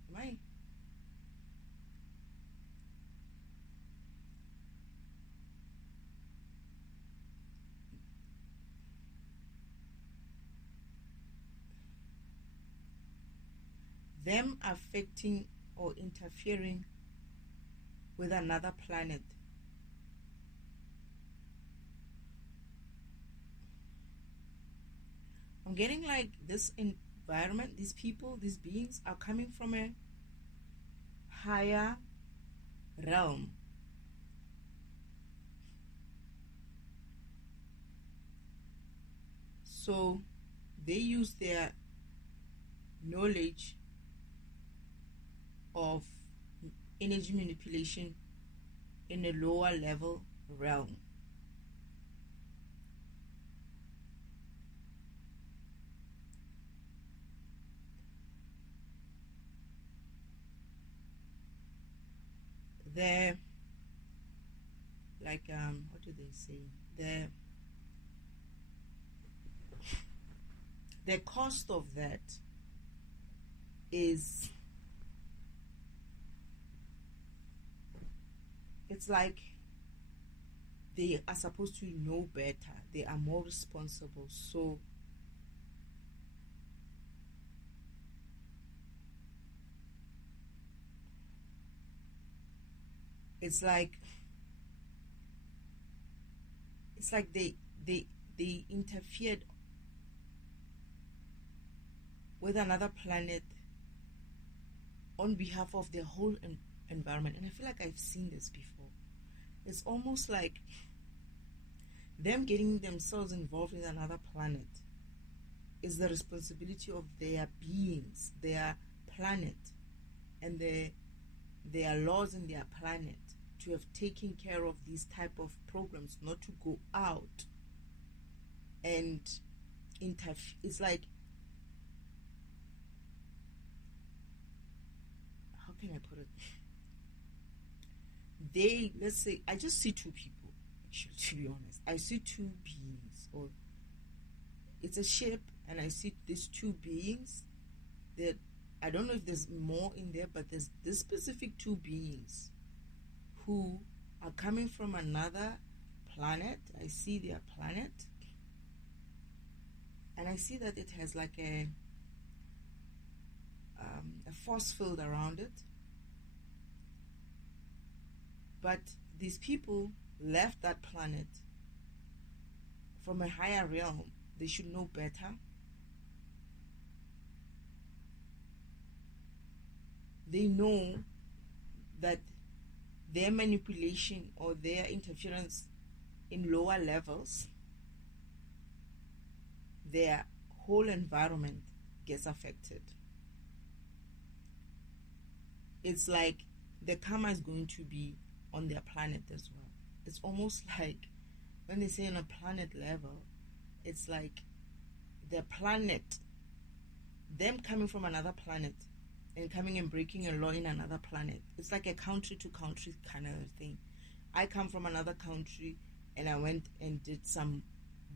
them affecting or interfering with another planet. I'm getting like this environment, these people, these beings are coming from a higher realm. So they use their knowledge of energy manipulation in a lower level realm. They're like, what do they say? The cost of that is, it's like they are supposed to know better. They are more responsible. So it's like they interfered with another planet on behalf of the whole environment. And I feel like I've seen this before. It's almost like them getting themselves involved in another planet is the responsibility of their beings, their planet, and their laws in their planet to have taken care of these type of programs, not to go out and interfere. It's like, how can I put it? Let's say, I just see two people, actually, to be honest. I see two beings, or it's a ship, and I see these two beings that, I don't know if there's more in there, but there's this specific two beings who are coming from another planet. I see their planet, and I see that it has like a force field around it. But these people left that planet from a higher realm. They should know better. They know that their manipulation or their interference in lower levels, their whole environment gets affected. It's like the karma is going to be on their planet as well. It's almost like when they say on a planet level, it's like the planet, them coming from another planet and coming and breaking a law in another planet. It's like a country to country kind of thing. I come from another country and I went and did some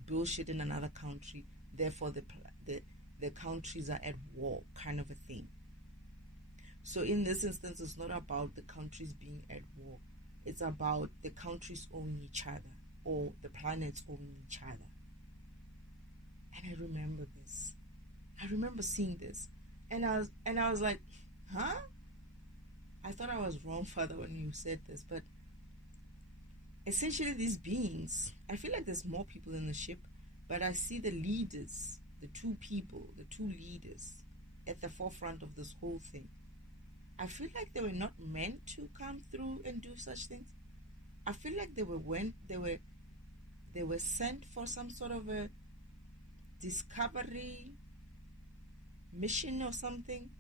bullshit in another country, therefore the countries are at war, kind of a thing. So in this instance, it's not about the countries being at war. It's about the countries owning each other, or the planets owning each other. And I remember this. I remember seeing this. And I was like, huh? I thought I was wrong, Father, when you said this, but essentially these beings, I feel like there's more people in the ship, but I see the leaders, the two leaders at the forefront of this whole thing. I feel like they were not meant to come through and do such things. I feel like they were sent for some sort of a discovery mission or something,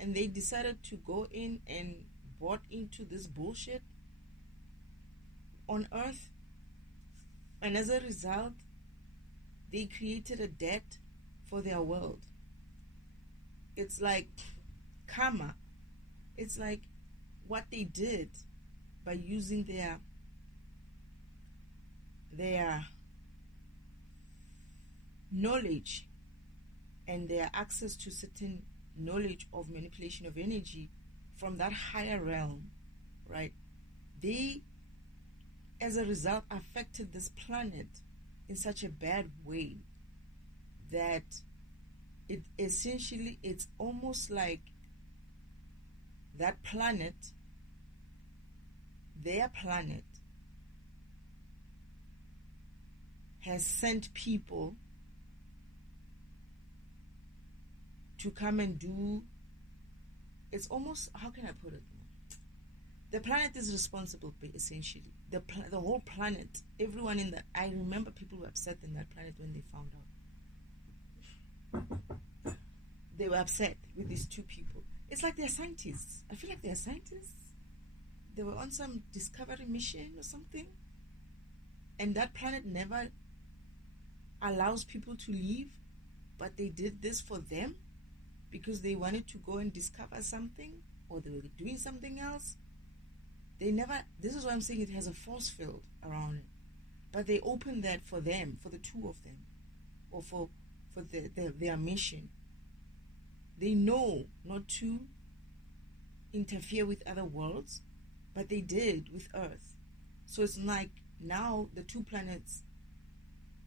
and they decided to go in and bought into this bullshit on Earth, and as a result they created a debt for their world. It's like karma. It's like what they did by using their knowledge and their access to certain knowledge of manipulation of energy from that higher realm, right? They, as a result, affected this planet in such a bad way that it's almost like that planet, their planet, has sent people to come and do. It's almost, how can I put it? The planet is responsible, essentially. The whole planet, everyone in the. I remember people were upset in that planet when they found out. They were upset with these two people. It's like they're scientists. I feel like they're scientists. They were on some discovery mission or something, and that planet never allows people to leave, but they did this for them because they wanted to go and discover something, or they were doing something else. They never. This is why I'm saying it has a force field around it, but they opened that for them, for the two of them, or for their mission. They know not to interfere with other worlds, but they did with Earth. So it's like now the two planets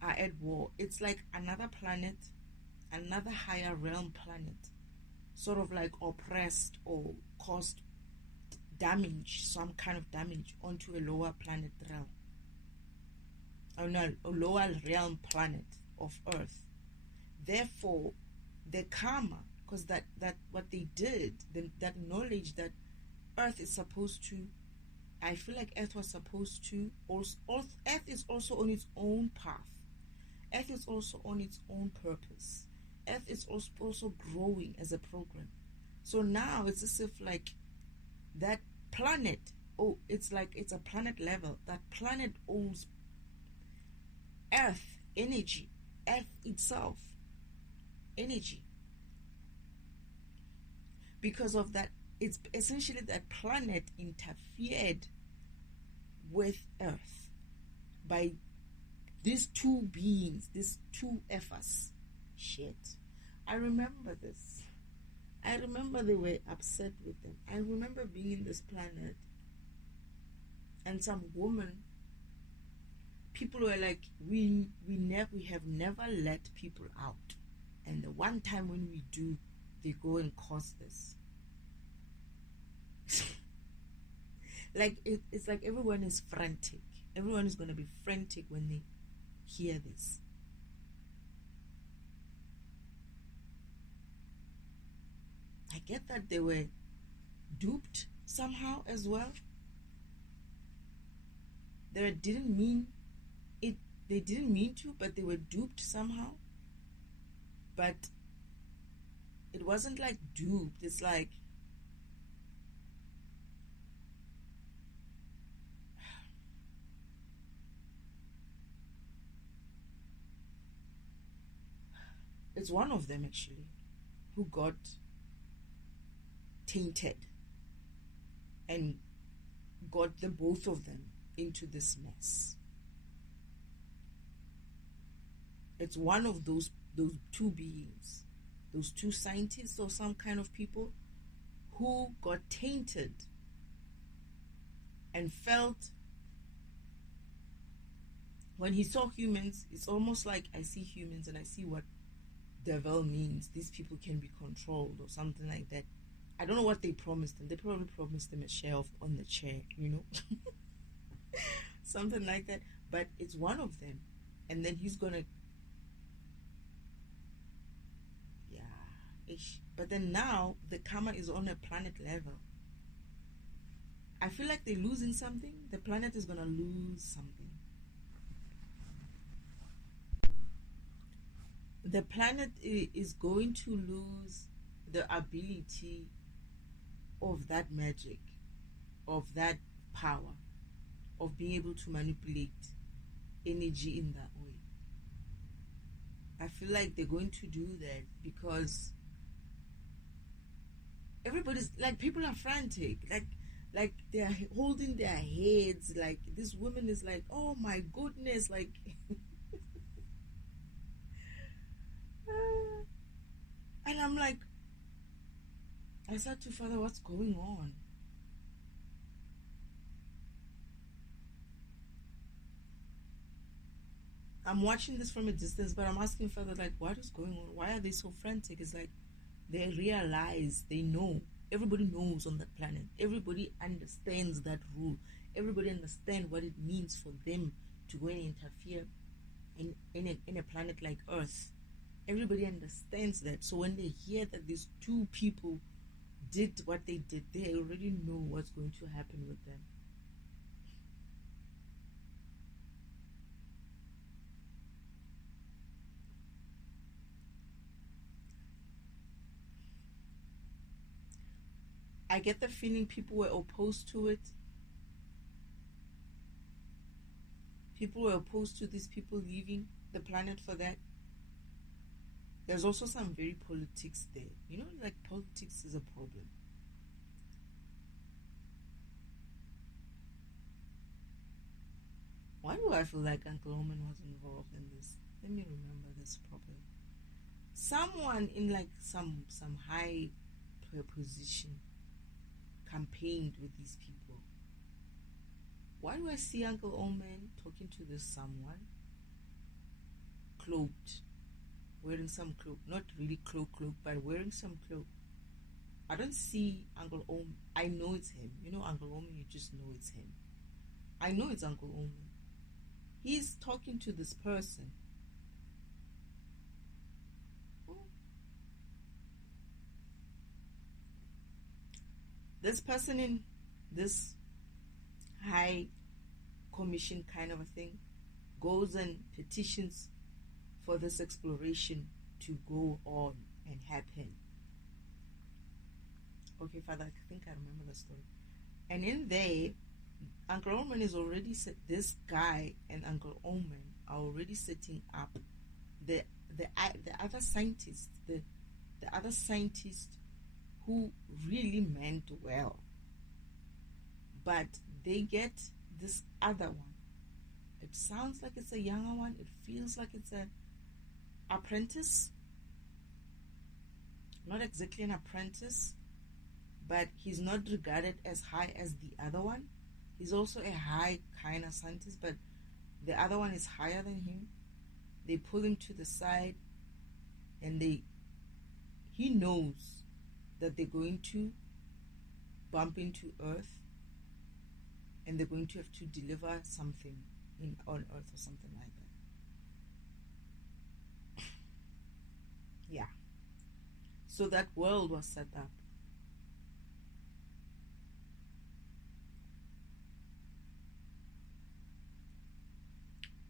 are at war. It's like another planet, another higher realm planet, sort of like oppressed or caused damage, some kind of damage onto a lower planet realm. Oh no, a lower realm planet of Earth. Therefore, the karma, because that what they did, that knowledge that Earth is supposed to, I feel like Earth was supposed to, also, Earth is also on its own path. Earth is also on its own purpose. Earth is also growing as a program. So now it's as if like that planet, it's like it's a planet level. That planet owes Earth energy, Earth itself energy. Because of that, it's essentially that planet interfered with Earth by these two beings, these two effers. Shit. I remember this. I remember they were upset with them. I remember being in this planet and some woman, people were like, we have never let people out. And the one time when we do, they go and cause this. Like it's like everyone is frantic. Everyone is going to be frantic when they hear this. I get that they were duped somehow as well. They didn't mean it. They didn't mean to, but they were duped somehow. But it wasn't like duped. It's like it's one of them actually who got tainted and got the both of them into this mess. It's one of those two beings, those two scientists or some kind of people who got tainted and felt when he saw humans, it's almost like I see humans and I see what devil means. These people can be controlled or something like that. I don't know what they promised them. They probably promised them a chair on the chair, something like that. But it's one of them. And then he's gonna, yeah, ish. But then now the karma is on a planet level. I feel like they're losing something. The planet is gonna lose something. The planet is going to lose the ability of that magic, of that power, of being able to manipulate energy in that way. I feel like they're going to do that because everybody's like, people are frantic, like they're holding their heads, like this woman is like, oh my goodness, like and I'm like, I said to Father, what's going on? I'm watching this from a distance, but I'm asking Father, like, what is going on? Why are they so frantic? It's like they realize, they know. Everybody knows on that planet. Everybody understands that rule. Everybody understands what it means for them to go and interfere in a planet like Earth. Everybody understands that. So when they hear that these two people did what they did, they already know what's going to happen with them. I get the feeling people were opposed to it. People were opposed to these people leaving the planet for that. There's also some very politics there. Like politics is a problem. Why do I feel like Uncle Omen was involved in this? Let me remember this properly. Someone in like some high position campaigned with these people. Why do I see Uncle Omen talking to this someone cloaked, wearing some cloak, not really cloak, but wearing some cloak? I don't see Uncle Omen. I know it's him. Uncle Omen, you just know it's him. I know it's Uncle Omen. He's talking to this person. This person in this high commission kind of a thing goes and petitions for this exploration to go on and happen. Okay, Father, I think I remember the story. And in there, Uncle Omen is already this guy and Uncle Omen are already setting up the other scientist, the other scientist who really meant well, but they get this other one. It sounds like it's a younger one. It feels like it's an apprentice. Not exactly an apprentice, but he's not regarded as high as the other one. He's also a high kind of scientist, but the other one is higher than him. They pull him to the side and he knows that they're going to bump into Earth and they're going to have to deliver something on Earth or something like that. Yeah. So that world was set up.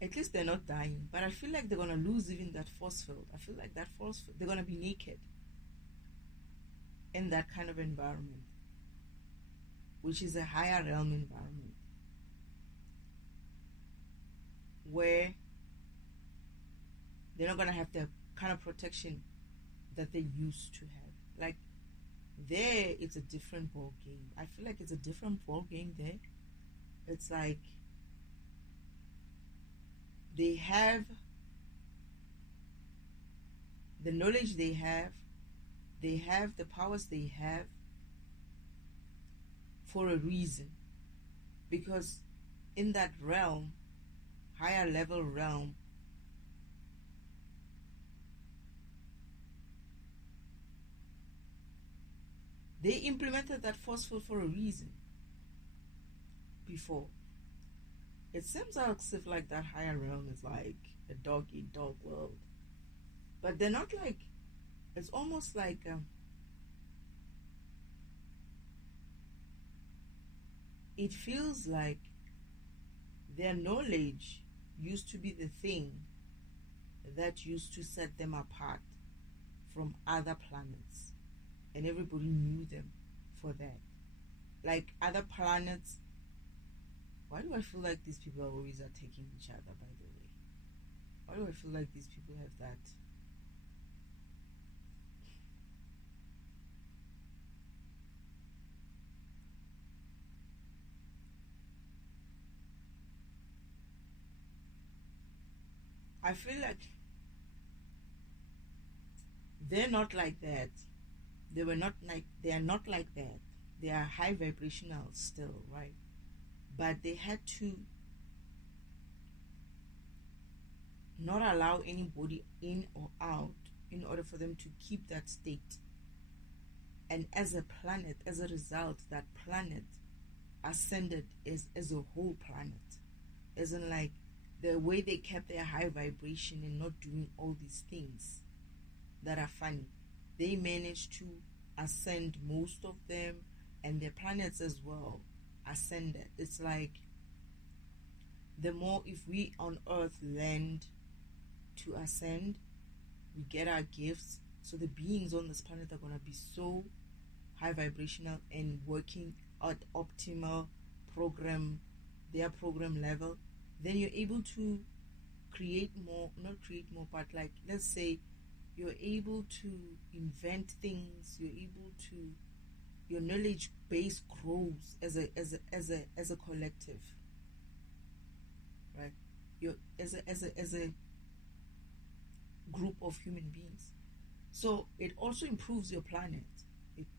At least they're not dying, but I feel like they're gonna lose even that force field. I feel like that force field, they're gonna be naked in that kind of environment, which is a higher realm environment, where they're not gonna have the kind of protection that they used to have. Like there, it's a different ball game. I feel like it's a different ball game there. It's like they have the knowledge they have the powers they have for a reason, because in that realm, higher level realm, they implemented that force field for a reason before. It seems as if like that higher realm is like a dog eat dog world, but they're not like, it's almost like it feels like their knowledge used to be the thing that used to set them apart from other planets, and everybody knew them for that. Like other planets, why do I feel like these people are always attacking each other, by the way? Why do I feel like these people have that? I feel like they're not like that. They are not like that. They are high vibrational still, right? But they had to not allow anybody in or out in order for them to keep that state. And as a planet, as a result, that planet ascended as a whole planet. As in, like, the way they kept their high vibration and not doing all these things that are funny, they managed to ascend most of them, and their planets as well ascended. It's like, the more, if we on Earth learned to ascend, we get our gifts. So the beings on this planet are going to be so high vibrational and working at optimal their program level. Then you're able to create more, not create more, but like, let's say you're able to invent things, your knowledge base grows as a collective, right? You're as a group of human beings. So it also improves your planet.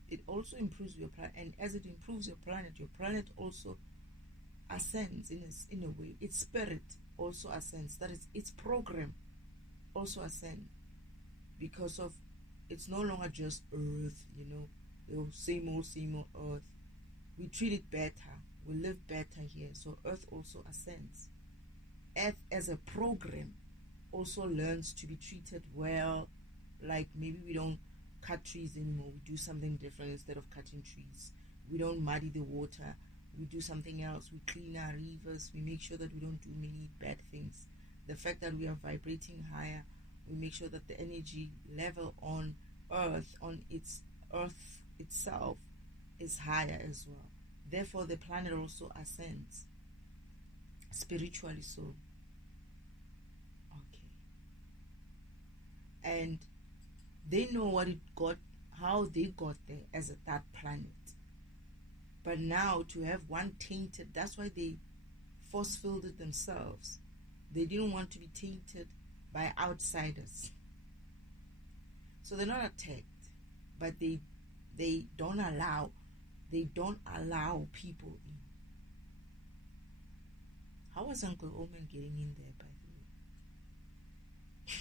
It also improves your planet, and as it improves your planet also ascends in a way. Its spirit also ascends. That is, its program also ascends, because of, it's no longer just Earth, same old Earth. We treat it better. We live better here. So Earth also ascends. Earth as a program also learns to be treated well. Like, maybe we don't cut trees anymore. We do something different. Instead of cutting trees, we don't muddy the water. We do something else. We clean our rivers. We make sure that we don't do many bad things. The fact that we are vibrating higher, we make sure that the energy level on Earth, on its Earth itself, is higher as well. Therefore, the planet also ascends spiritually. So, okay, and they know how they got there as that planet. But now to have one tainted, that's why they force-filled it themselves. They didn't want to be tainted by outsiders. So they're not attacked, but they don't allow people in. How was Uncle Omen getting in there, by the way?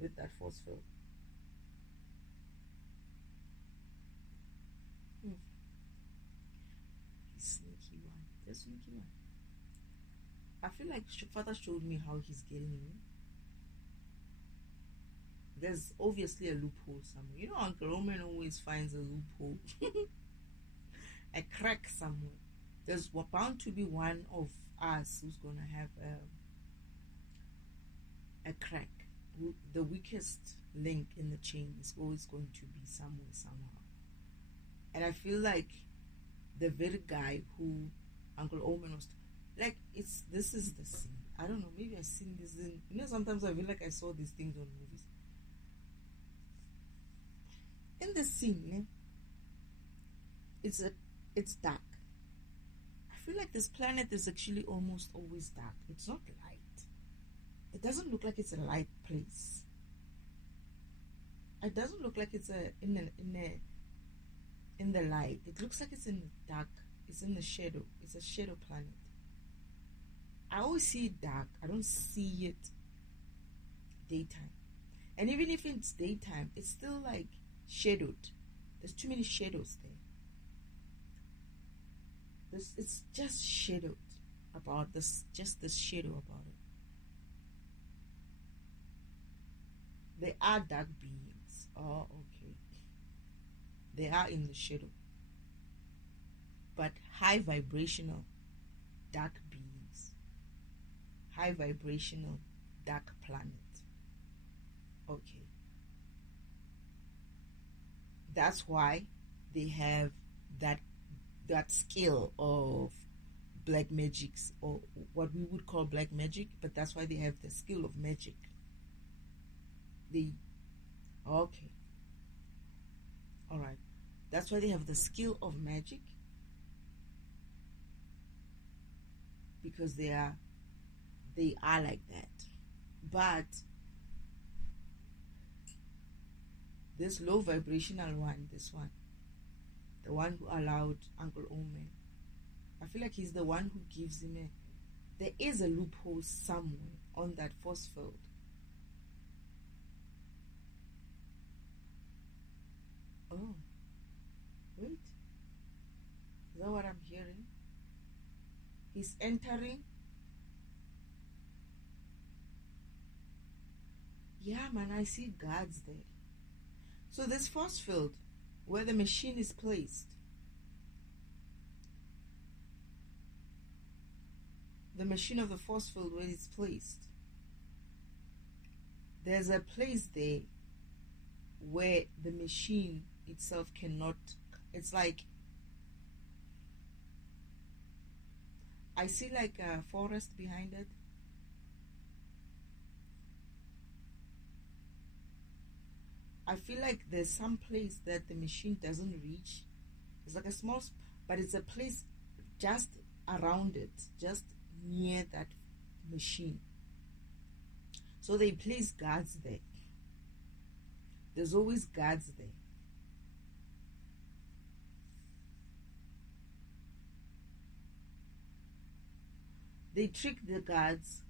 With that force field. Sneaky one. The sneaky one. I feel like Father showed me how he's getting in. There's obviously a loophole somewhere. Uncle Roman always finds a loophole. A crack somewhere. There's bound to be one of us who's going to have a crack. The weakest link in the chain is always going to be somewhere, somehow. And I feel like the very guy who Uncle Omen was like, this is the scene. I don't know, maybe I've seen this in, sometimes I feel like I saw these things on movies. In the scene, it's dark. I feel like this planet is actually almost always dark. It's not light. It doesn't look like it's a light place. It doesn't look like it's in the light. It looks like it's in the dark. It's in the shadow. It's a shadow planet. I always see it dark. I don't see it daytime. And even if it's daytime, it's still like shadowed. There's too many shadows there. It's just shadowed about this, just the shadow about it. They are dark beings. Oh, okay. They are in the shadow. But high vibrational dark beings. High vibrational dark planet. Okay. That's why they have that skill of black magics, or what we would call black magic, but that's why they have the skill of magic. Okay. All right. That's why they have the skill of magic, because they are like that. But this low vibrational one, this one, the one who allowed Uncle Omen, I feel like he's the one who gives him there is a loophole somewhere on that force field. Oh, wait. Is that what I'm hearing? He's entering. Yeah, man, I see guards there. So this force field, where the machine is placed, the machine of the force field where it's placed, there's a place there where the machine itself cannot. It's like, I see like a forest behind it. I feel like there's some place that the machine doesn't reach. It's like a small, but it's a place just around it, just near that machine. So they place guards there. There's always guards there. They trick the guards.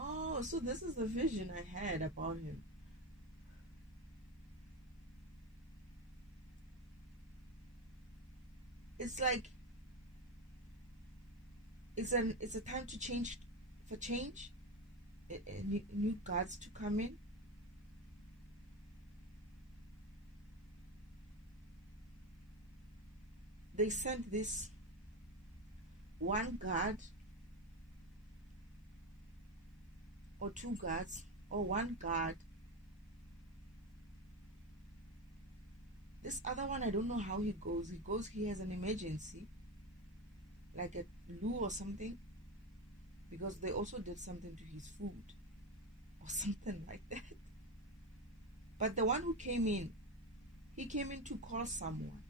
Oh, so this is the vision I had about him. It's like it's a time to change, for change, new guards to come in. They sent this one guard or two guards or one guard. This other one, I don't know how he goes. He has an emergency, like a loo or something, because they also did something to his food or something like that. But the one who came in, he came in to call someone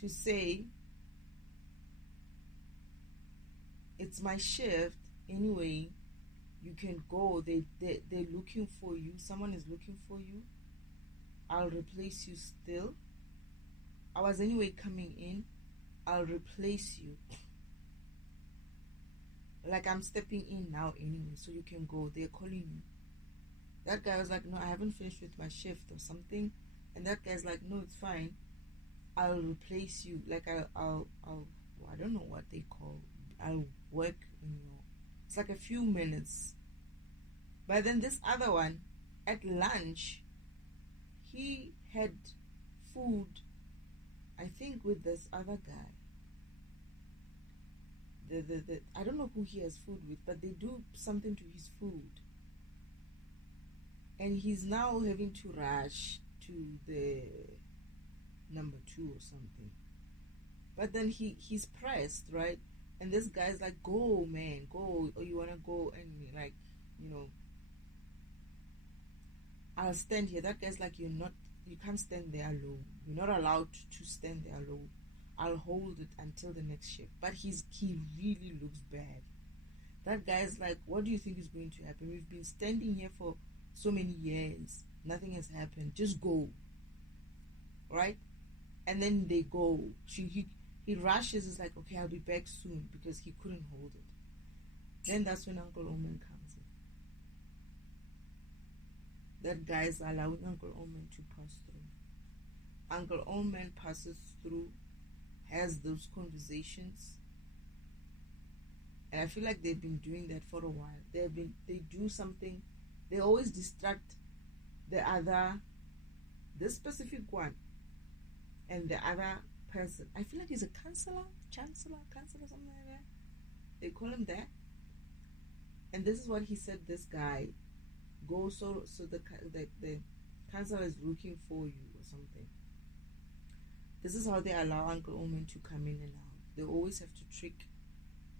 to say, it's my shift anyway, you can go. They're looking for you. Someone is looking for you. I'll replace you still. I was anyway coming in. I'll replace you. Like, I'm stepping in now anyway, so you can go. They're calling you. That guy was like, no, I haven't finished with my shift or something. And that guy's like, no, it's fine. I'll replace you. Like, I'll I don't know what they call. I'll work in your. It's like a few minutes. But then this other one, at lunch, he had food, I think, with this other guy. I don't know who he has food with, but they do something to his food. And he's now having to rush to the number 2 or something. But then he's pressed, right? And this guy's like, go, man, go. Or you want to go? And like, I'll stand here. That guy's like, you can't stand there alone. You're not allowed to stand there alone. I'll hold it until the next shift. But he really looks bad. That guy's like, what do you think is going to happen? We've been standing here for so many years. Nothing has happened. Just go. Right? And then they go. He rushes. He's like, okay, I'll be back soon, because he couldn't hold it. Then that's when Uncle Omen comes in. That guy is allowing Uncle Omen to pass through. Uncle Omen passes through, has those conversations. And I feel like they've been doing that for a while. They do something. They always distract this specific one, and the other person. I feel like he's a chancellor, something like that. They call him that. And this is what he said. This guy, go so the chancellor is looking for you or something. This is how they allow Uncle Omen to come in and out. They always have to trick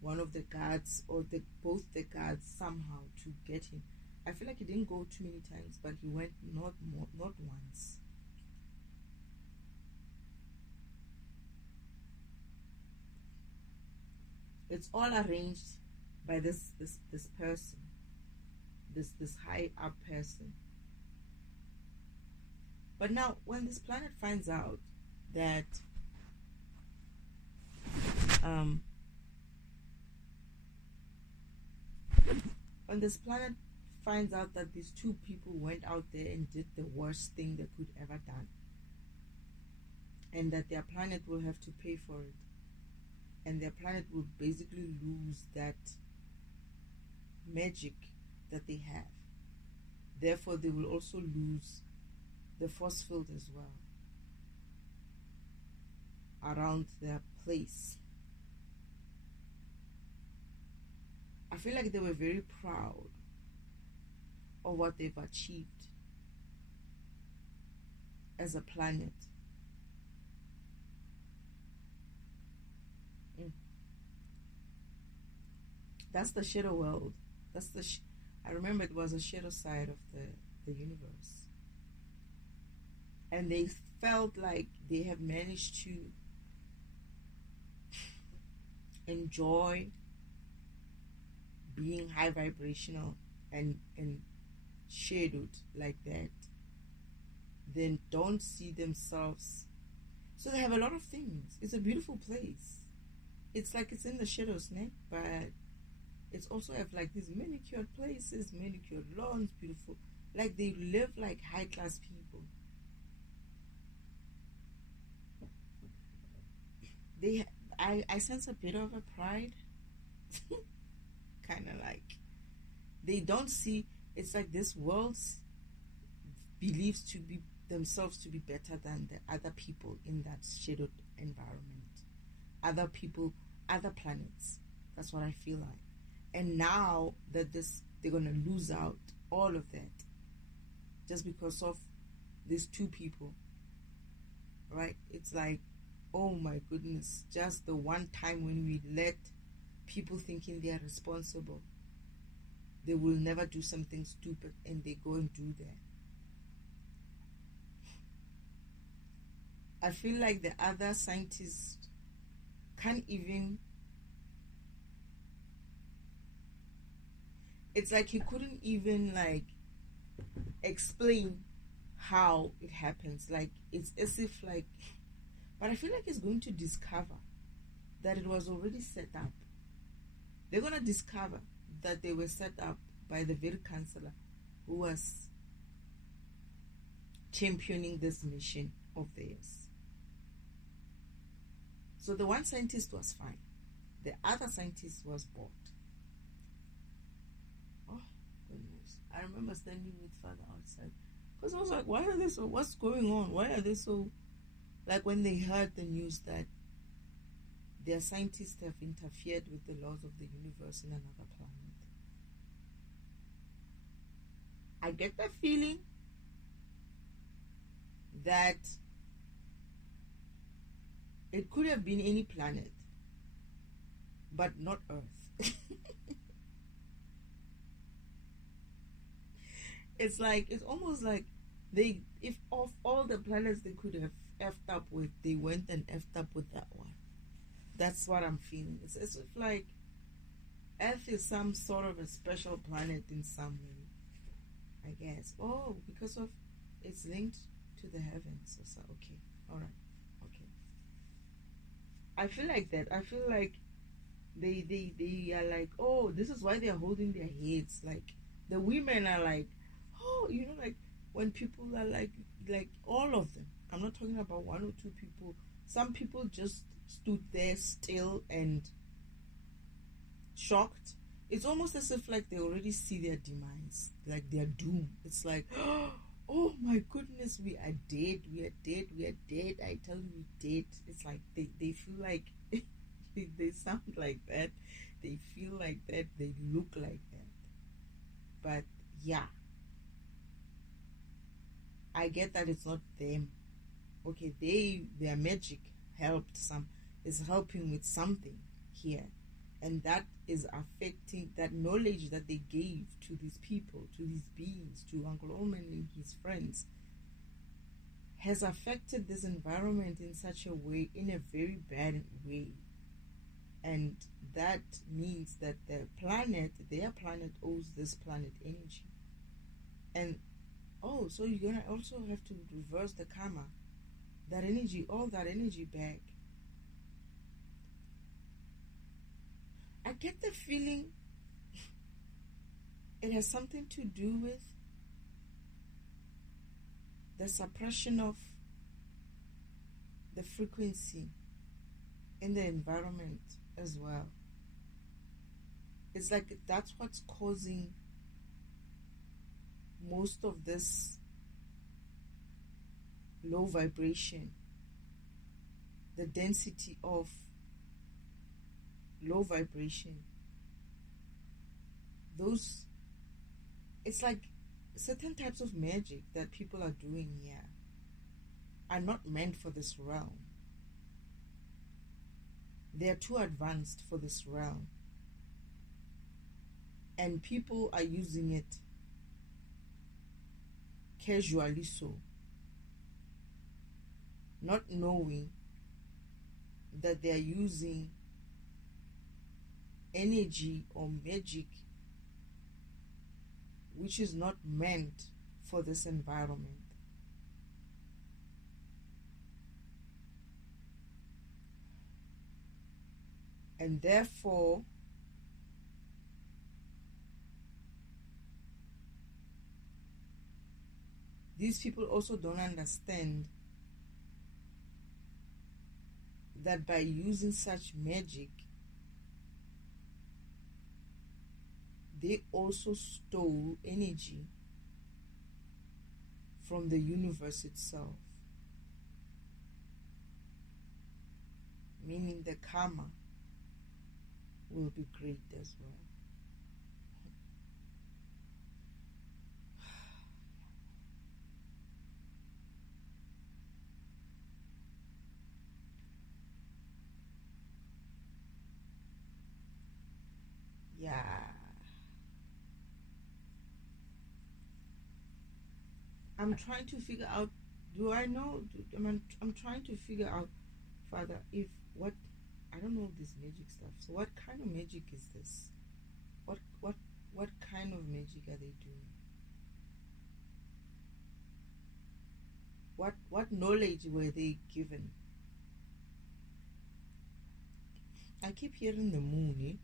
one of the guards or both the guards somehow to get him. I feel like he didn't go too many times, but he went not once. It's all arranged by this person, this high up person. But now, when this planet finds out that when this planet finds out that these two people went out there and did the worst thing they could ever done, and that their planet will have to pay for it, and their planet will basically lose that magic that they have. Therefore, they will also lose the force field as well around their place. I feel like they were very proud of what they've achieved as a planet. That's the shadow world. I remember it was a shadow side of the universe. And they felt like they have managed to enjoy being high vibrational and shadowed like that. Then don't see themselves. So they have a lot of things. It's a beautiful place. It's like it's in the shadows, né? But it's also have like these manicured places, manicured lawns, beautiful. Like they live like high class people. I sense a bit of a pride. Kind of like they don't see. It's like this world believes to be themselves to be better than the other people in that shadowed environment, other people, other planets. That's what I feel like. And now that they're gonna lose out all of that just because of these two people, right? It's like, oh my goodness, just the one time when we let people thinking they are responsible, they will never do something stupid, and they go and do that. I feel like the other scientists can't even. It's like he couldn't even like explain how it happens. Like it's as if like, but I feel like he's going to discover that it was already set up. They're gonna discover that they were set up by the very counselor who was championing this mission of theirs. So the one scientist was fine. The other scientist was bored. Oh, goodness. I remember standing with Father outside. Because I was like, why are they so, what's going on? Why are they so, like when they heard the news that their scientists have interfered with the laws of the universe in another planet. I get the feeling that it could have been any planet, but not Earth. It's almost like if of all the planets they could have effed up with, they went and effed up with that one. That's what I'm feeling. It's like Earth is some sort of a special planet in some way, I guess. Oh, because of it's linked to the heavens. So okay, all right, okay. I feel like that. I feel like they are like, oh, this is why they are holding their heads. Like the women are like, oh, like when people are like all of them. I'm not talking about one or two people. Some people just stood there still and shocked. It's almost as if like they already see their demise, like their doom. It's like, oh my goodness, we are dead, we are dead, we are dead. I tell you, we're dead. It's like they feel like they sound like that, they feel like that, they look like that. But yeah, I get that it's not them. Okay, their magic helped some, is helping with something here, and that is affecting that knowledge that they gave to these people, to these beings, to Uncle Omen and his friends, has affected this environment in such a way, in a very bad way. And that means that their planet owes this planet energy. And oh, so you're gonna also have to reverse the karma, that energy, all that energy back. I get the feeling it has something to do with the suppression of the frequency in the environment as well. It's like that's what's causing most of this low vibration, the density of low vibration. Those, it's like certain types of magic that people are doing here are not meant for this realm. They are too advanced for this realm. And people are using it casually, so not knowing that they are using energy or magic which is not meant for this environment. And therefore, these people also don't understand that by using such magic, they also stole energy from the universe itself. Meaning the karma will be great as well. Yeah. I'm trying to figure out, do I know? I'm trying to figure out, Father, if what, I don't know this magic stuff. So what kind of magic is this? What kind of magic are they doing? What knowledge were they given? I keep hearing the moon, eh?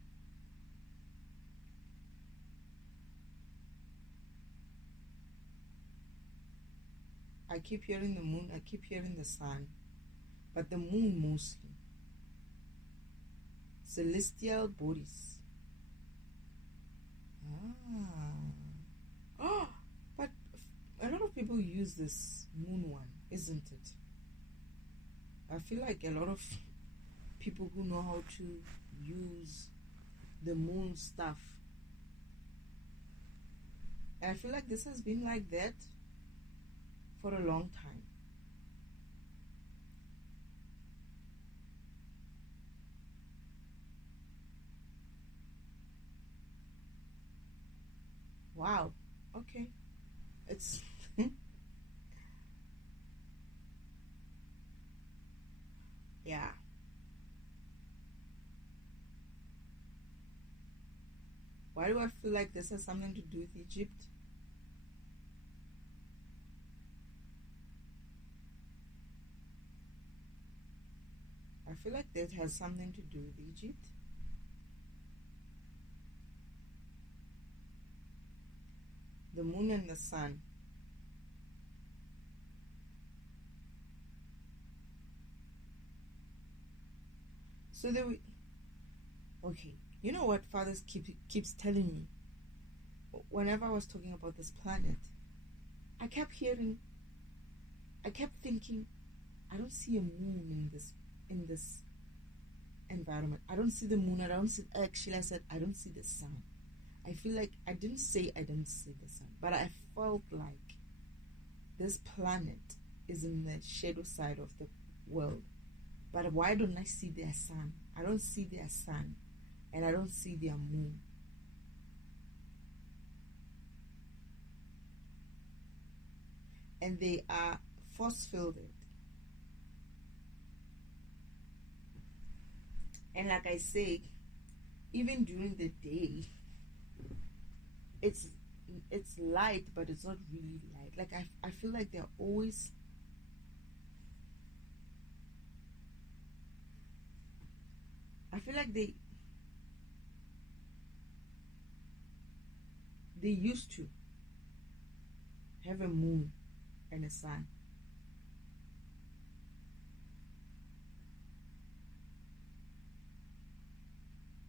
I keep hearing the moon, I keep hearing the sun, but the moon mostly. Celestial bodies. Oh, but a lot of people use this moon one, isn't it? I feel like a lot of people who know how to use the moon stuff. And I feel like this has been like that for a long time. Wow. Okay. It's yeah. Why do I feel like this has something to do with Egypt? I feel like that has something to do with Egypt. The moon and the sun. So they were, okay. You know what Father keeps telling me? Whenever I was talking about this planet, I kept thinking, I don't see a moon in this environment. I don't see the moon. I don't see. Actually, I said I don't see the sun. I feel like I didn't say I didn't see the sun, but I felt like this planet is in the shadow side of the world. But why don't I see their sun? I don't see their sun, and I don't see their moon. And they are force-filled. And like I say, even during the day, it's light, but it's not really light. Like I feel like they're always, I feel like they used to have a moon and a sun.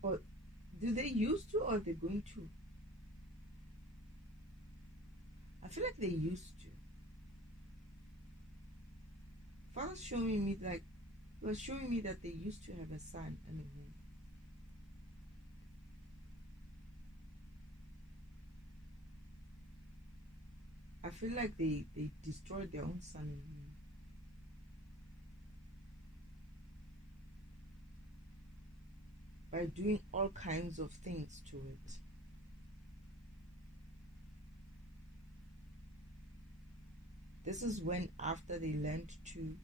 Or do they used to, or they're going to? I feel like they used to. Father's showing me, like, he was showing me that they used to have a sun and a moon. I feel like they destroyed their own sun and moon. By doing all kinds of things to it. This is when, after they learned to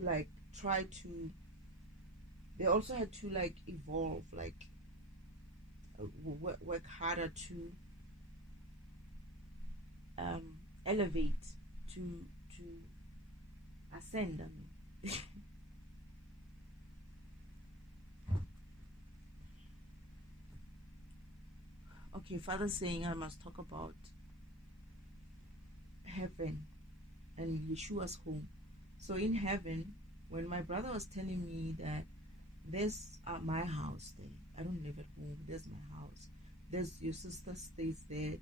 like try to, they also had to like evolve, like work harder to elevate, to ascend. I mean. Okay, Father's saying I must talk about heaven and Yeshua's home. So in heaven, when my brother was telling me that there's my house there, I don't live at home, there's my house, there's your sister stays there,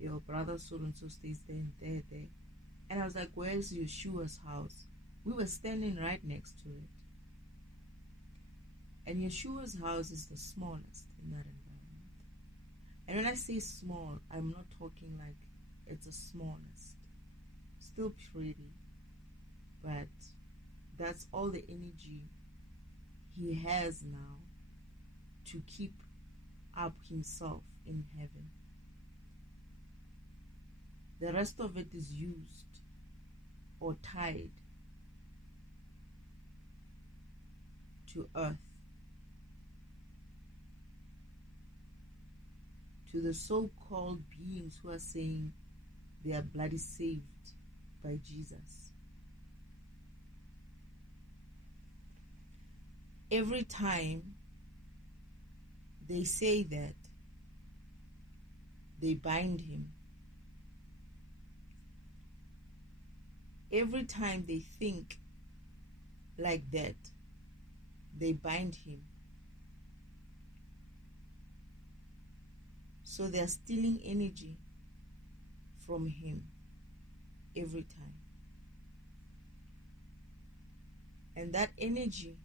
your brother so and so stays there, and there. And I was like, where's Yeshua's house? We were standing right next to it. And Yeshua's house is the smallest in that environment. And when I say small, I'm not talking like it's the smallest. Still pretty, but that's all the energy he has now to keep up himself in heaven. The rest of it is used or tied to earth, to the so-called beings who are saying they are bloody saved by Jesus. Every time they say that, they bind him. Every time they think like that, they bind him. So they're stealing energy from him every time. And that energy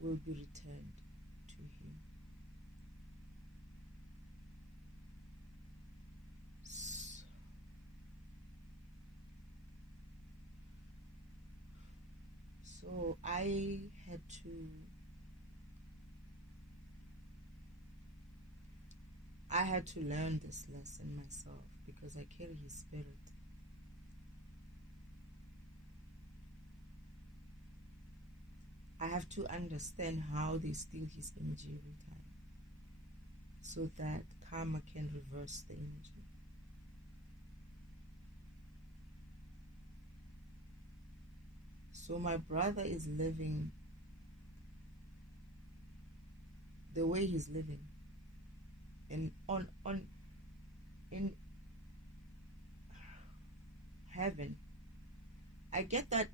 will be returned to him. So I had to learn this lesson myself because I carry his spirit. I have to understand how they steal his energy every time. so that karma can reverse the energy. So my brother is living the way he's living, and in heaven. I get that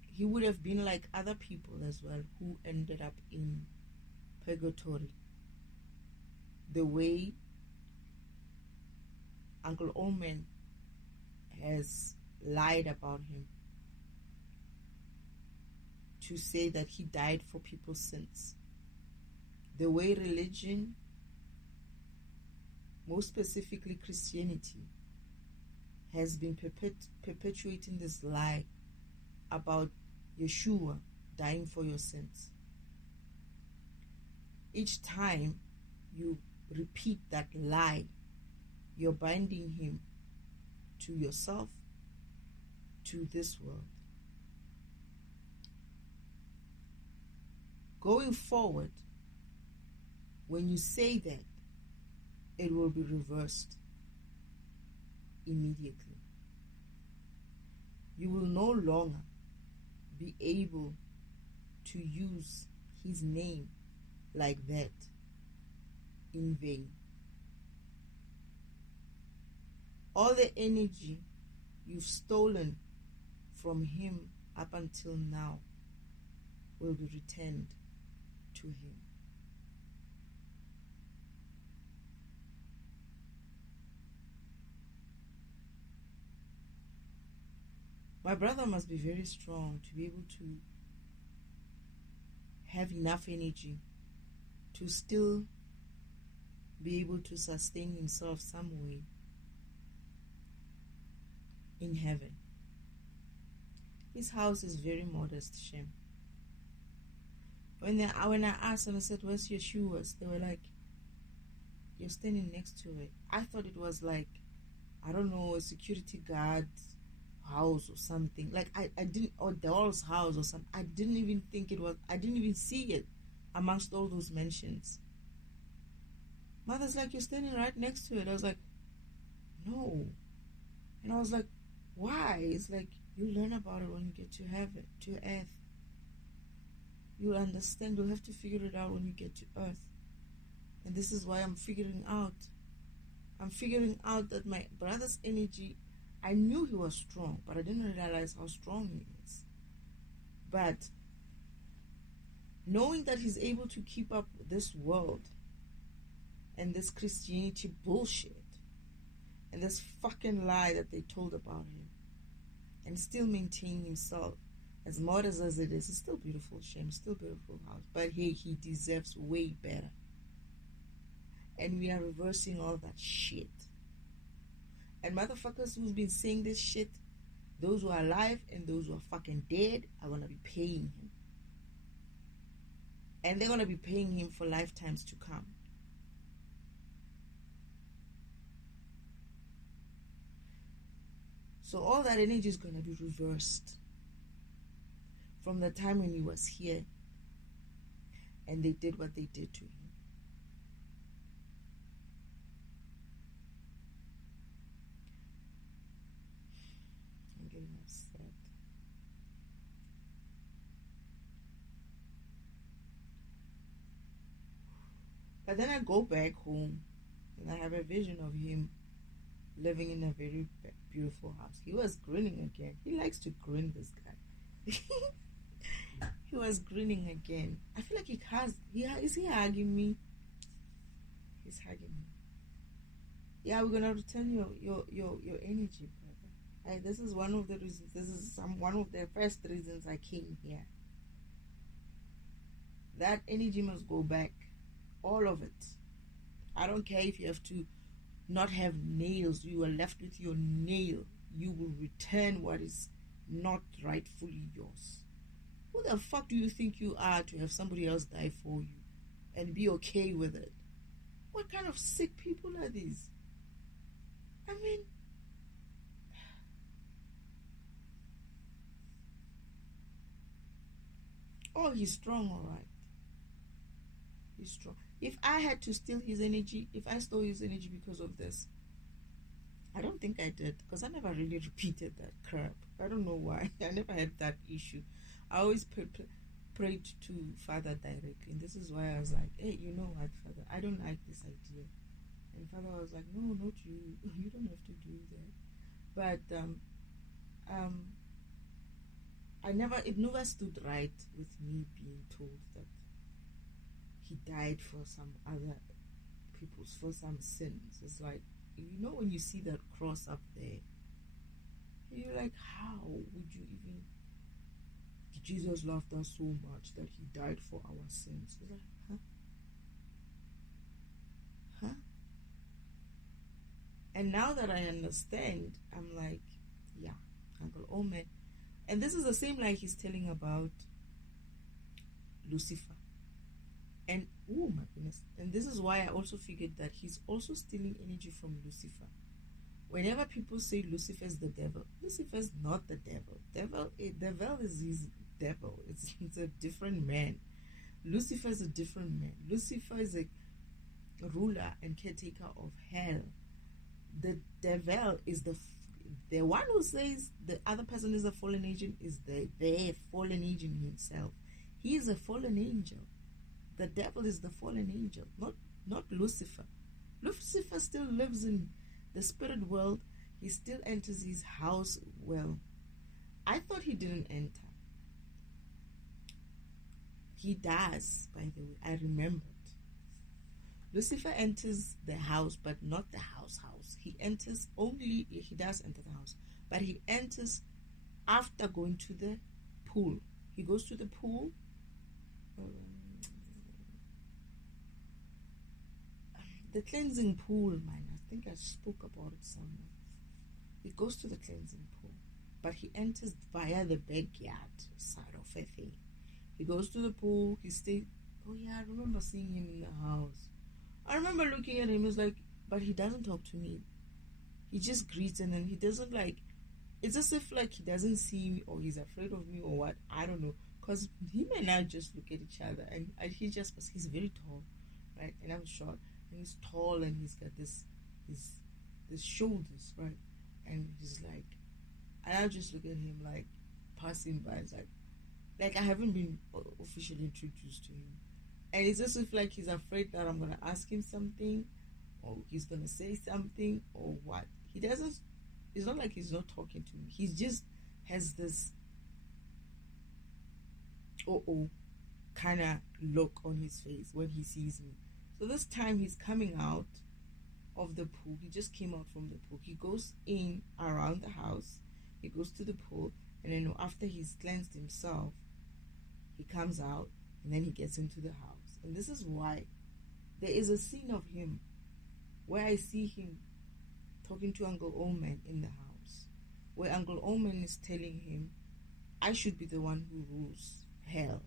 he would have been like other people as well who ended up in purgatory. The way Uncle Omen has lied about him to say that he died for people's sins. The way religion, most specifically Christianity, has been perpetuating this lie about Yeshua dying for your sins. Each time you repeat that lie, you're binding him to yourself, to this world. Going forward, when you say that, it will be reversed immediately. You will no longer be able to use his name like that in vain. All the energy you've stolen from him up until now will be returned to him. My brother must be very strong to be able to have enough energy to still be able to sustain himself some way in heaven. His house is very modest, Shem. When I asked them, I said, "Where's your shoes?" They were like, "You're standing next to it." I thought it was like, I don't know, a security guard house or something. Like I didn't, or doll's house or something. I didn't even think it was. I didn't even see it amongst all those mansions. Mother's like, "You're standing right next to it." I was like, "No," and I was like, "Why?" It's like, you learn about it when you get to heaven, to earth. You'll understand. You'll have to figure it out when you get to earth. And this is why I'm figuring out. I'm figuring out that my brother's energy, I knew he was strong, but I didn't realize how strong he is. But knowing that he's able to keep up this world and this Christianity bullshit and this fucking lie that they told about him, and still maintain himself, as modest as it is, it's still beautiful, Shem, still beautiful house. But hey, he deserves way better. And we are reversing all that shit. And motherfuckers who's been saying this shit, those who are alive and those who are fucking dead, are gonna be paying him. And they're gonna be paying him for lifetimes to come. So all that energy is gonna be reversed from the time when he was here and they did what they did to him. I'm getting upset. But then I go back home and I have a vision of him living in a very beautiful house. He was grinning again. He likes to grin, this guy. He was grinning again. I feel like is he hugging me? He's hugging me. Yeah, we're gonna return your energy, brother. This is one of the reasons. This is one of the first reasons I came here. That energy must go back, all of it. I don't care if you have to not have nails. You are left with your nail. You will return what is not rightfully yours. Who the fuck do you think you are to have somebody else die for you and be okay with it? What kind of sick people are these? I mean, oh, he's strong, all right. He's strong. If I had to steal his energy, if I stole his energy because of this, I don't think I did, because I never really repeated that crap. I don't know why. I never had that issue. I always prayed to Father directly. And this is why I was like, hey, you know what, Father? I don't like this idea. And Father was like, no, not you. You don't have to do that. But it never stood right with me being told that he died for some other people's, for some sins. It's like, when you see that cross up there, you're like, how would you even? Jesus loved us so much that he died for our sins. It's like, huh? And now that I understand, I'm like, yeah, Uncle Omen. And this is the same like he's telling about Lucifer. And, oh my goodness. And this is why I also figured that he's also stealing energy from Lucifer. Whenever people say Lucifer's the devil, Lucifer's not the devil. The devil is his devil. It's a different man. Lucifer is a different man. Lucifer is a ruler and caretaker of hell. The devil is the one who says the other person is a fallen angel, is the fallen angel himself. He is a fallen angel. The devil is the fallen angel, not Lucifer. Lucifer still lives in the spirit world. He still enters his house. Well, I thought he didn't enter. He does, by the way. I remembered. Lucifer enters the house, but not the house. He enters only, he does enter the house, but he enters after going to the pool. He goes to the pool. The cleansing pool, man. I think I spoke about it somewhere. He goes to the cleansing pool, but he enters via the backyard side of a thing. He goes to the pool. He stays. Oh yeah, I remember seeing him in the house. I remember looking at him. It's like, but he doesn't talk to me. He just greets, and then he doesn't like. It's as if like he doesn't see me, or he's afraid of me, or what. I don't know. Cause him and I just look at each other, and he's very tall, right? And I'm short. And he's tall, and he's got this shoulders, right? And he's like, and I just look at him like passing by. It's like I haven't been officially introduced to him, and it's as if like he's afraid that I'm gonna ask him something, or he's gonna say something, or what. He doesn't. It's not like he's not talking to me. He just has this kind of look on his face when he sees me. So this time he's coming out of the pool. He just came out from the pool. He goes in around the house. He goes to the pool, and then after he's cleansed himself, he comes out, and then he gets into the house. And this is why there is a scene of him where I see him talking to Uncle Omen in the house, where Uncle Omen is telling him, I should be the one who rules hell,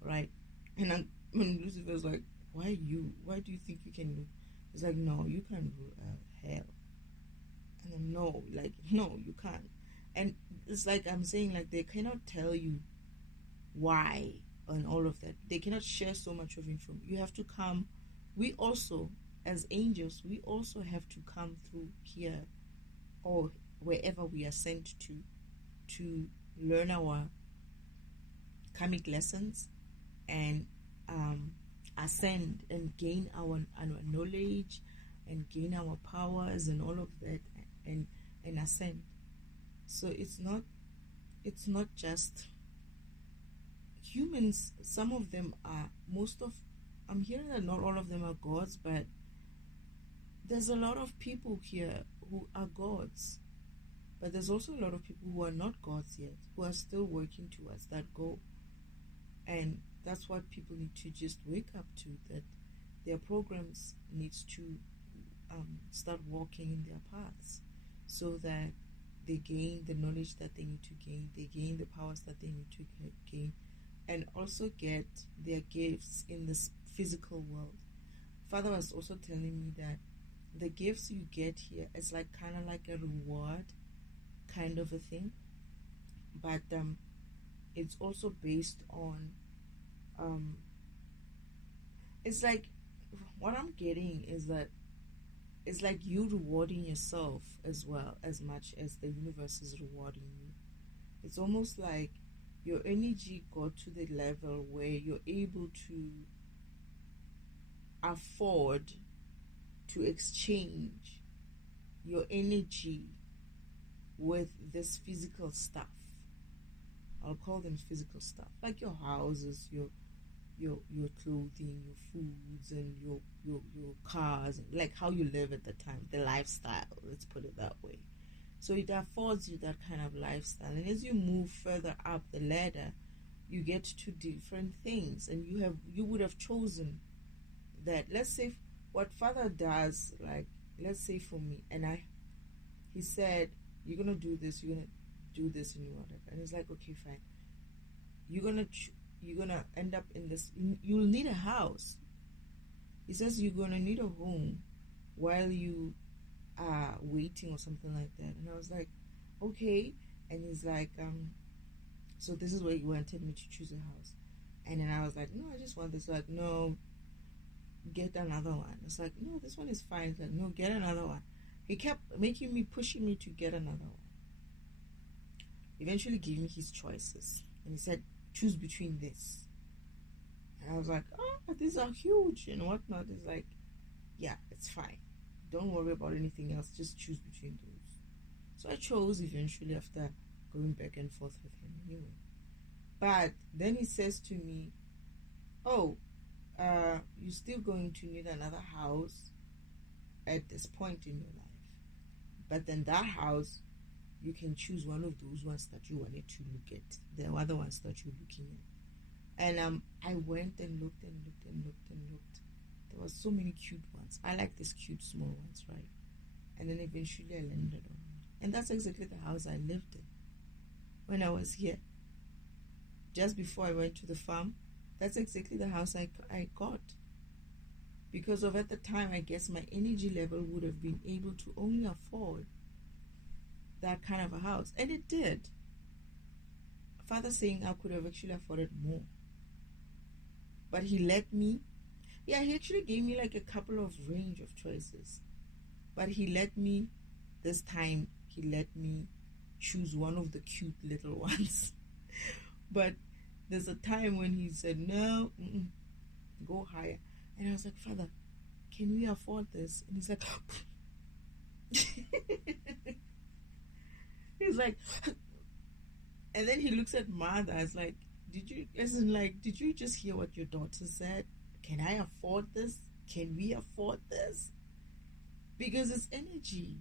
right? And when Lucifer's like, why you? Why do you think you can rule? It's like, no, you can't rule hell. And then, no, you can't. And it's like I'm saying, like, they cannot tell you why and all of that. They cannot share so much of information. You have to come. We also, as angels, we also have to come through here or wherever we are sent to learn our karmic lessons and ascend and gain our knowledge and gain our powers and all of that and ascend. So it's not just humans. Some of them are, I'm hearing that not all of them are gods, but there's a lot of people here who are gods, but there's also a lot of people who are not gods yet, who are still working towards that goal. And that's what people need to just wake up to, that their programs needs to start walking in their paths, so that they gain the knowledge that they need to gain, they gain the powers that they need to gain, and also get their gifts in this physical world. Father was also telling me that the gifts you get here is like kind of like a reward kind of a thing, but it's also based on it's like what I'm getting is that it's like you rewarding yourself as well as much as the universe is rewarding you. It's almost like your energy got to the level where you're able to afford to exchange your energy with this physical stuff. I'll call them physical stuff, like your houses, your clothing, your foods, and your cars, and like how you live at the time, the lifestyle. Let's put it that way. So it affords you that kind of lifestyle, and as you move further up the ladder, you get to different things, and you would have chosen that. Let's say what Father does, like let's say for me, and he said, "You're gonna do this. You're gonna do this, and whatever." And it's like, okay, fine. You're gonna end up in this. You'll need a house. He says you're gonna need a home while you are waiting or something like that. And I was like, okay. And he's like, so this is where he wanted me to choose a house. And then I was like, no, I just want this. Like, no, get another one. It's like, no, this one is fine. It's like, no, get another one. He kept pushing me to get another one. Eventually gave me his choices. And he said, choose between this. And I was like, oh, these are huge and whatnot. It's like, yeah, it's fine. Don't worry about anything else. Just choose between those. So I chose eventually after going back and forth with him anyway. But then he says to me, oh, you're still going to need another house at this point in your life. But then that house, you can choose one of those ones that you wanted to look at, the other ones that you're looking at. And I went and looked and looked and looked and looked. There were so many cute ones. I like these cute small ones, right? And then eventually I landed on one. And that's exactly the house I lived in when I was here. Just before I went to the farm, that's exactly the house I got. Because of at the time, I guess my energy level would have been able to only afford that kind of a house. And it did. Father saying I could have actually afforded more. But he let me. Yeah, he actually gave me like a couple of range of choices. But he let me, this time, he let me choose one of the cute little ones. But there's a time when he said, no, go higher. And I was like, Father, can we afford this? And he's like, he's like, and then he looks at Mother. It's like, did you just hear what your daughter said? Can I afford this? Can we afford this? Because it's energy.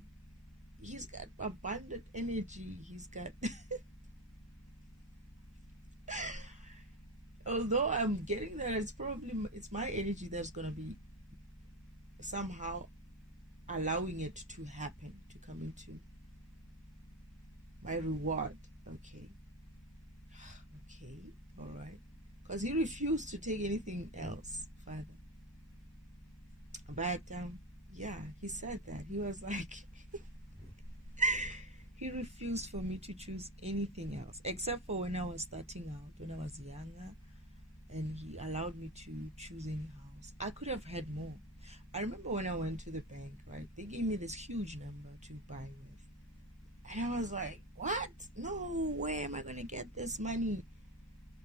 He's got abundant energy. He's got although I'm getting that it's my energy that's gonna be somehow allowing it to happen, to come into my reward. Okay, all right, because he refused to take anything else, Father. But yeah, he said that. He was like he refused for me to choose anything else except for when I was starting out, when I was younger, and he allowed me to choose any house. I could have had more. I remember when I went to the bank, right? They gave me this huge number to buy with. And I was like, what? No, where am I going to get this money?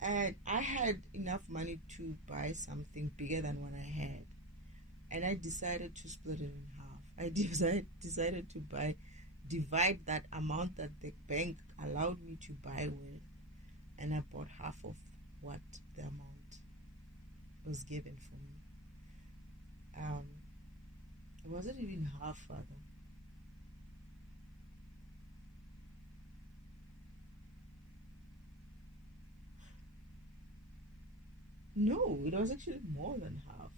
And I had enough money to buy something bigger than what I had. And I decided to split it in half. I decided to divide that amount that the bank allowed me to buy with. And I bought half of what the amount was given for me. It wasn't even half, Father. No, it was actually more than half.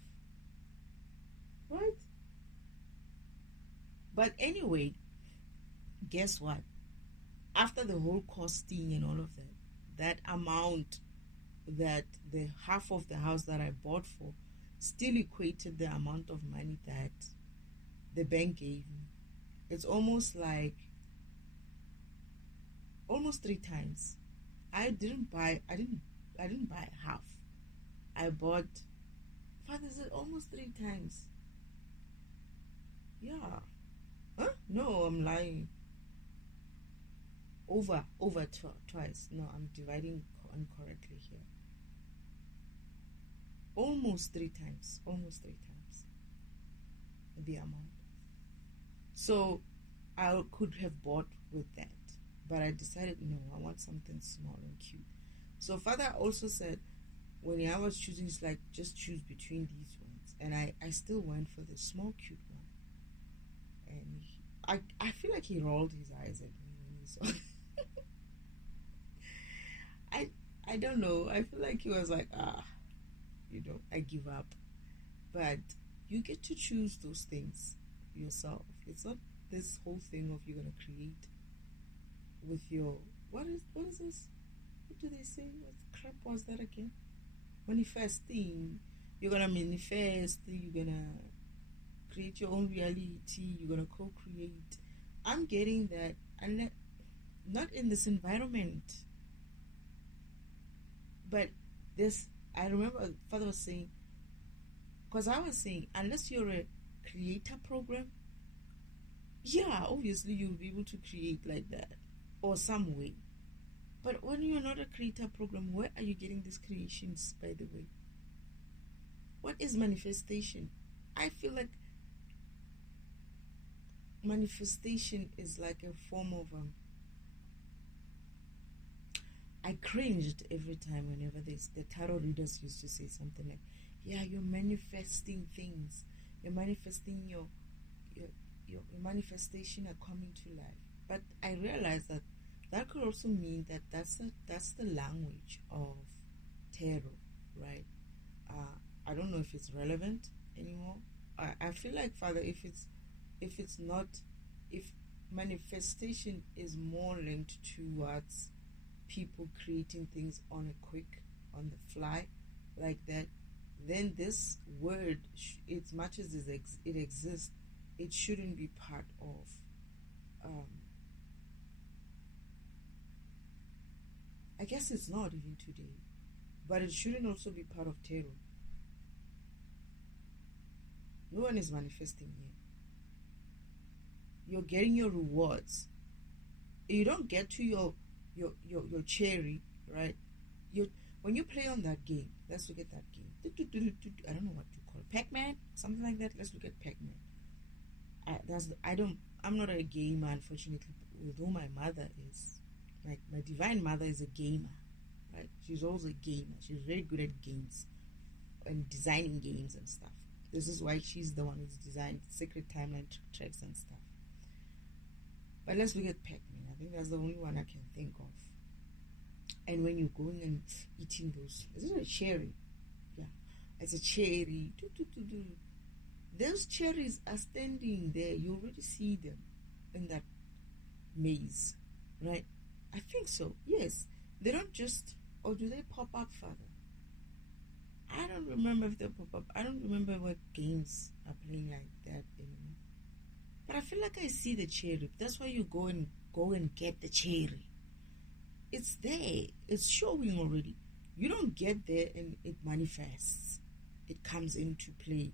Right? But anyway, guess what? After the whole costing and all of that amount that the half of the house that I bought for still equated the amount of money that the bank gave me. It's almost like almost 3 times. I didn't buy half. I bought Father said almost 3 times. Yeah. Huh? No, I'm lying. Over twice. No, I'm dividing incorrectly here. Almost 3 times. Almost 3 times the amount. So I could have bought with that, but I decided no, I want something small and cute. So Father also said when I was choosing, it's like just choose between these ones, and I still went for the small cute one, and I feel like he rolled his eyes at me when he saw. I I don't know. I feel like he was like, I give up. But you get to choose those things yourself. It's not this whole thing of you're gonna create with your what is this? What do they say? What crap was that again? Manifesting. You're gonna manifest. You're gonna create your own reality. You're gonna co-create. I'm getting that, and not in this environment, but this. I remember Father was saying, because I was saying, unless you're a creator program, yeah, obviously you'll be able to create like that or some way. But when you're not a creator program, where are you getting these creations, by the way? What is manifestation? I feel like manifestation is like a form of I cringed every time whenever the tarot readers used to say something like, yeah, you're manifesting things, you're manifesting your manifestation are coming to life. But I realized that could also mean that that's the language of tarot, right? I don't know if it's relevant anymore. I feel like, Father, if manifestation is more linked towards people creating things on the fly, like that, then this word, as much as it exists, it shouldn't be part of I guess it's not even today, but it shouldn't also be part of tarot. No one is manifesting here. You're getting your rewards. You don't get to your cherry, right? When you play on that game, let's look at that game. I don't know what you call it, Pac-Man, something like that. Let's look at Pac-Man. I'm not a gamer, unfortunately, although my mother is. Like, my divine mother is a gamer, right? She's also a gamer. She's very good at games and designing games and stuff. This is why she's the one who's designed Secret Timeline tracks and stuff. But let's look at Pac-Man. I think that's the only one I can think of. And when you're going and eating those, is it a cherry? Yeah, it's a cherry. Those cherries are standing there. You already see them in that maze, right? I think so. Yes, they don't just, or do they pop up, Father? I don't remember if they pop up. I don't remember what games are playing like that anymore. But I feel like I see the cherry. That's why you go and get the cherry. It's there. It's showing already. You don't get there and it manifests. It comes into play.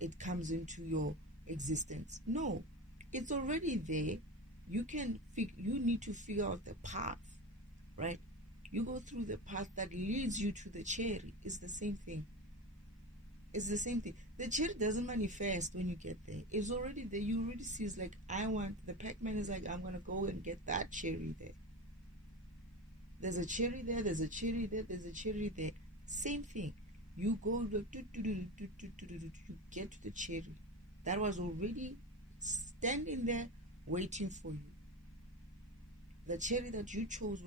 It comes into your existence. No, it's already there. You need to figure out the path, right? You go through the path that leads you to the cherry. It's the same thing. It's the same thing. The cherry doesn't manifest when you get there. It's already there. You already see. It's like, the Pac-Man is like, I'm going to go and get that cherry there. There's a cherry there. There's a cherry there. There's a cherry there. Same thing. You go, you get to the cherry. That was already standing there waiting for you. The cherry that you chose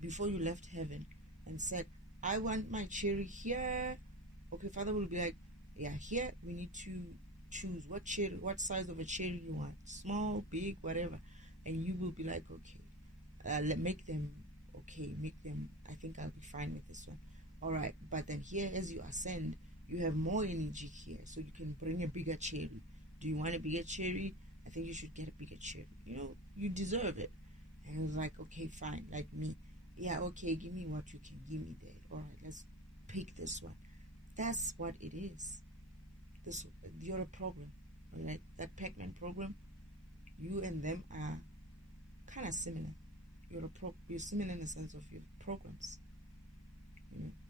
before you left heaven and said, I want my cherry here. Okay, Father will be like, yeah, here we need to choose what size of a cherry you want. Small, big, whatever. And you will be like, okay, make them, I think I'll be fine with this one. All right, but then here, as you ascend, you have more energy here, so you can bring a bigger cherry. Do you want a bigger cherry? I think you should get a bigger cherry. You deserve it. And it was like, okay, fine, like me. Yeah, okay, give me what you can give me there. All right, let's pick this one. That's what it is. You're a program, right? That Pac-Man program, you and them are kind of similar. You're similar in the sense of your programs.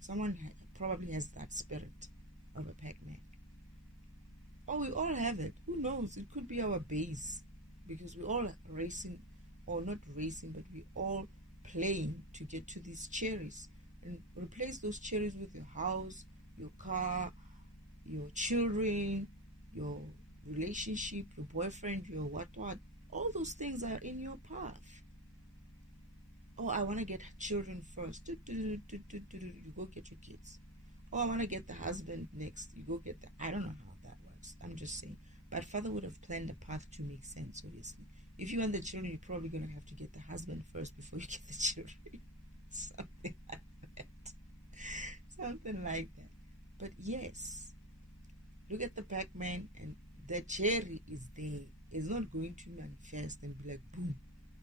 Someone probably has that spirit of a Pac-Man. Oh, we all have it. Who knows? It could be our base, because we're all racing, or not racing, but we're all playing to get to these cherries. And replace those cherries with your house, your car, your children, your relationship, your boyfriend, your what. All those things are in your path. Oh, I want to get children first. You go get your kids. Oh, I want to get the husband next. You go get the... I don't know how that works. I'm just saying. But Father would have planned a path to make sense, obviously. If you want the children, you're probably going to have to get the husband first before you get the children. Something like that. Something like that. But yes, look at the Pac-Man, and the cherry is there. It's not going to manifest and be like, boom,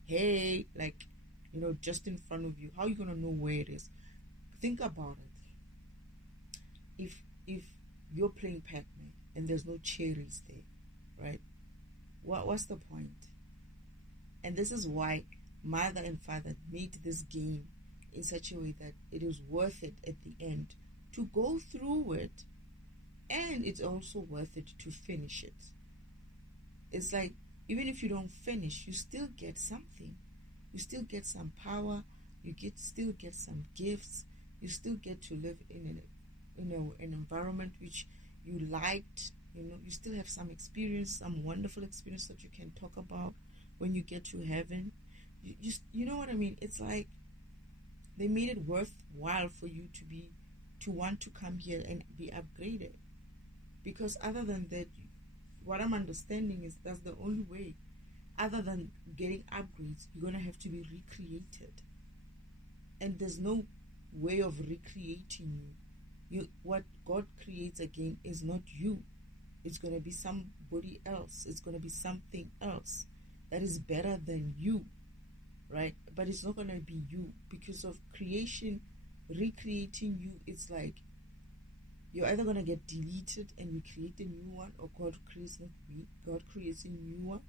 hey, like, just in front of you. How are you going to know where it is? Think about it. If you're playing Pac-Man and there's no cherries there, right? What's the point? And this is why mother and father made this game in such a way that it is worth it at the end to go through it, and it's also worth it to finish it. It's like, even if you don't finish, you still get something. You still get some power. You still get some gifts. You still get to live in an environment which you liked. You still have some experience, some wonderful experience that you can talk about when you get to heaven. You know what I mean? It's like they made it worthwhile for you to want to come here and be upgraded. Because other than that, what I'm understanding is that's the only way. Other than getting upgrades, you're going to have to be recreated. And there's no way of recreating you. What God creates again is not you. It's going to be somebody else. It's going to be something else that is better than you, right? But it's not going to be you, because of creation, recreating you. It's like you're either going to get deleted and we create a new one, or God creates a new one,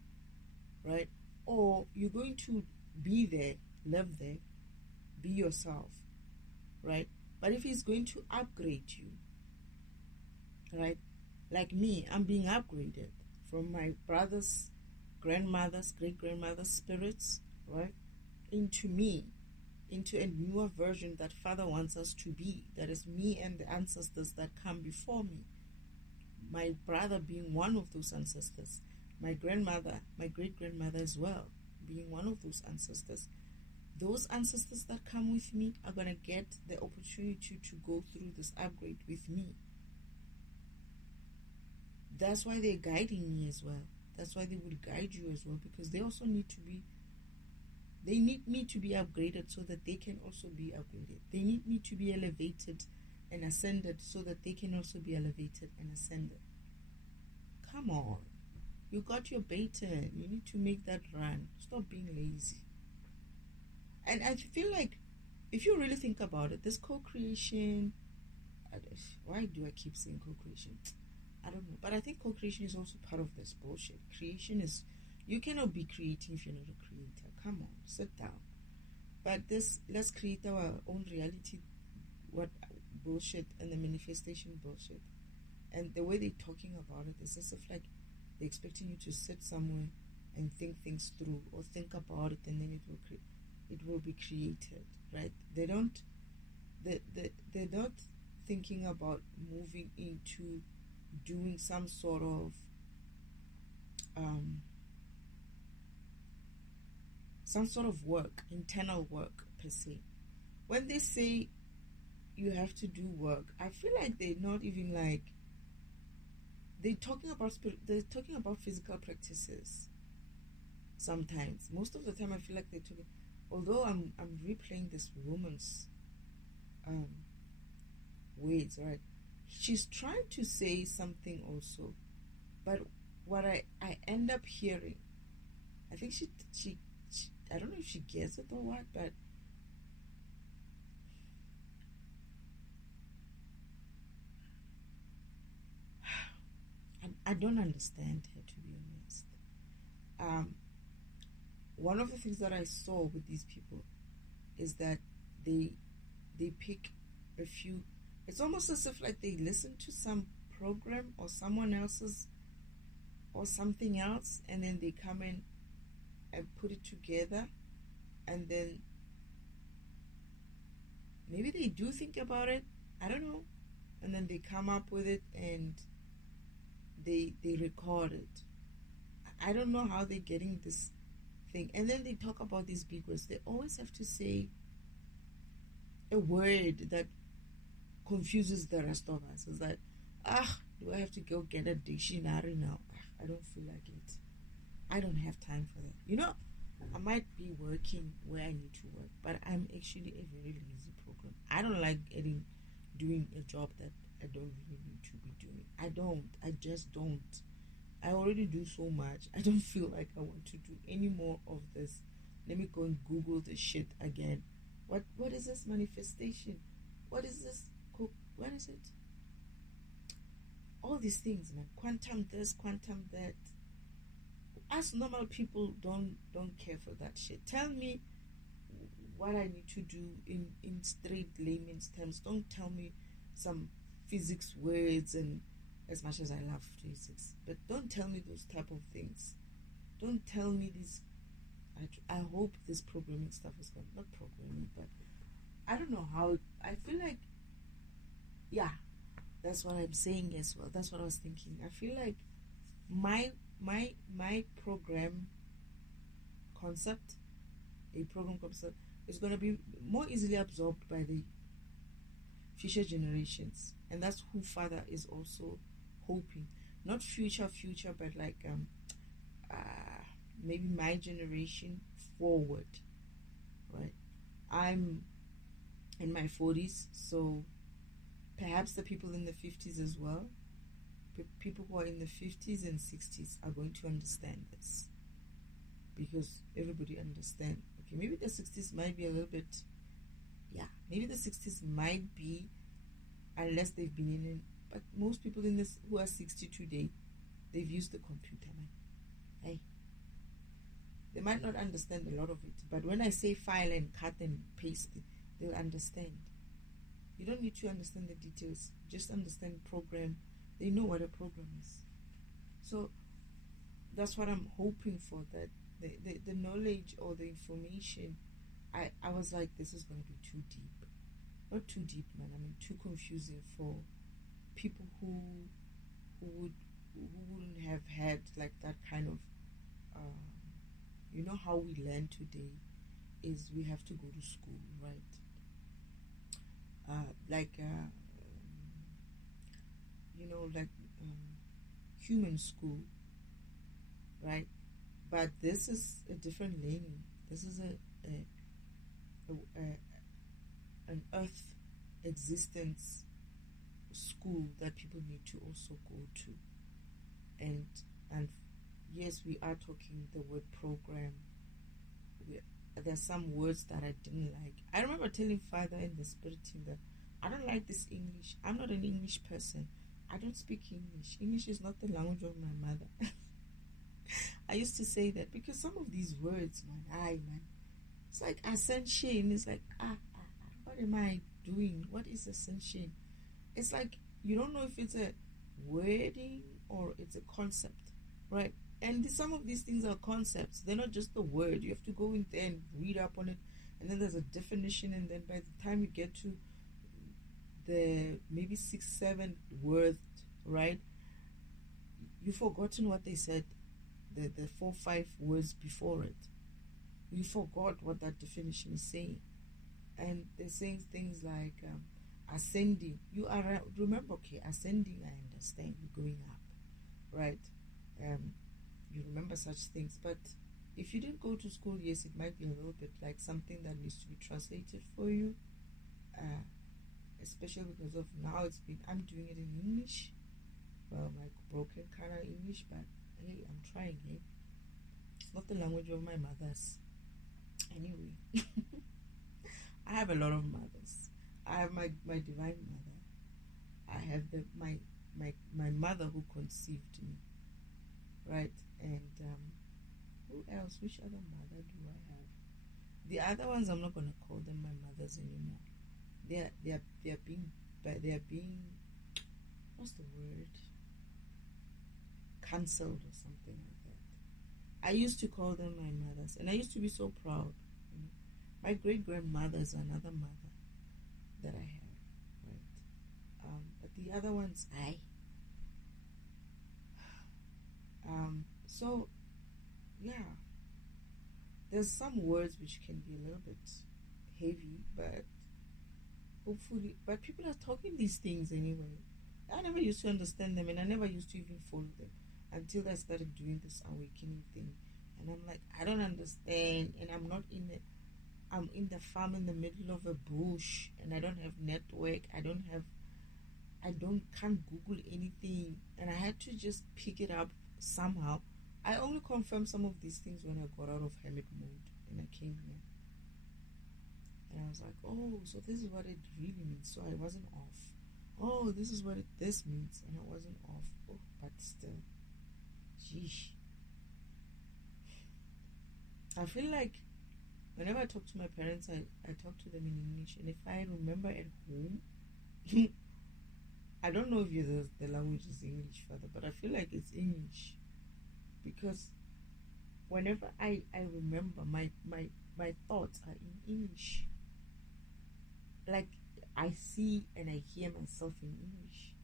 right? Or you're going to be there, live there, be yourself, right? But if He's going to upgrade you, right? Like me, I'm being upgraded from my brother's, grandmother's, great-grandmother's spirits, right? Into me, into a newer version that Father wants us to be. That is me and the ancestors that come before me. My brother being one of those ancestors. My grandmother, my great-grandmother as well, being one of those ancestors. Those ancestors that come with me are going to get the opportunity to go through this upgrade with me. That's why they're guiding me as well. That's why they will guide you as well, because they also need me to be upgraded so that they can also be upgraded. They need me to be elevated and ascended so that they can also be elevated and ascended. Come on. You got your baton. You need to make that run. Stop being lazy. And I feel like if you really think about it, this co-creation, why do I keep saying co-creation? I don't know. But I think co-creation is also part of this bullshit. Creation is, you cannot be creating if you're not a creator. Come on, sit down. But let's create our own reality, what bullshit, and the manifestation bullshit. And the way they're talking about it is as if like they're expecting you to sit somewhere and think things through, or think about it, and then it will be created, right? They're not thinking about moving into doing some sort of work, internal work per se. When they say you have to do work, I feel like they're not even like, they're talking about physical practices. Sometimes, most of the time, I feel like they're talking. Although I'm replaying this woman's words, right? She's trying to say something also, but what I end up hearing, I think she I don't know if she gets it or what, but I don't understand her, to be honest. One of the things that I saw with these people is that they pick a few. It's almost as if like they listen to some program or someone else's or something else, and then they come in and put it together, and then maybe they do think about it. I don't know, and then they come up with it and they record it. I don't know how they're getting this thing. And then they talk about these big words. They always have to say a word that confuses the rest of us. It's like, do I have to go get a dictionary now? I don't feel like it. I don't have time for that. You know, I might be working where I need to work, but I'm actually a very lazy program. I don't like doing a job that I don't really need to be doing. I just don't. I already do so much. I don't feel like I want to do any more of this. Let me go and Google this shit again. What is this manifestation? What is this? What is it? All these things, man. Quantum this, quantum that. Us normal people don't care for that shit. Tell me what I need to do in straight layman's terms. Don't tell me some physics words, and as much as I love physics, but don't tell me those type of things. Don't tell me this. I hope this programming stuff is gone. Not programming, but I don't know how. I feel like, yeah, that's what I'm saying as well. That's what I was thinking. I feel like my program concept, a program concept, is going to be more easily absorbed by the future generations, and that's who Father is also hoping. Not future, but like maybe my generation forward, right? I'm in my 40s, so perhaps the people in the 50s as well. People who are in the 50s and 60s are going to understand this, because everybody understands. Okay, maybe the 60s might be a little bit, maybe the 60s might be, unless they've been in it. But most people in this who are 60 today, they've used the computer, man. Hey, they might not understand a lot of it, but when I say file and cut and paste it, they'll understand. You don't need to understand the details, just understand program. They know what a program is. So that's what I'm hoping for, that the knowledge or the information, I was like, this is going to be too deep. Not too deep, man. I mean, too confusing for people who wouldn't have had like that kind of, you know, how we learn today is we have to go to school, right? You know, like human school, right? But this is a different learning. This is an earth existence school that people need to also go to. And yes, we are talking the word program. There's some words that I didn't like. I remember telling Father in the spirit team that I don't like this English. I'm not an English person. I don't speak English. English is not the language of my mother. I used to say that because some of these words, man, it's like ascension. It's like, what am I doing? What is ascension? It's like you don't know if it's a wording or it's a concept, right? And some of these things are concepts. They're not just the word. You have to go in there and read up on it, and then there's a definition, and then by the time you get to the maybe 6-7 words, right, you've forgotten what they said, the 4-5 words before it. You forgot what that definition is saying. And they're saying things like ascending. You are, remember, okay, ascending, I understand, you're going up, right? You remember such things. But if you didn't go to school, yes, it might be a little bit like something that needs to be translated for you, especially because of now I'm doing it in English. Well, my broken kind of English, but hey, I'm trying, hey? It's not the language of my mother's. Anyway, I have a lot of mothers. I have my divine mother. I have my mother who conceived me, right? And who else? Which other mother do I have? The other ones, I'm not gonna call them my mothers anymore. They're being what's the word? Cancelled or something like that. I used to call them my mothers, and I used to be so proud. You know? My great grandmother is another mother that I have, right? But the other ones, so yeah, there's some words which can be a little bit heavy, but hopefully, but people are talking these things anyway. I never used to understand them, and I never used to even follow them until I started doing this awakening thing. And I'm like, I don't understand, and I'm not in it. I'm in the farm in the middle of a bush, and I don't have network. Can't Google anything, and I had to just pick it up somehow. I only confirmed some of these things when I got out of hermit mode and I came here. And I was like, oh, so this is what it really means. So I wasn't off. Oh, this is what this means, and I wasn't off. Oh, but still, geesh. I feel like whenever I talk to my parents, I talk to them in English, and if I remember at home, I don't know if the language is English, Father, but I feel like it's English because whenever I remember, my thoughts are in English. Like I see and I hear myself in English,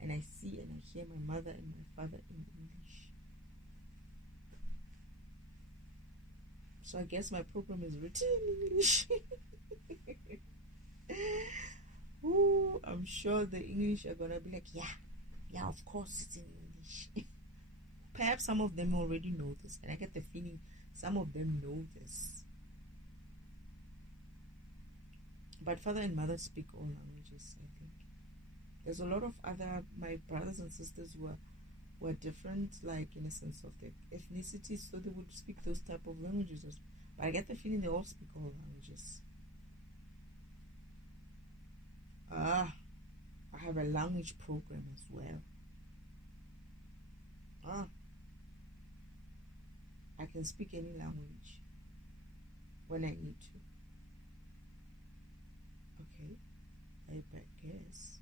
and I see and I hear my mother and my father in English. So I guess my program is written in English. Ooh, I'm sure the English are gonna be like, yeah, of course it's in English. Perhaps some of them already know this, and I get the feeling some of them know this. But father and mother speak all languages, I think. There's a lot of my brothers and sisters were different, like in a sense of their ethnicity, so they would speak those type of languages. But I get the feeling they all speak all languages. I have a language program as well. I can speak any language when I need to. Okay, I guess.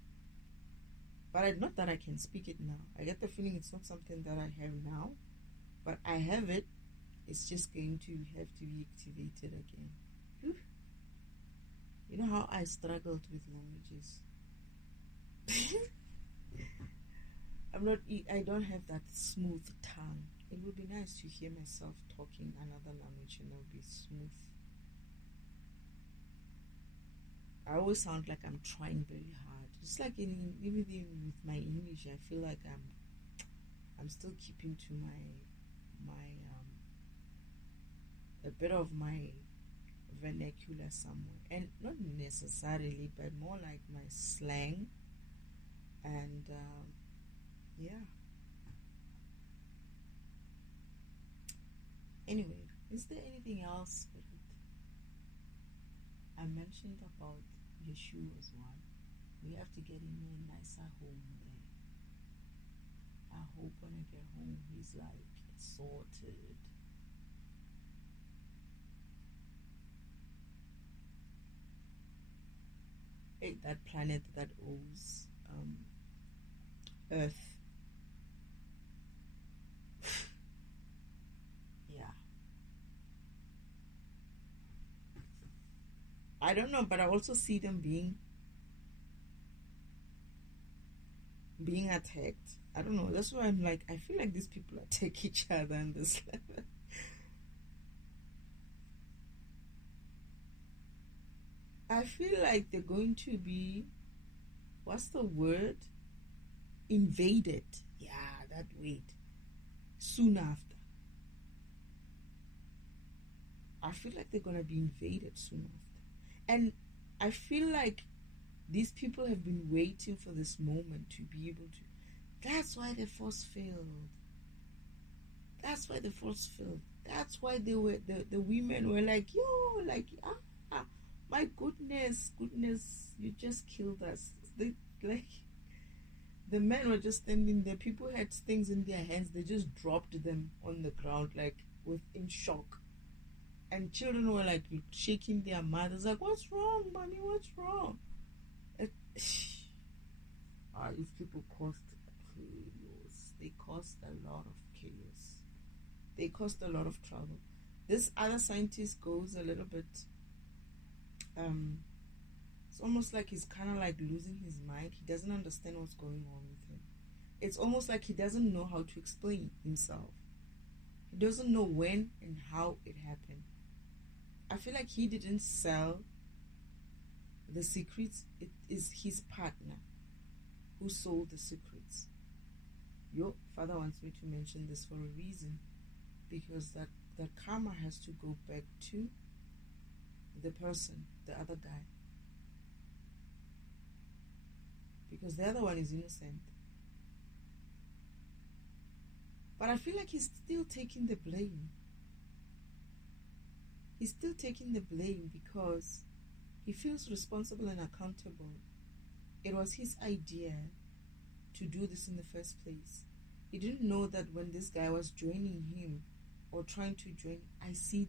But not that I can speak it now. I get the feeling it's not something that I have now, but I have it. It's just going to have to be activated again. Whew. You know how I struggled with languages. I don't have that smooth tongue. It would be nice to hear myself talking another language and it would be smooth. I always sound like I'm trying very hard. It's like even with my English, I feel like I'm still keeping to my a bit of my vernacular somewhere, and not necessarily, but more like my slang. And yeah. Anyway, is there anything else that I mentioned about Yeshua as well? We have to get him a nicer home there. I hope when I get home he's like sorted. Hey, that planet that owes Earth. Yeah. I don't know, but I also see them being attacked. I don't know. That's why I'm like, I feel like these people attack each other on this level. I feel like they're going to be, what's the word? Invaded. Yeah, that word. Soon after. I feel like they're going to be invaded soon after. And I feel like these people have been waiting for this moment to be able to. That's why the force failed. That's why the force failed. That's why they were the women were like, yo, like, my goodness, you just killed us. They, like, The men were just standing there. People had things in their hands. They just dropped them on the ground, like in shock. And children were like shaking their mothers, like, "What's wrong, mommy? What's wrong?" These people caused chaos. They caused a lot of chaos. They caused a lot of trouble. This other scientist goes a little bit. It's almost like he's kind of like losing his mind. He doesn't understand what's going on with him. It's almost like he doesn't know how to explain himself. He doesn't know when and how it happened. I feel like he didn't sell the secrets. It is his partner who sold the secrets. Your father wants me to mention this for a reason, because that karma has to go back to the person, the other guy, because the other one is innocent. But I feel like he's still taking the blame. He's still taking the blame because he feels responsible and accountable. It was his idea to do this in the first place. He didn't know that when this guy was joining him or trying to join, I see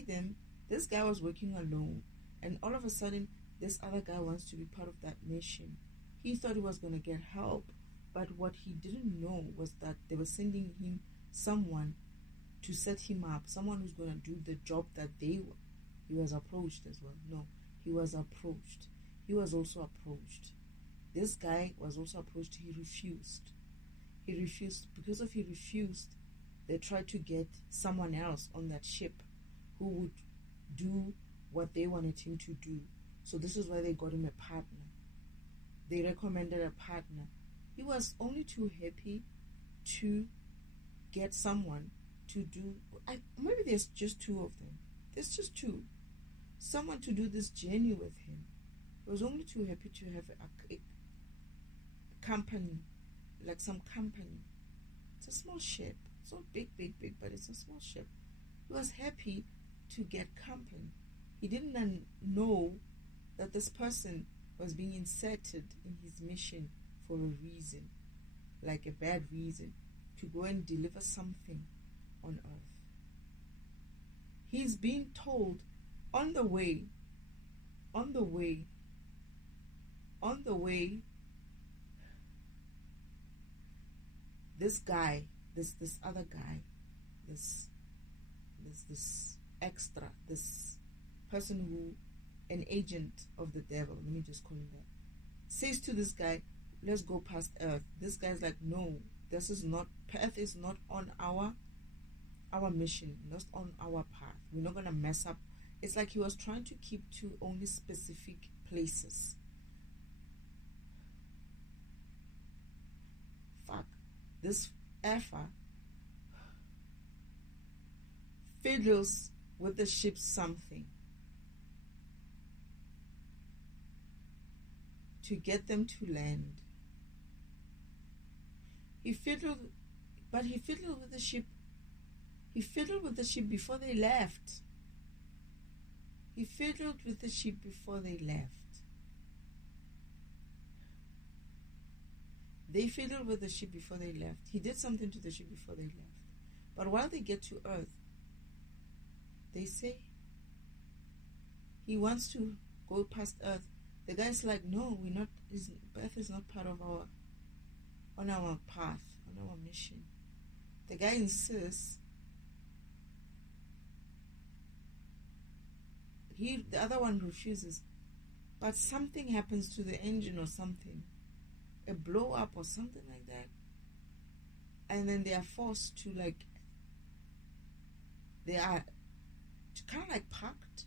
them. This guy was working alone, and all of a sudden, this other guy wants to be part of that mission. He thought he was going to get help, but what he didn't know was that they were sending him someone to set him up, someone who's going to do the job that they were. He was approached as well. No, he was approached. He was also approached. This guy was also approached. He refused. Because of he refused, they tried to get someone else on that ship who would do what they wanted him to do. So this is why they got him a partner. They recommended a partner. He was only too happy to get someone to do, maybe there's just two of them. There's just two. Someone to do this journey with him. He was only too happy to have a company, like some company. It's a small ship. It's not big, but it's a small ship. He was happy to get company. He didn't know that this person was being inserted in his mission for a reason, like a bad reason, to go and deliver something on earth. He's being told on the way, this guy, this other guy, this extra, this person who, an agent of the devil, let me just call him that, says to this guy, "Let's go past Earth." This guy's like, "No, this is not, Earth is not on our mission, not on our path. We're not going to mess up." It's like he was trying to keep to only specific places. Fuck. This effer fiddles with the ship something to get them to land. He fiddled with the ship. He fiddled with the ship before they left. They fiddled with the ship before they left. He did something to the ship before they left. But while they get to Earth, they say he wants to go past Earth. The guy's like, "No, we're not. Earth is not part of our path, on our mission." The guy insists. The other one refuses, but something happens to the engine or something, a blow up or something like that, and then they are forced to, like, they are kind of like parked,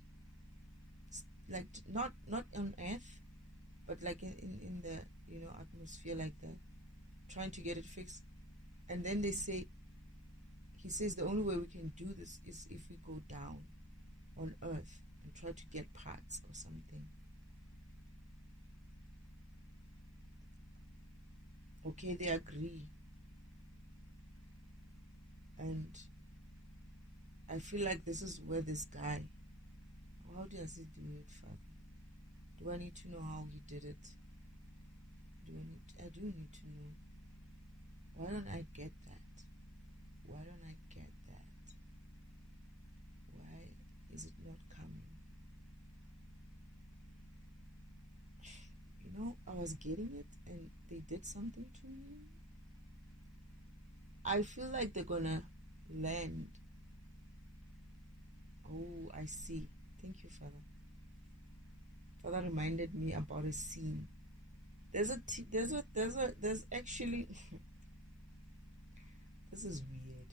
like not on Earth, but like in the atmosphere like that, trying to get it fixed. And then he says the only way we can do this is if we go down on Earth and try to get parts or something. Okay, they agree. And I feel like this is where this guy, how does he do it, Father? Do I need to know how he did it? I do need to know. Why don't I get that? Why don't I get that? Why is it not coming? You know, I was getting it and they did something to me. I feel like they're gonna land. Oh, I see. Thank you, Father. Father reminded me about a scene. There's actually this is weird.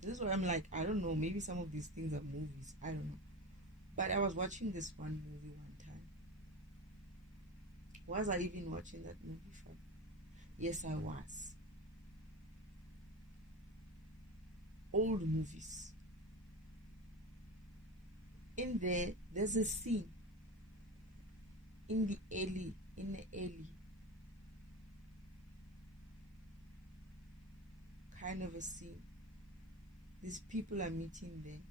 This is why I'm like, I don't know, maybe some of these things are movies. I don't know. But I was watching this one movie one time. Was I even watching that movie, Father? Yes, I was. Old movies. In there's a scene in the alley, kind of a scene. These people are meeting there.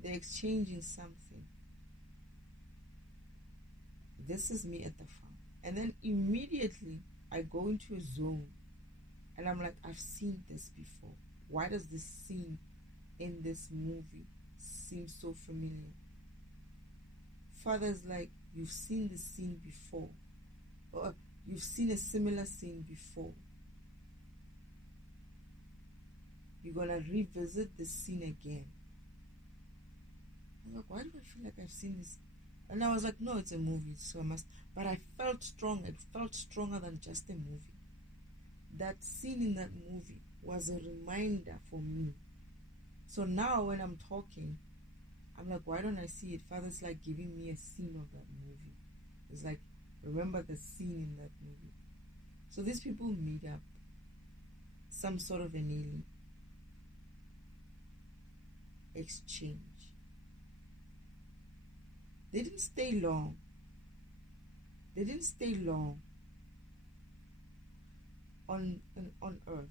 They're exchanging something. This is me at the farm. And then immediately I go into a zone and I'm like, I've seen this before. Why does this scene in this movie seem so familiar? Father's like, you've seen this scene before. Or you've seen a similar scene before. You're gonna revisit the scene again. I'm like, why do I feel like I've seen this? And I was like, no, it's a movie, so I must. But I felt strong. It felt stronger than just a movie. That scene in that movie was a reminder for me. So now when I'm talking, I'm like, why don't I see it? Father's like giving me a scene of that movie. It's like, remember the scene in that movie. So these people meet up. Some sort of an alien. Exchange. They didn't stay long. On Earth.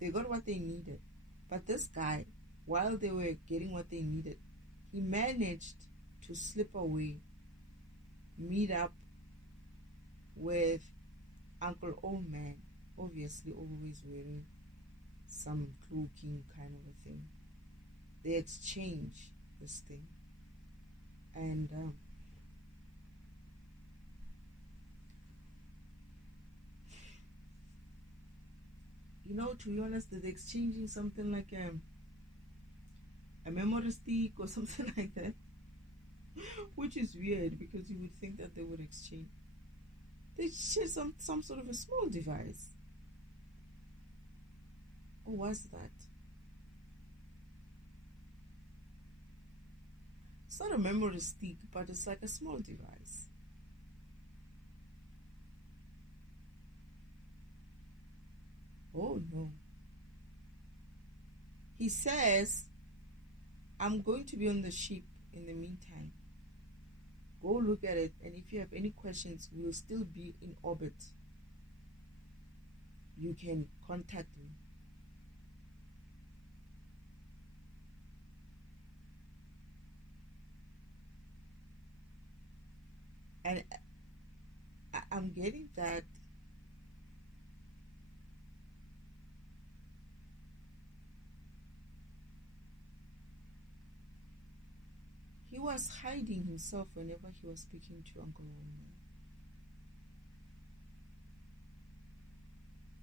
They got what they needed. But this guy, while they were getting what they needed, he managed to slip away, meet up with Uncle Old Man, obviously always wearing some cloaking kind of a thing. They exchange this thing. And you know, to be honest, they're exchanging something like a memory stick or something like that, which is weird because you would think that they would exchange. They share some sort of a small device. Or was that? It's not a memory stick, but it's like a small device. Oh no. He says, I'm going to be on the ship in the meantime. Go look at it, and if you have any questions, we'll still be in orbit. You can contact me. And I'm getting that he was hiding himself whenever he was speaking to Uncle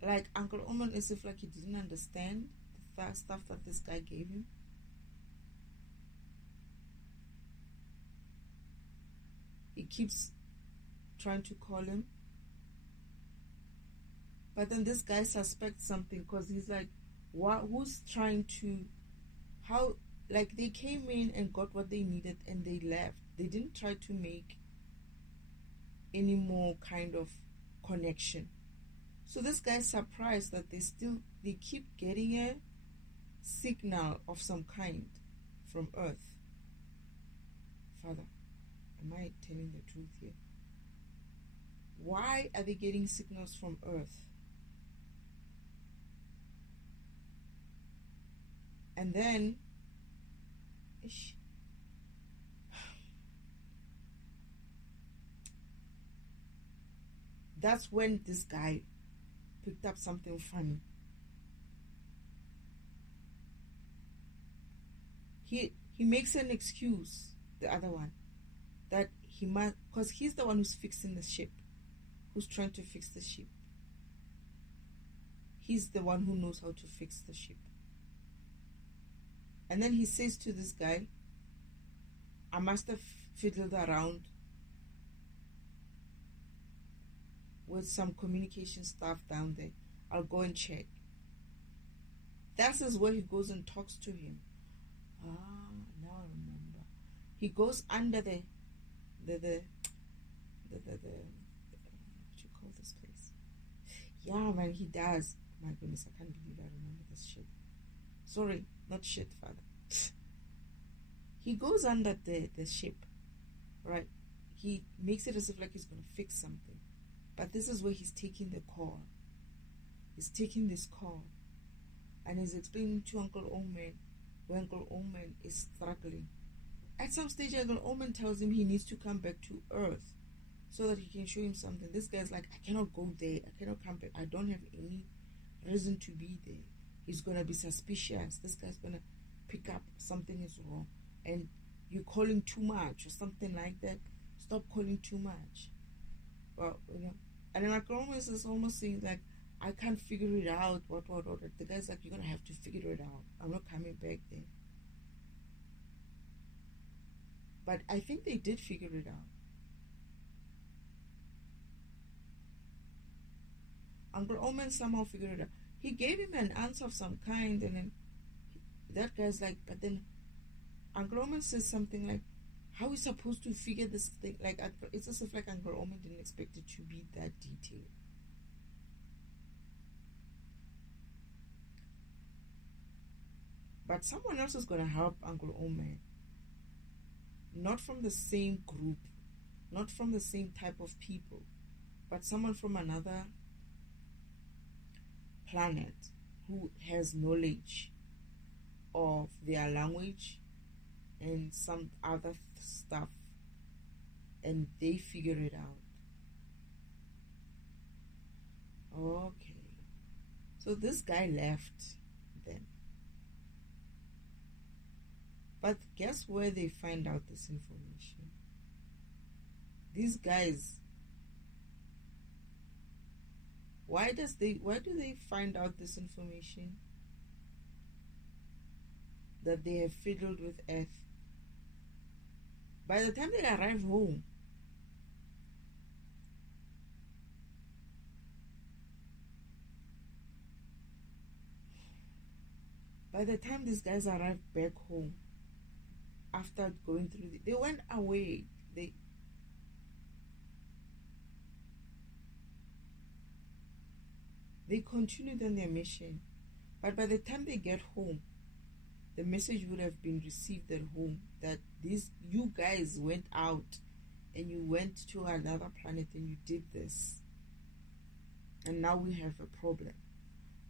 Oman. Like Uncle Oman, as if like he didn't understand the stuff that this guy gave him. He keeps trying to call him. But then this guy suspects something because he's like, who's trying to, how, like they came in and got what they needed and they left. They didn't try to make any more kind of connection. So this guy's surprised that they keep getting a signal of some kind from Earth. Father, am I telling the truth here? Why are they getting signals from Earth? And then that's when this guy picked up something funny. He makes an excuse, the other one, that he must, because he's the one who's fixing the ship, who's trying to fix the ship. He's the one who knows how to fix the ship. And then he says to this guy, I must have fiddled around with some communication stuff down there. I'll go and check. That is where he goes and talks to him. Now I remember. He goes under the what you call this place? Yeah, man, he does. My goodness, I can't believe I remember this shit. Sorry, not shit, Father. He goes under the ship, right? He makes it as if like he's going to fix something. But this is where he's taking the call. He's taking this call. And he's explaining to Uncle Omen where Uncle Omen is struggling. At some stage, Uncle Omen tells him he needs to come back to Earth so that he can show him something. This guy's like, I cannot go there. I cannot come back. I don't have any reason to be there. He's going to be suspicious. This guy's going to pick up something is wrong. And you're calling too much or something like that. Stop calling too much. Well, you know. And then Uncle Omen is almost saying like, I can't figure it out. What. The guy's like, you're going to have to figure it out. I'm not coming back there. But I think they did figure it out. Uncle Omen somehow figured it out. He gave him an answer of some kind, and then that guy's like, but then Uncle Omen says something like, how are we supposed to figure this thing? Like, it's as if like Uncle Omen didn't expect it to be that detailed. But someone else is going to help Uncle Omen. Not from the same group, not from the same type of people, but someone from another planet who has knowledge of their language and some other stuff, and they figure it out. Okay. So this guy left then. But guess where they find out this information? These guys, why do they find out this information? That they have fiddled with Earth. By the time they arrive home, by the time these guys arrived back home, after going through they went away. They continued on their mission. But by the time they get home, the message would have been received at home that you guys went out and you went to another planet and you did this. And now we have a problem.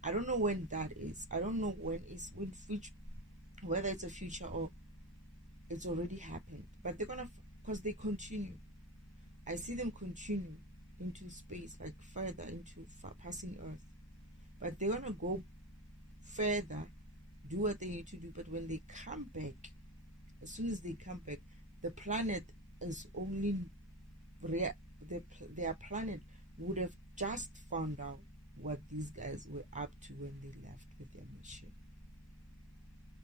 I don't know when that is. I don't know whether it's a future or it's already happened. But they're gonna, because they continue. I see them continue into space, like further into passing Earth. But they're gonna go further, do what they need to do. But when they come back, as soon as they come back, the planet is only their planet would have just found out what these guys were up to when they left with their mission.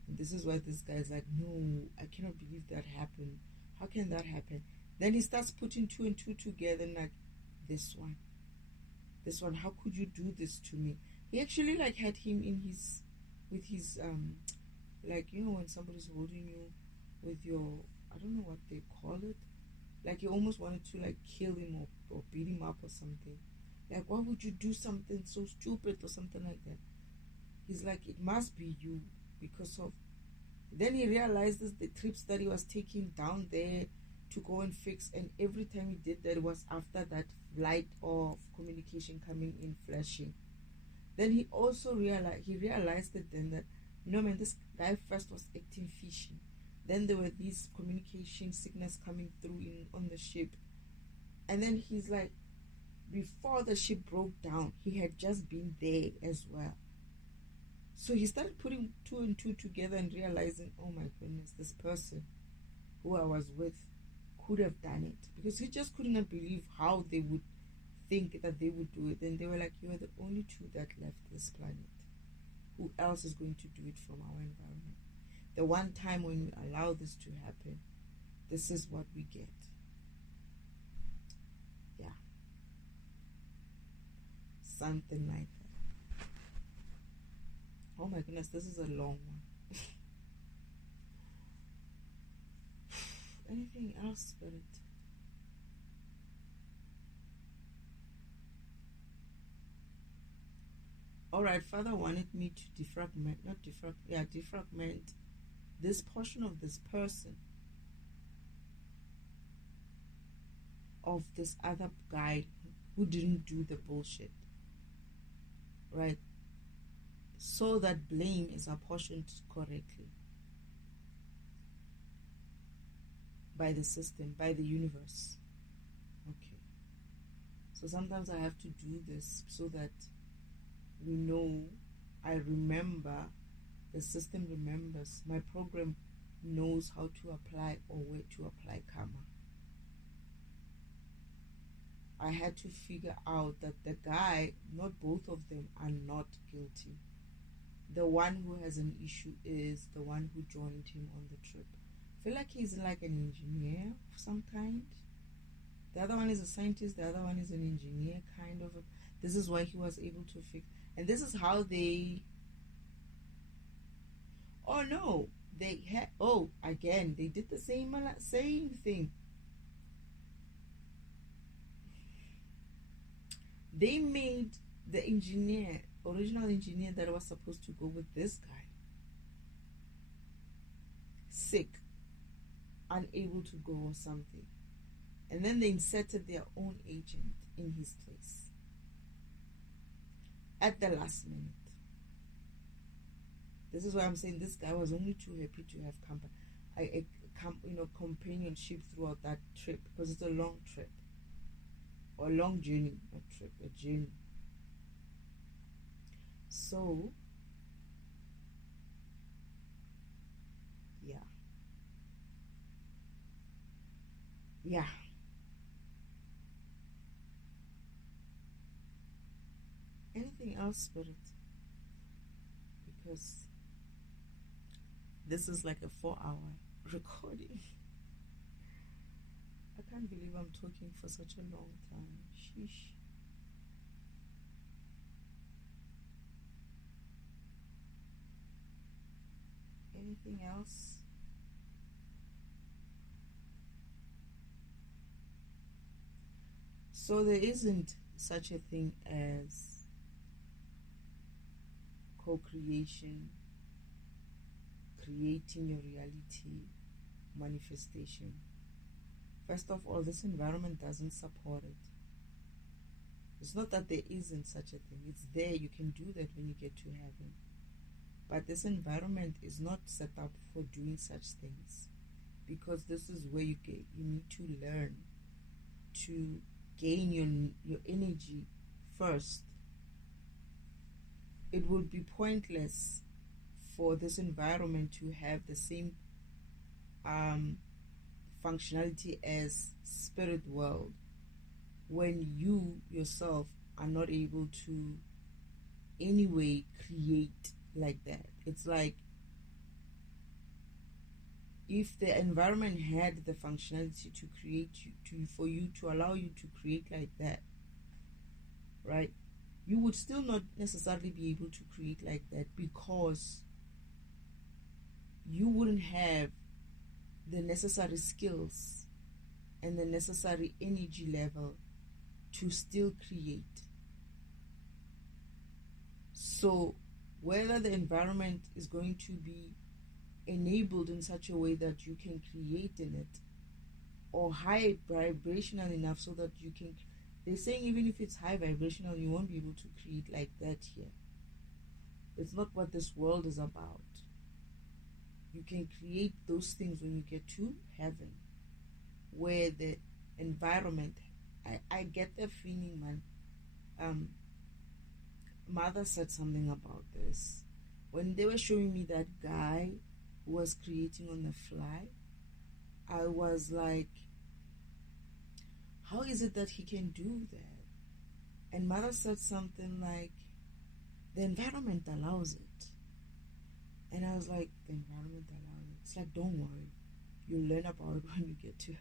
And this is why this guy's like, no, I cannot believe that happened. How can that happen? Then he starts putting two and two together and like, this one, how could you do this to me? He actually like had him with his like, you know, when somebody's holding you with your, I don't know what they call it, like you almost wanted to like kill him or beat him up or something. Like, why would you do something so stupid or something like that? He's like, it must be you because of. Then he realizes the trips that he was taking down there to go and fix, and every time he did that, it was after that light of communication coming in flashing. Then he also realized that then that, no man, this guy first was acting fishy. Then there were these communication signals coming through on the ship. And then he's like, before the ship broke down, he had just been there as well. So he started putting two and two together and realizing, oh my goodness, this person who I was with could have done it, because he just could not believe how they would think that they would do it. And they were like, you are the only two that left this planet. Who else is going to do it from our environment? The one time when we allow this to happen, this is what we get. Yeah. Something like that. Oh my goodness, this is a long one. Anything else, Spirit? Alright, Father wanted me to defragment this portion of this person, of this other guy who didn't do the bullshit, right? So that blame is apportioned correctly by the system, by the universe. Okay. So sometimes I have to do this so that we know, I remember, the system remembers, my program knows how to apply or where to apply karma. I had to figure out that the guy, not both of them are not guilty. The one who has an issue is the one who joined him on the trip. I feel like he's like an engineer of some kind. The other one is a scientist, the other one is an engineer, kind of. This is why he was able to fix. And this is how they... Oh no, they had... Oh, again, they did the same thing. They made the original engineer that was supposed to go with this guy, sick, unable to go or something. And then they inserted their own agent in his place at the last minute. This is why I'm saying this guy was only too happy to have companionship throughout that trip, because it's a long trip, or a long journey, not trip, a journey. So yeah. Anything else, Spirit? Because this is like a 4-hour recording. I can't believe I'm talking for such a long time. Sheesh. Anything else? So there isn't such a thing as co-creation, creating your reality, manifestation. First of all, this environment doesn't support it. It's not that there isn't such a thing. It's there. You can do that when you get to heaven. But this environment is not set up for doing such things, because this is where you need to learn to gain your energy first. It would be pointless for this environment to have the same functionality as spirit world when you yourself are not able to anyway create like that. It's like if the environment had the functionality to create for you to allow you to create like that, right, you would still not necessarily be able to create like that, because you wouldn't have the necessary skills and the necessary energy level to still create. So whether the environment is going to be enabled in such a way that you can create in it, or high vibrational enough so that you can, they're saying even if it's high vibrational, you won't be able to create like that here. It's not what this world is about. You can create those things when you get to heaven, where the environment I get the feeling, man. Mother said something about this when they were showing me that guy who was creating on the fly. I was like, how is it that he can do that? And Mother said something like, the environment allows it. And I was like, the environment allows it. It's like, don't worry, you'll learn about it when you get to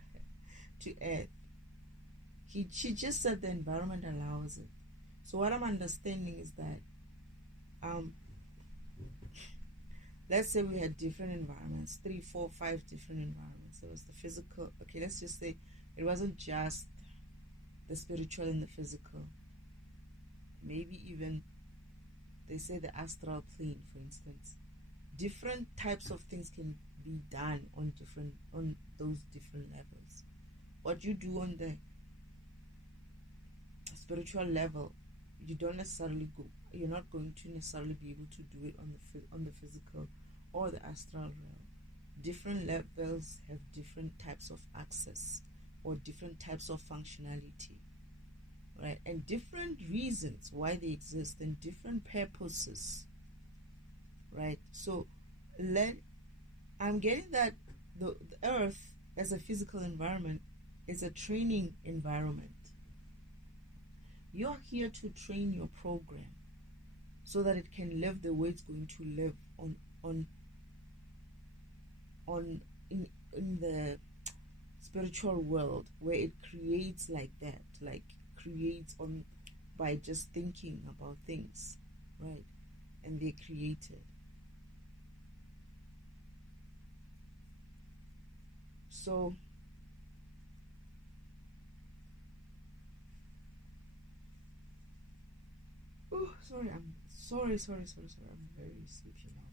Earth. She just said the environment allows it. So what I'm understanding is that, let's say we had different environments, 3, 4, 5 different environments. There was the physical. Okay, let's just say it wasn't just the spiritual and the physical. Maybe even, they say the astral plane, for instance. Different types of things can be done on those different levels. What you do on the spiritual level, you're not going to necessarily be able to do it on the physical or the astral realm. Different levels have different types of access or different types of functionality, right? And different reasons why they exist and different purposes, right? So I'm getting that the Earth as a physical environment is a training environment. You're here to train your program so that it can live the way it's going to live in the spiritual world, where it creates like that, like creates by just thinking about things, right? And they created. So I'm sorry. I'm very sleepy now,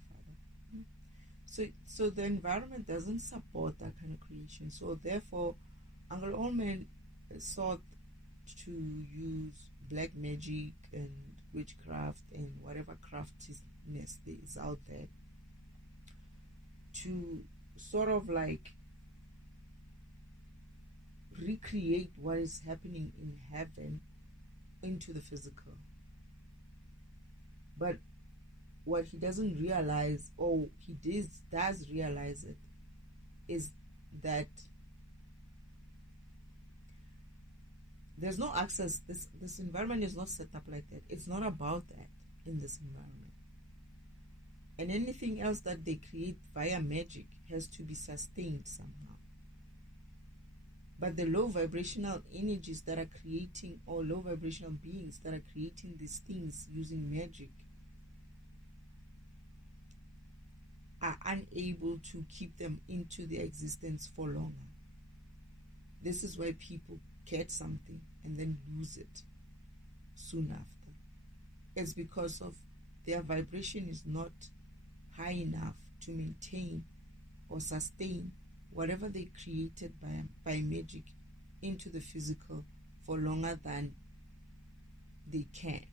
Father. So the environment doesn't support that kind of creation. So therefore, Uncle Allman sought to use black magic and witchcraft and whatever craftiness there is out there to sort of like recreate what is happening in heaven into the physical. But what he doesn't realize, or he does realize it, is that there's no access. This environment is not set up like that. It's not about that in this environment. And anything else that they create via magic has to be sustained somehow. But the low vibrational energies that are creating, or low vibrational beings that are creating these things using magic, are unable to keep them into their existence for longer. This is why people get something and then lose it soon after. It's because of their vibration is not high enough to maintain or sustain whatever they created by magic into the physical for longer than they can.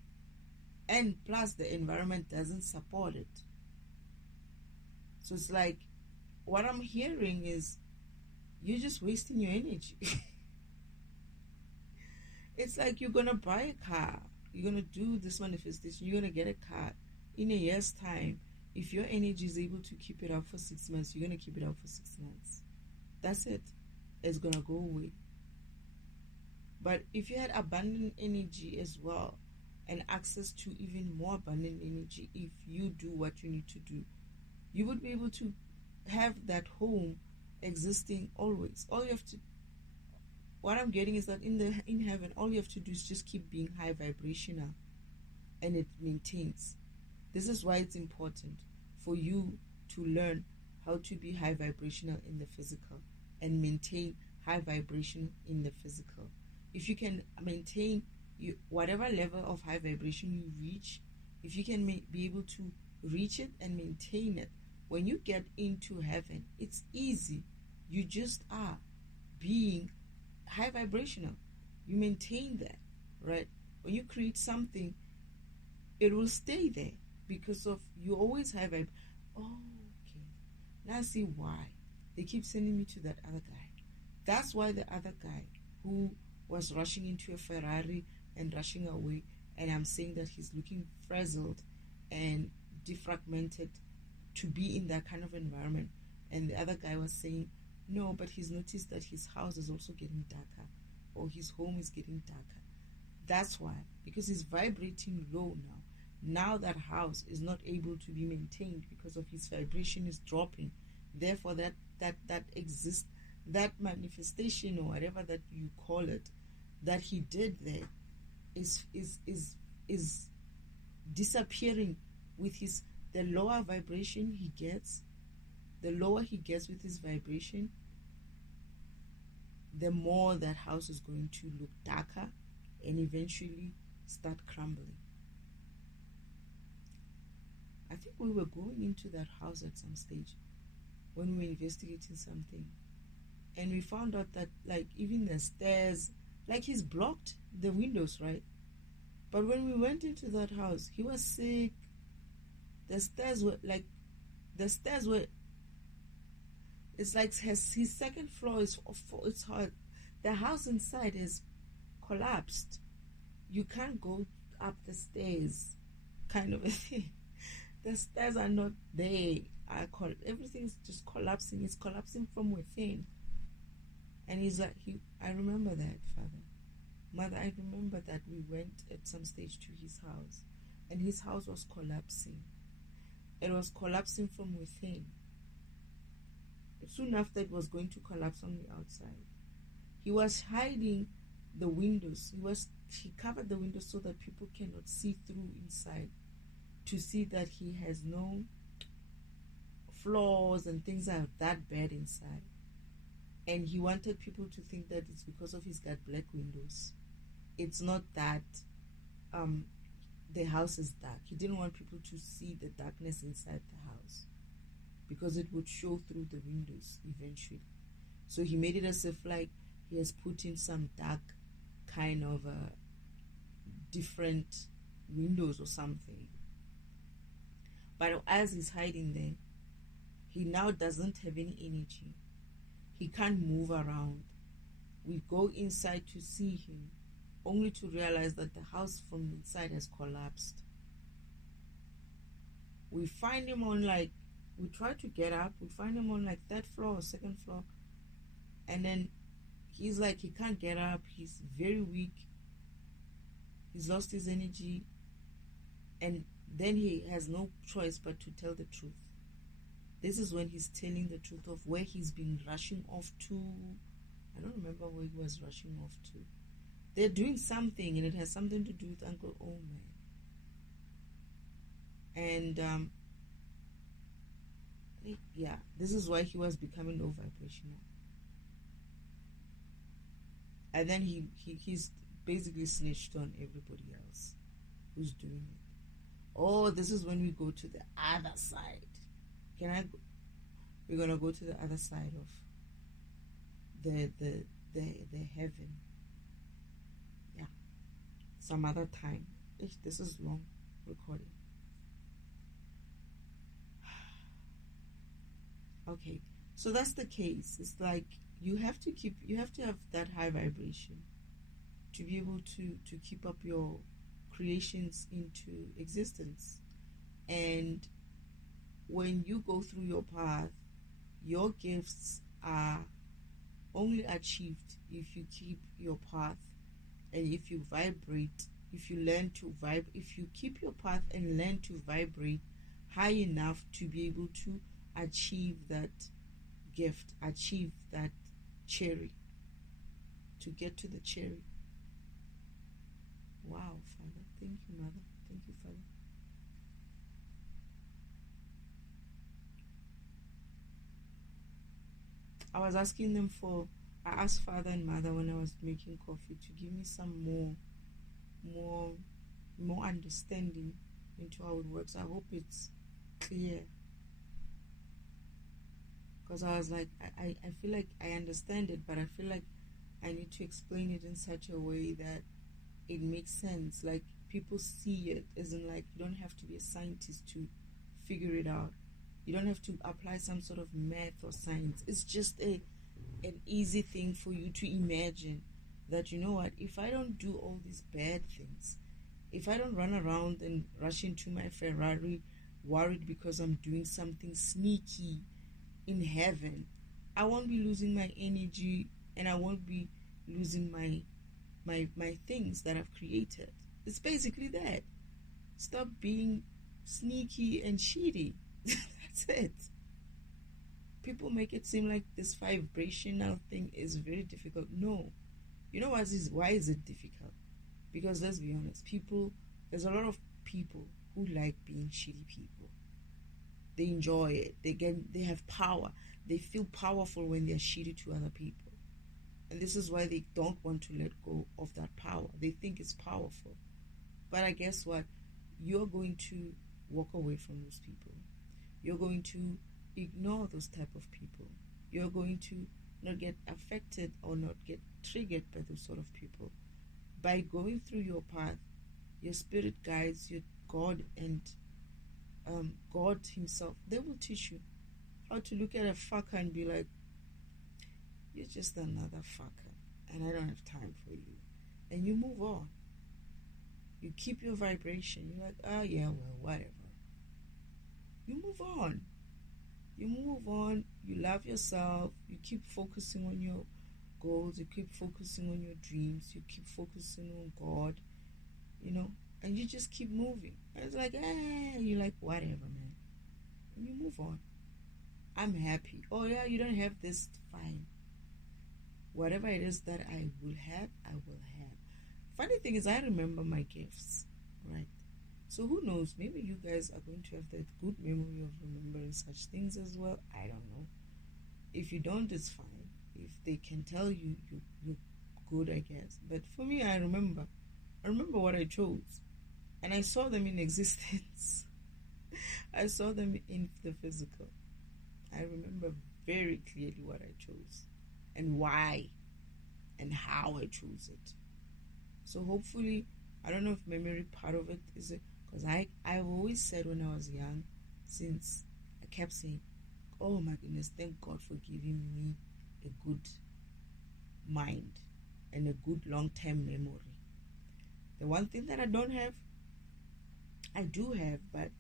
And plus the environment doesn't support it. So it's like, what I'm hearing is, you're just wasting your energy. It's like you're going to buy a car. You're going to do this manifestation. You're going to get a car. In a year's time, if your energy is able to keep it up for 6 months, you're going to keep it up for 6 months. That's it. It's going to go away. But if you had abundant energy as well, and access to even more abundant energy, if you do what you need to do, you would be able to have that home existing always. What I'm getting is that in heaven, all you have to do is just keep being high vibrational, and it maintains. This is why it's important for you to learn how to be high vibrational in the physical and maintain high vibration in the physical. If you can maintain whatever level of high vibration you reach, if you can be able to reach it and maintain it, when you get into heaven, it's easy. You just are being high vibrational. You maintain that, right? When you create something, it will stay there because of you always high vibe. Oh, okay. Now I see why they keep sending me to that other guy. That's why the other guy who was rushing into a Ferrari and rushing away, and I'm saying that he's looking frazzled and defragmented to be in that kind of environment. And the other guy was saying, no, but he's noticed that his house is also getting darker, or his home is getting darker. That's why, because he's vibrating low now. Now that house is not able to be maintained because of his vibration is dropping. Therefore, that exists, that manifestation or whatever that you call it, that he did there, is disappearing with his, the lower vibration he gets, the lower he gets with his vibration, the more that house is going to look darker and eventually start crumbling. I think we were going into that house at some stage when we were investigating something, and we found out that, like, even the stairs, like, he's blocked the windows, right? But when we went into that house, he was sick. The stairs were it's like his second floor is it's hard. The house inside is collapsed. You can't go up the stairs, kind of a thing. The stairs are not there. Everything's just collapsing. It's collapsing from within. And he's like, I remember that, Father. Mother, I remember that we went at some stage to his house, and his house was collapsing. It was collapsing from within. Soon after, it was going to collapse on the outside. He was hiding the windows. He covered the windows so that people cannot see through inside, to see that he has no flaws and things are that bad inside. And he wanted people to think that it's because of he's got black windows. It's not that the house is dark. He didn't want people to see the darkness inside the house, because it would show through the windows eventually. So he made it as if like he has put in some dark kind of different windows or something. But as he's hiding there, he now doesn't have any energy. He can't move around. We go inside to see him, only to realize that the house from inside has collapsed. We find him on, like, we try to get up. We find him on like third floor or second floor. And then he's like, he can't get up. He's very weak. He's lost his energy. And then he has no choice but to tell the truth. This is when he's telling the truth of where he's been rushing off to. I don't remember where he was rushing off to. They're doing something, and it has something to do with Uncle Oman. And yeah, this is why he was becoming low vibrational. And then he's basically snitched on everybody else who's doing it. Oh, this is when we go to the other side. We're gonna go to the other side of the heaven. Yeah, some other time. This is long recording. Okay, so that's the case. It's like you have to have that high vibration to be able to keep up your creations into existence. And when you go through your path, your gifts are only achieved if you keep your path, and if you vibrate, if you learn to vibrate, if you keep your path and learn to vibrate high enough to be able to achieve that gift, achieve that cherry, to get to the cherry. Wow, Father. Thank you, Mother. Thank you, Father. I was asking them I asked Father and Mother when I was making coffee to give me some more understanding into how it works. I hope it's clear. Because I was like, I feel like I understand it, but I feel like I need to explain it in such a way that it makes sense. Like, people see it, as in, like, you don't have to be a scientist to figure it out. You don't have to apply some sort of math or science. It's just an easy thing for you to imagine. that, you know what, if I don't do all these bad things, if I don't run around and rush into my Ferrari worried because I'm doing something sneaky in heaven, I won't be losing my energy, and I won't be losing my things that I've created. It's basically that. Stop being sneaky and shitty. That's it. People make it seem like this vibrational thing is very difficult. No. You know why is it difficult? Because let's be honest, there's a lot of people who like being shitty people. They enjoy it. They have power. They feel powerful when they're shitty to other people. And this is why they don't want to let go of that power. They think it's powerful. But I guess what? You're going to walk away from those people. You're going to ignore those type of people. You're going to not get affected or not get triggered by those sort of people. By going through your path, your spirit guides, your God and God himself, they will teach you how to look at a fucker and be like, you're just another fucker and I don't have time for you. And you move on. You keep your vibration. You're like, oh yeah, well, whatever. You move on. You move on. You love yourself. You keep focusing on your goals. You keep focusing on your dreams. You keep focusing on God, and you just keep moving. And it's like, you're like, whatever, man. And you move on. I'm happy. Oh yeah, you don't have this, fine. Whatever it is that I will have, I will have. Funny thing is, I remember my gifts, right? So who knows? Maybe you guys are going to have that good memory of remembering such things as well. I don't know. If you don't, it's fine. If they can tell you, you're good, I guess. But for me, I remember what I chose. And I saw them in existence. I saw them in the physical. I remember very clearly what I chose. And why. And how I chose it. So hopefully, I don't know if memory part of it is it. Because I've always said when I was young, since I kept saying, oh my goodness, thank God for giving me a good mind and a good long-term memory. The one thing that I don't have, I do have, but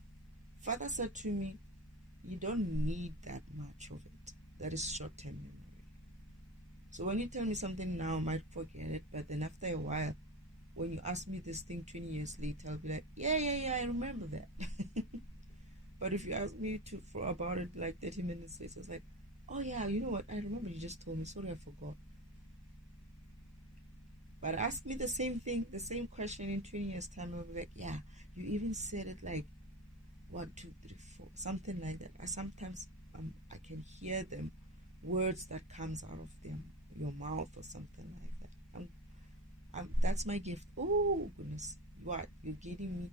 Father said to me, you don't need that much of it. That is short-term memory. So when you tell me something now, I might forget it, but then after a while, when you ask me this thing 20 years later, I'll be like, yeah, I remember that. But if you ask me about it like 30 minutes later, it's like, oh yeah, you know what? I remember you just told me. Sorry, I forgot. But ask me the same thing, the same question in 20 years' time, I'll be like, yeah, you even said it like 1, 2, 3, 4, something like that. Sometimes I can hear them, words that comes out of your mouth or something like that. That's my gift. Oh goodness, what you're getting me?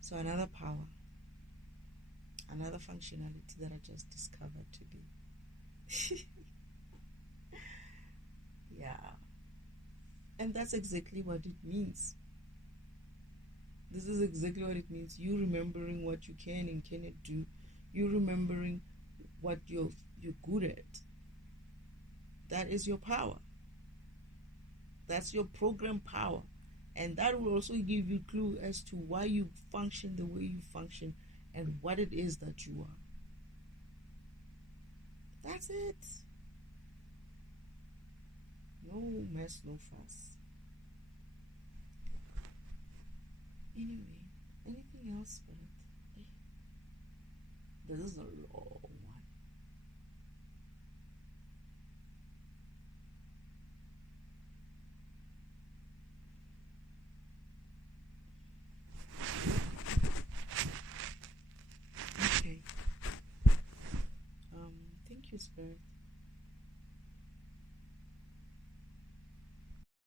So another power, another functionality that I just discovered today. Yeah, and that's exactly what it means. This is exactly what it means. You remembering what you can and cannot do. You remembering what you're good at. That is your power. That's your program power. And that will also give you clue as to why you function the way you function and what it is that you are. That's it. No mess, no fuss. Anyway, anything else, Spirit? This is a long one. Okay. Thank you, Spirit.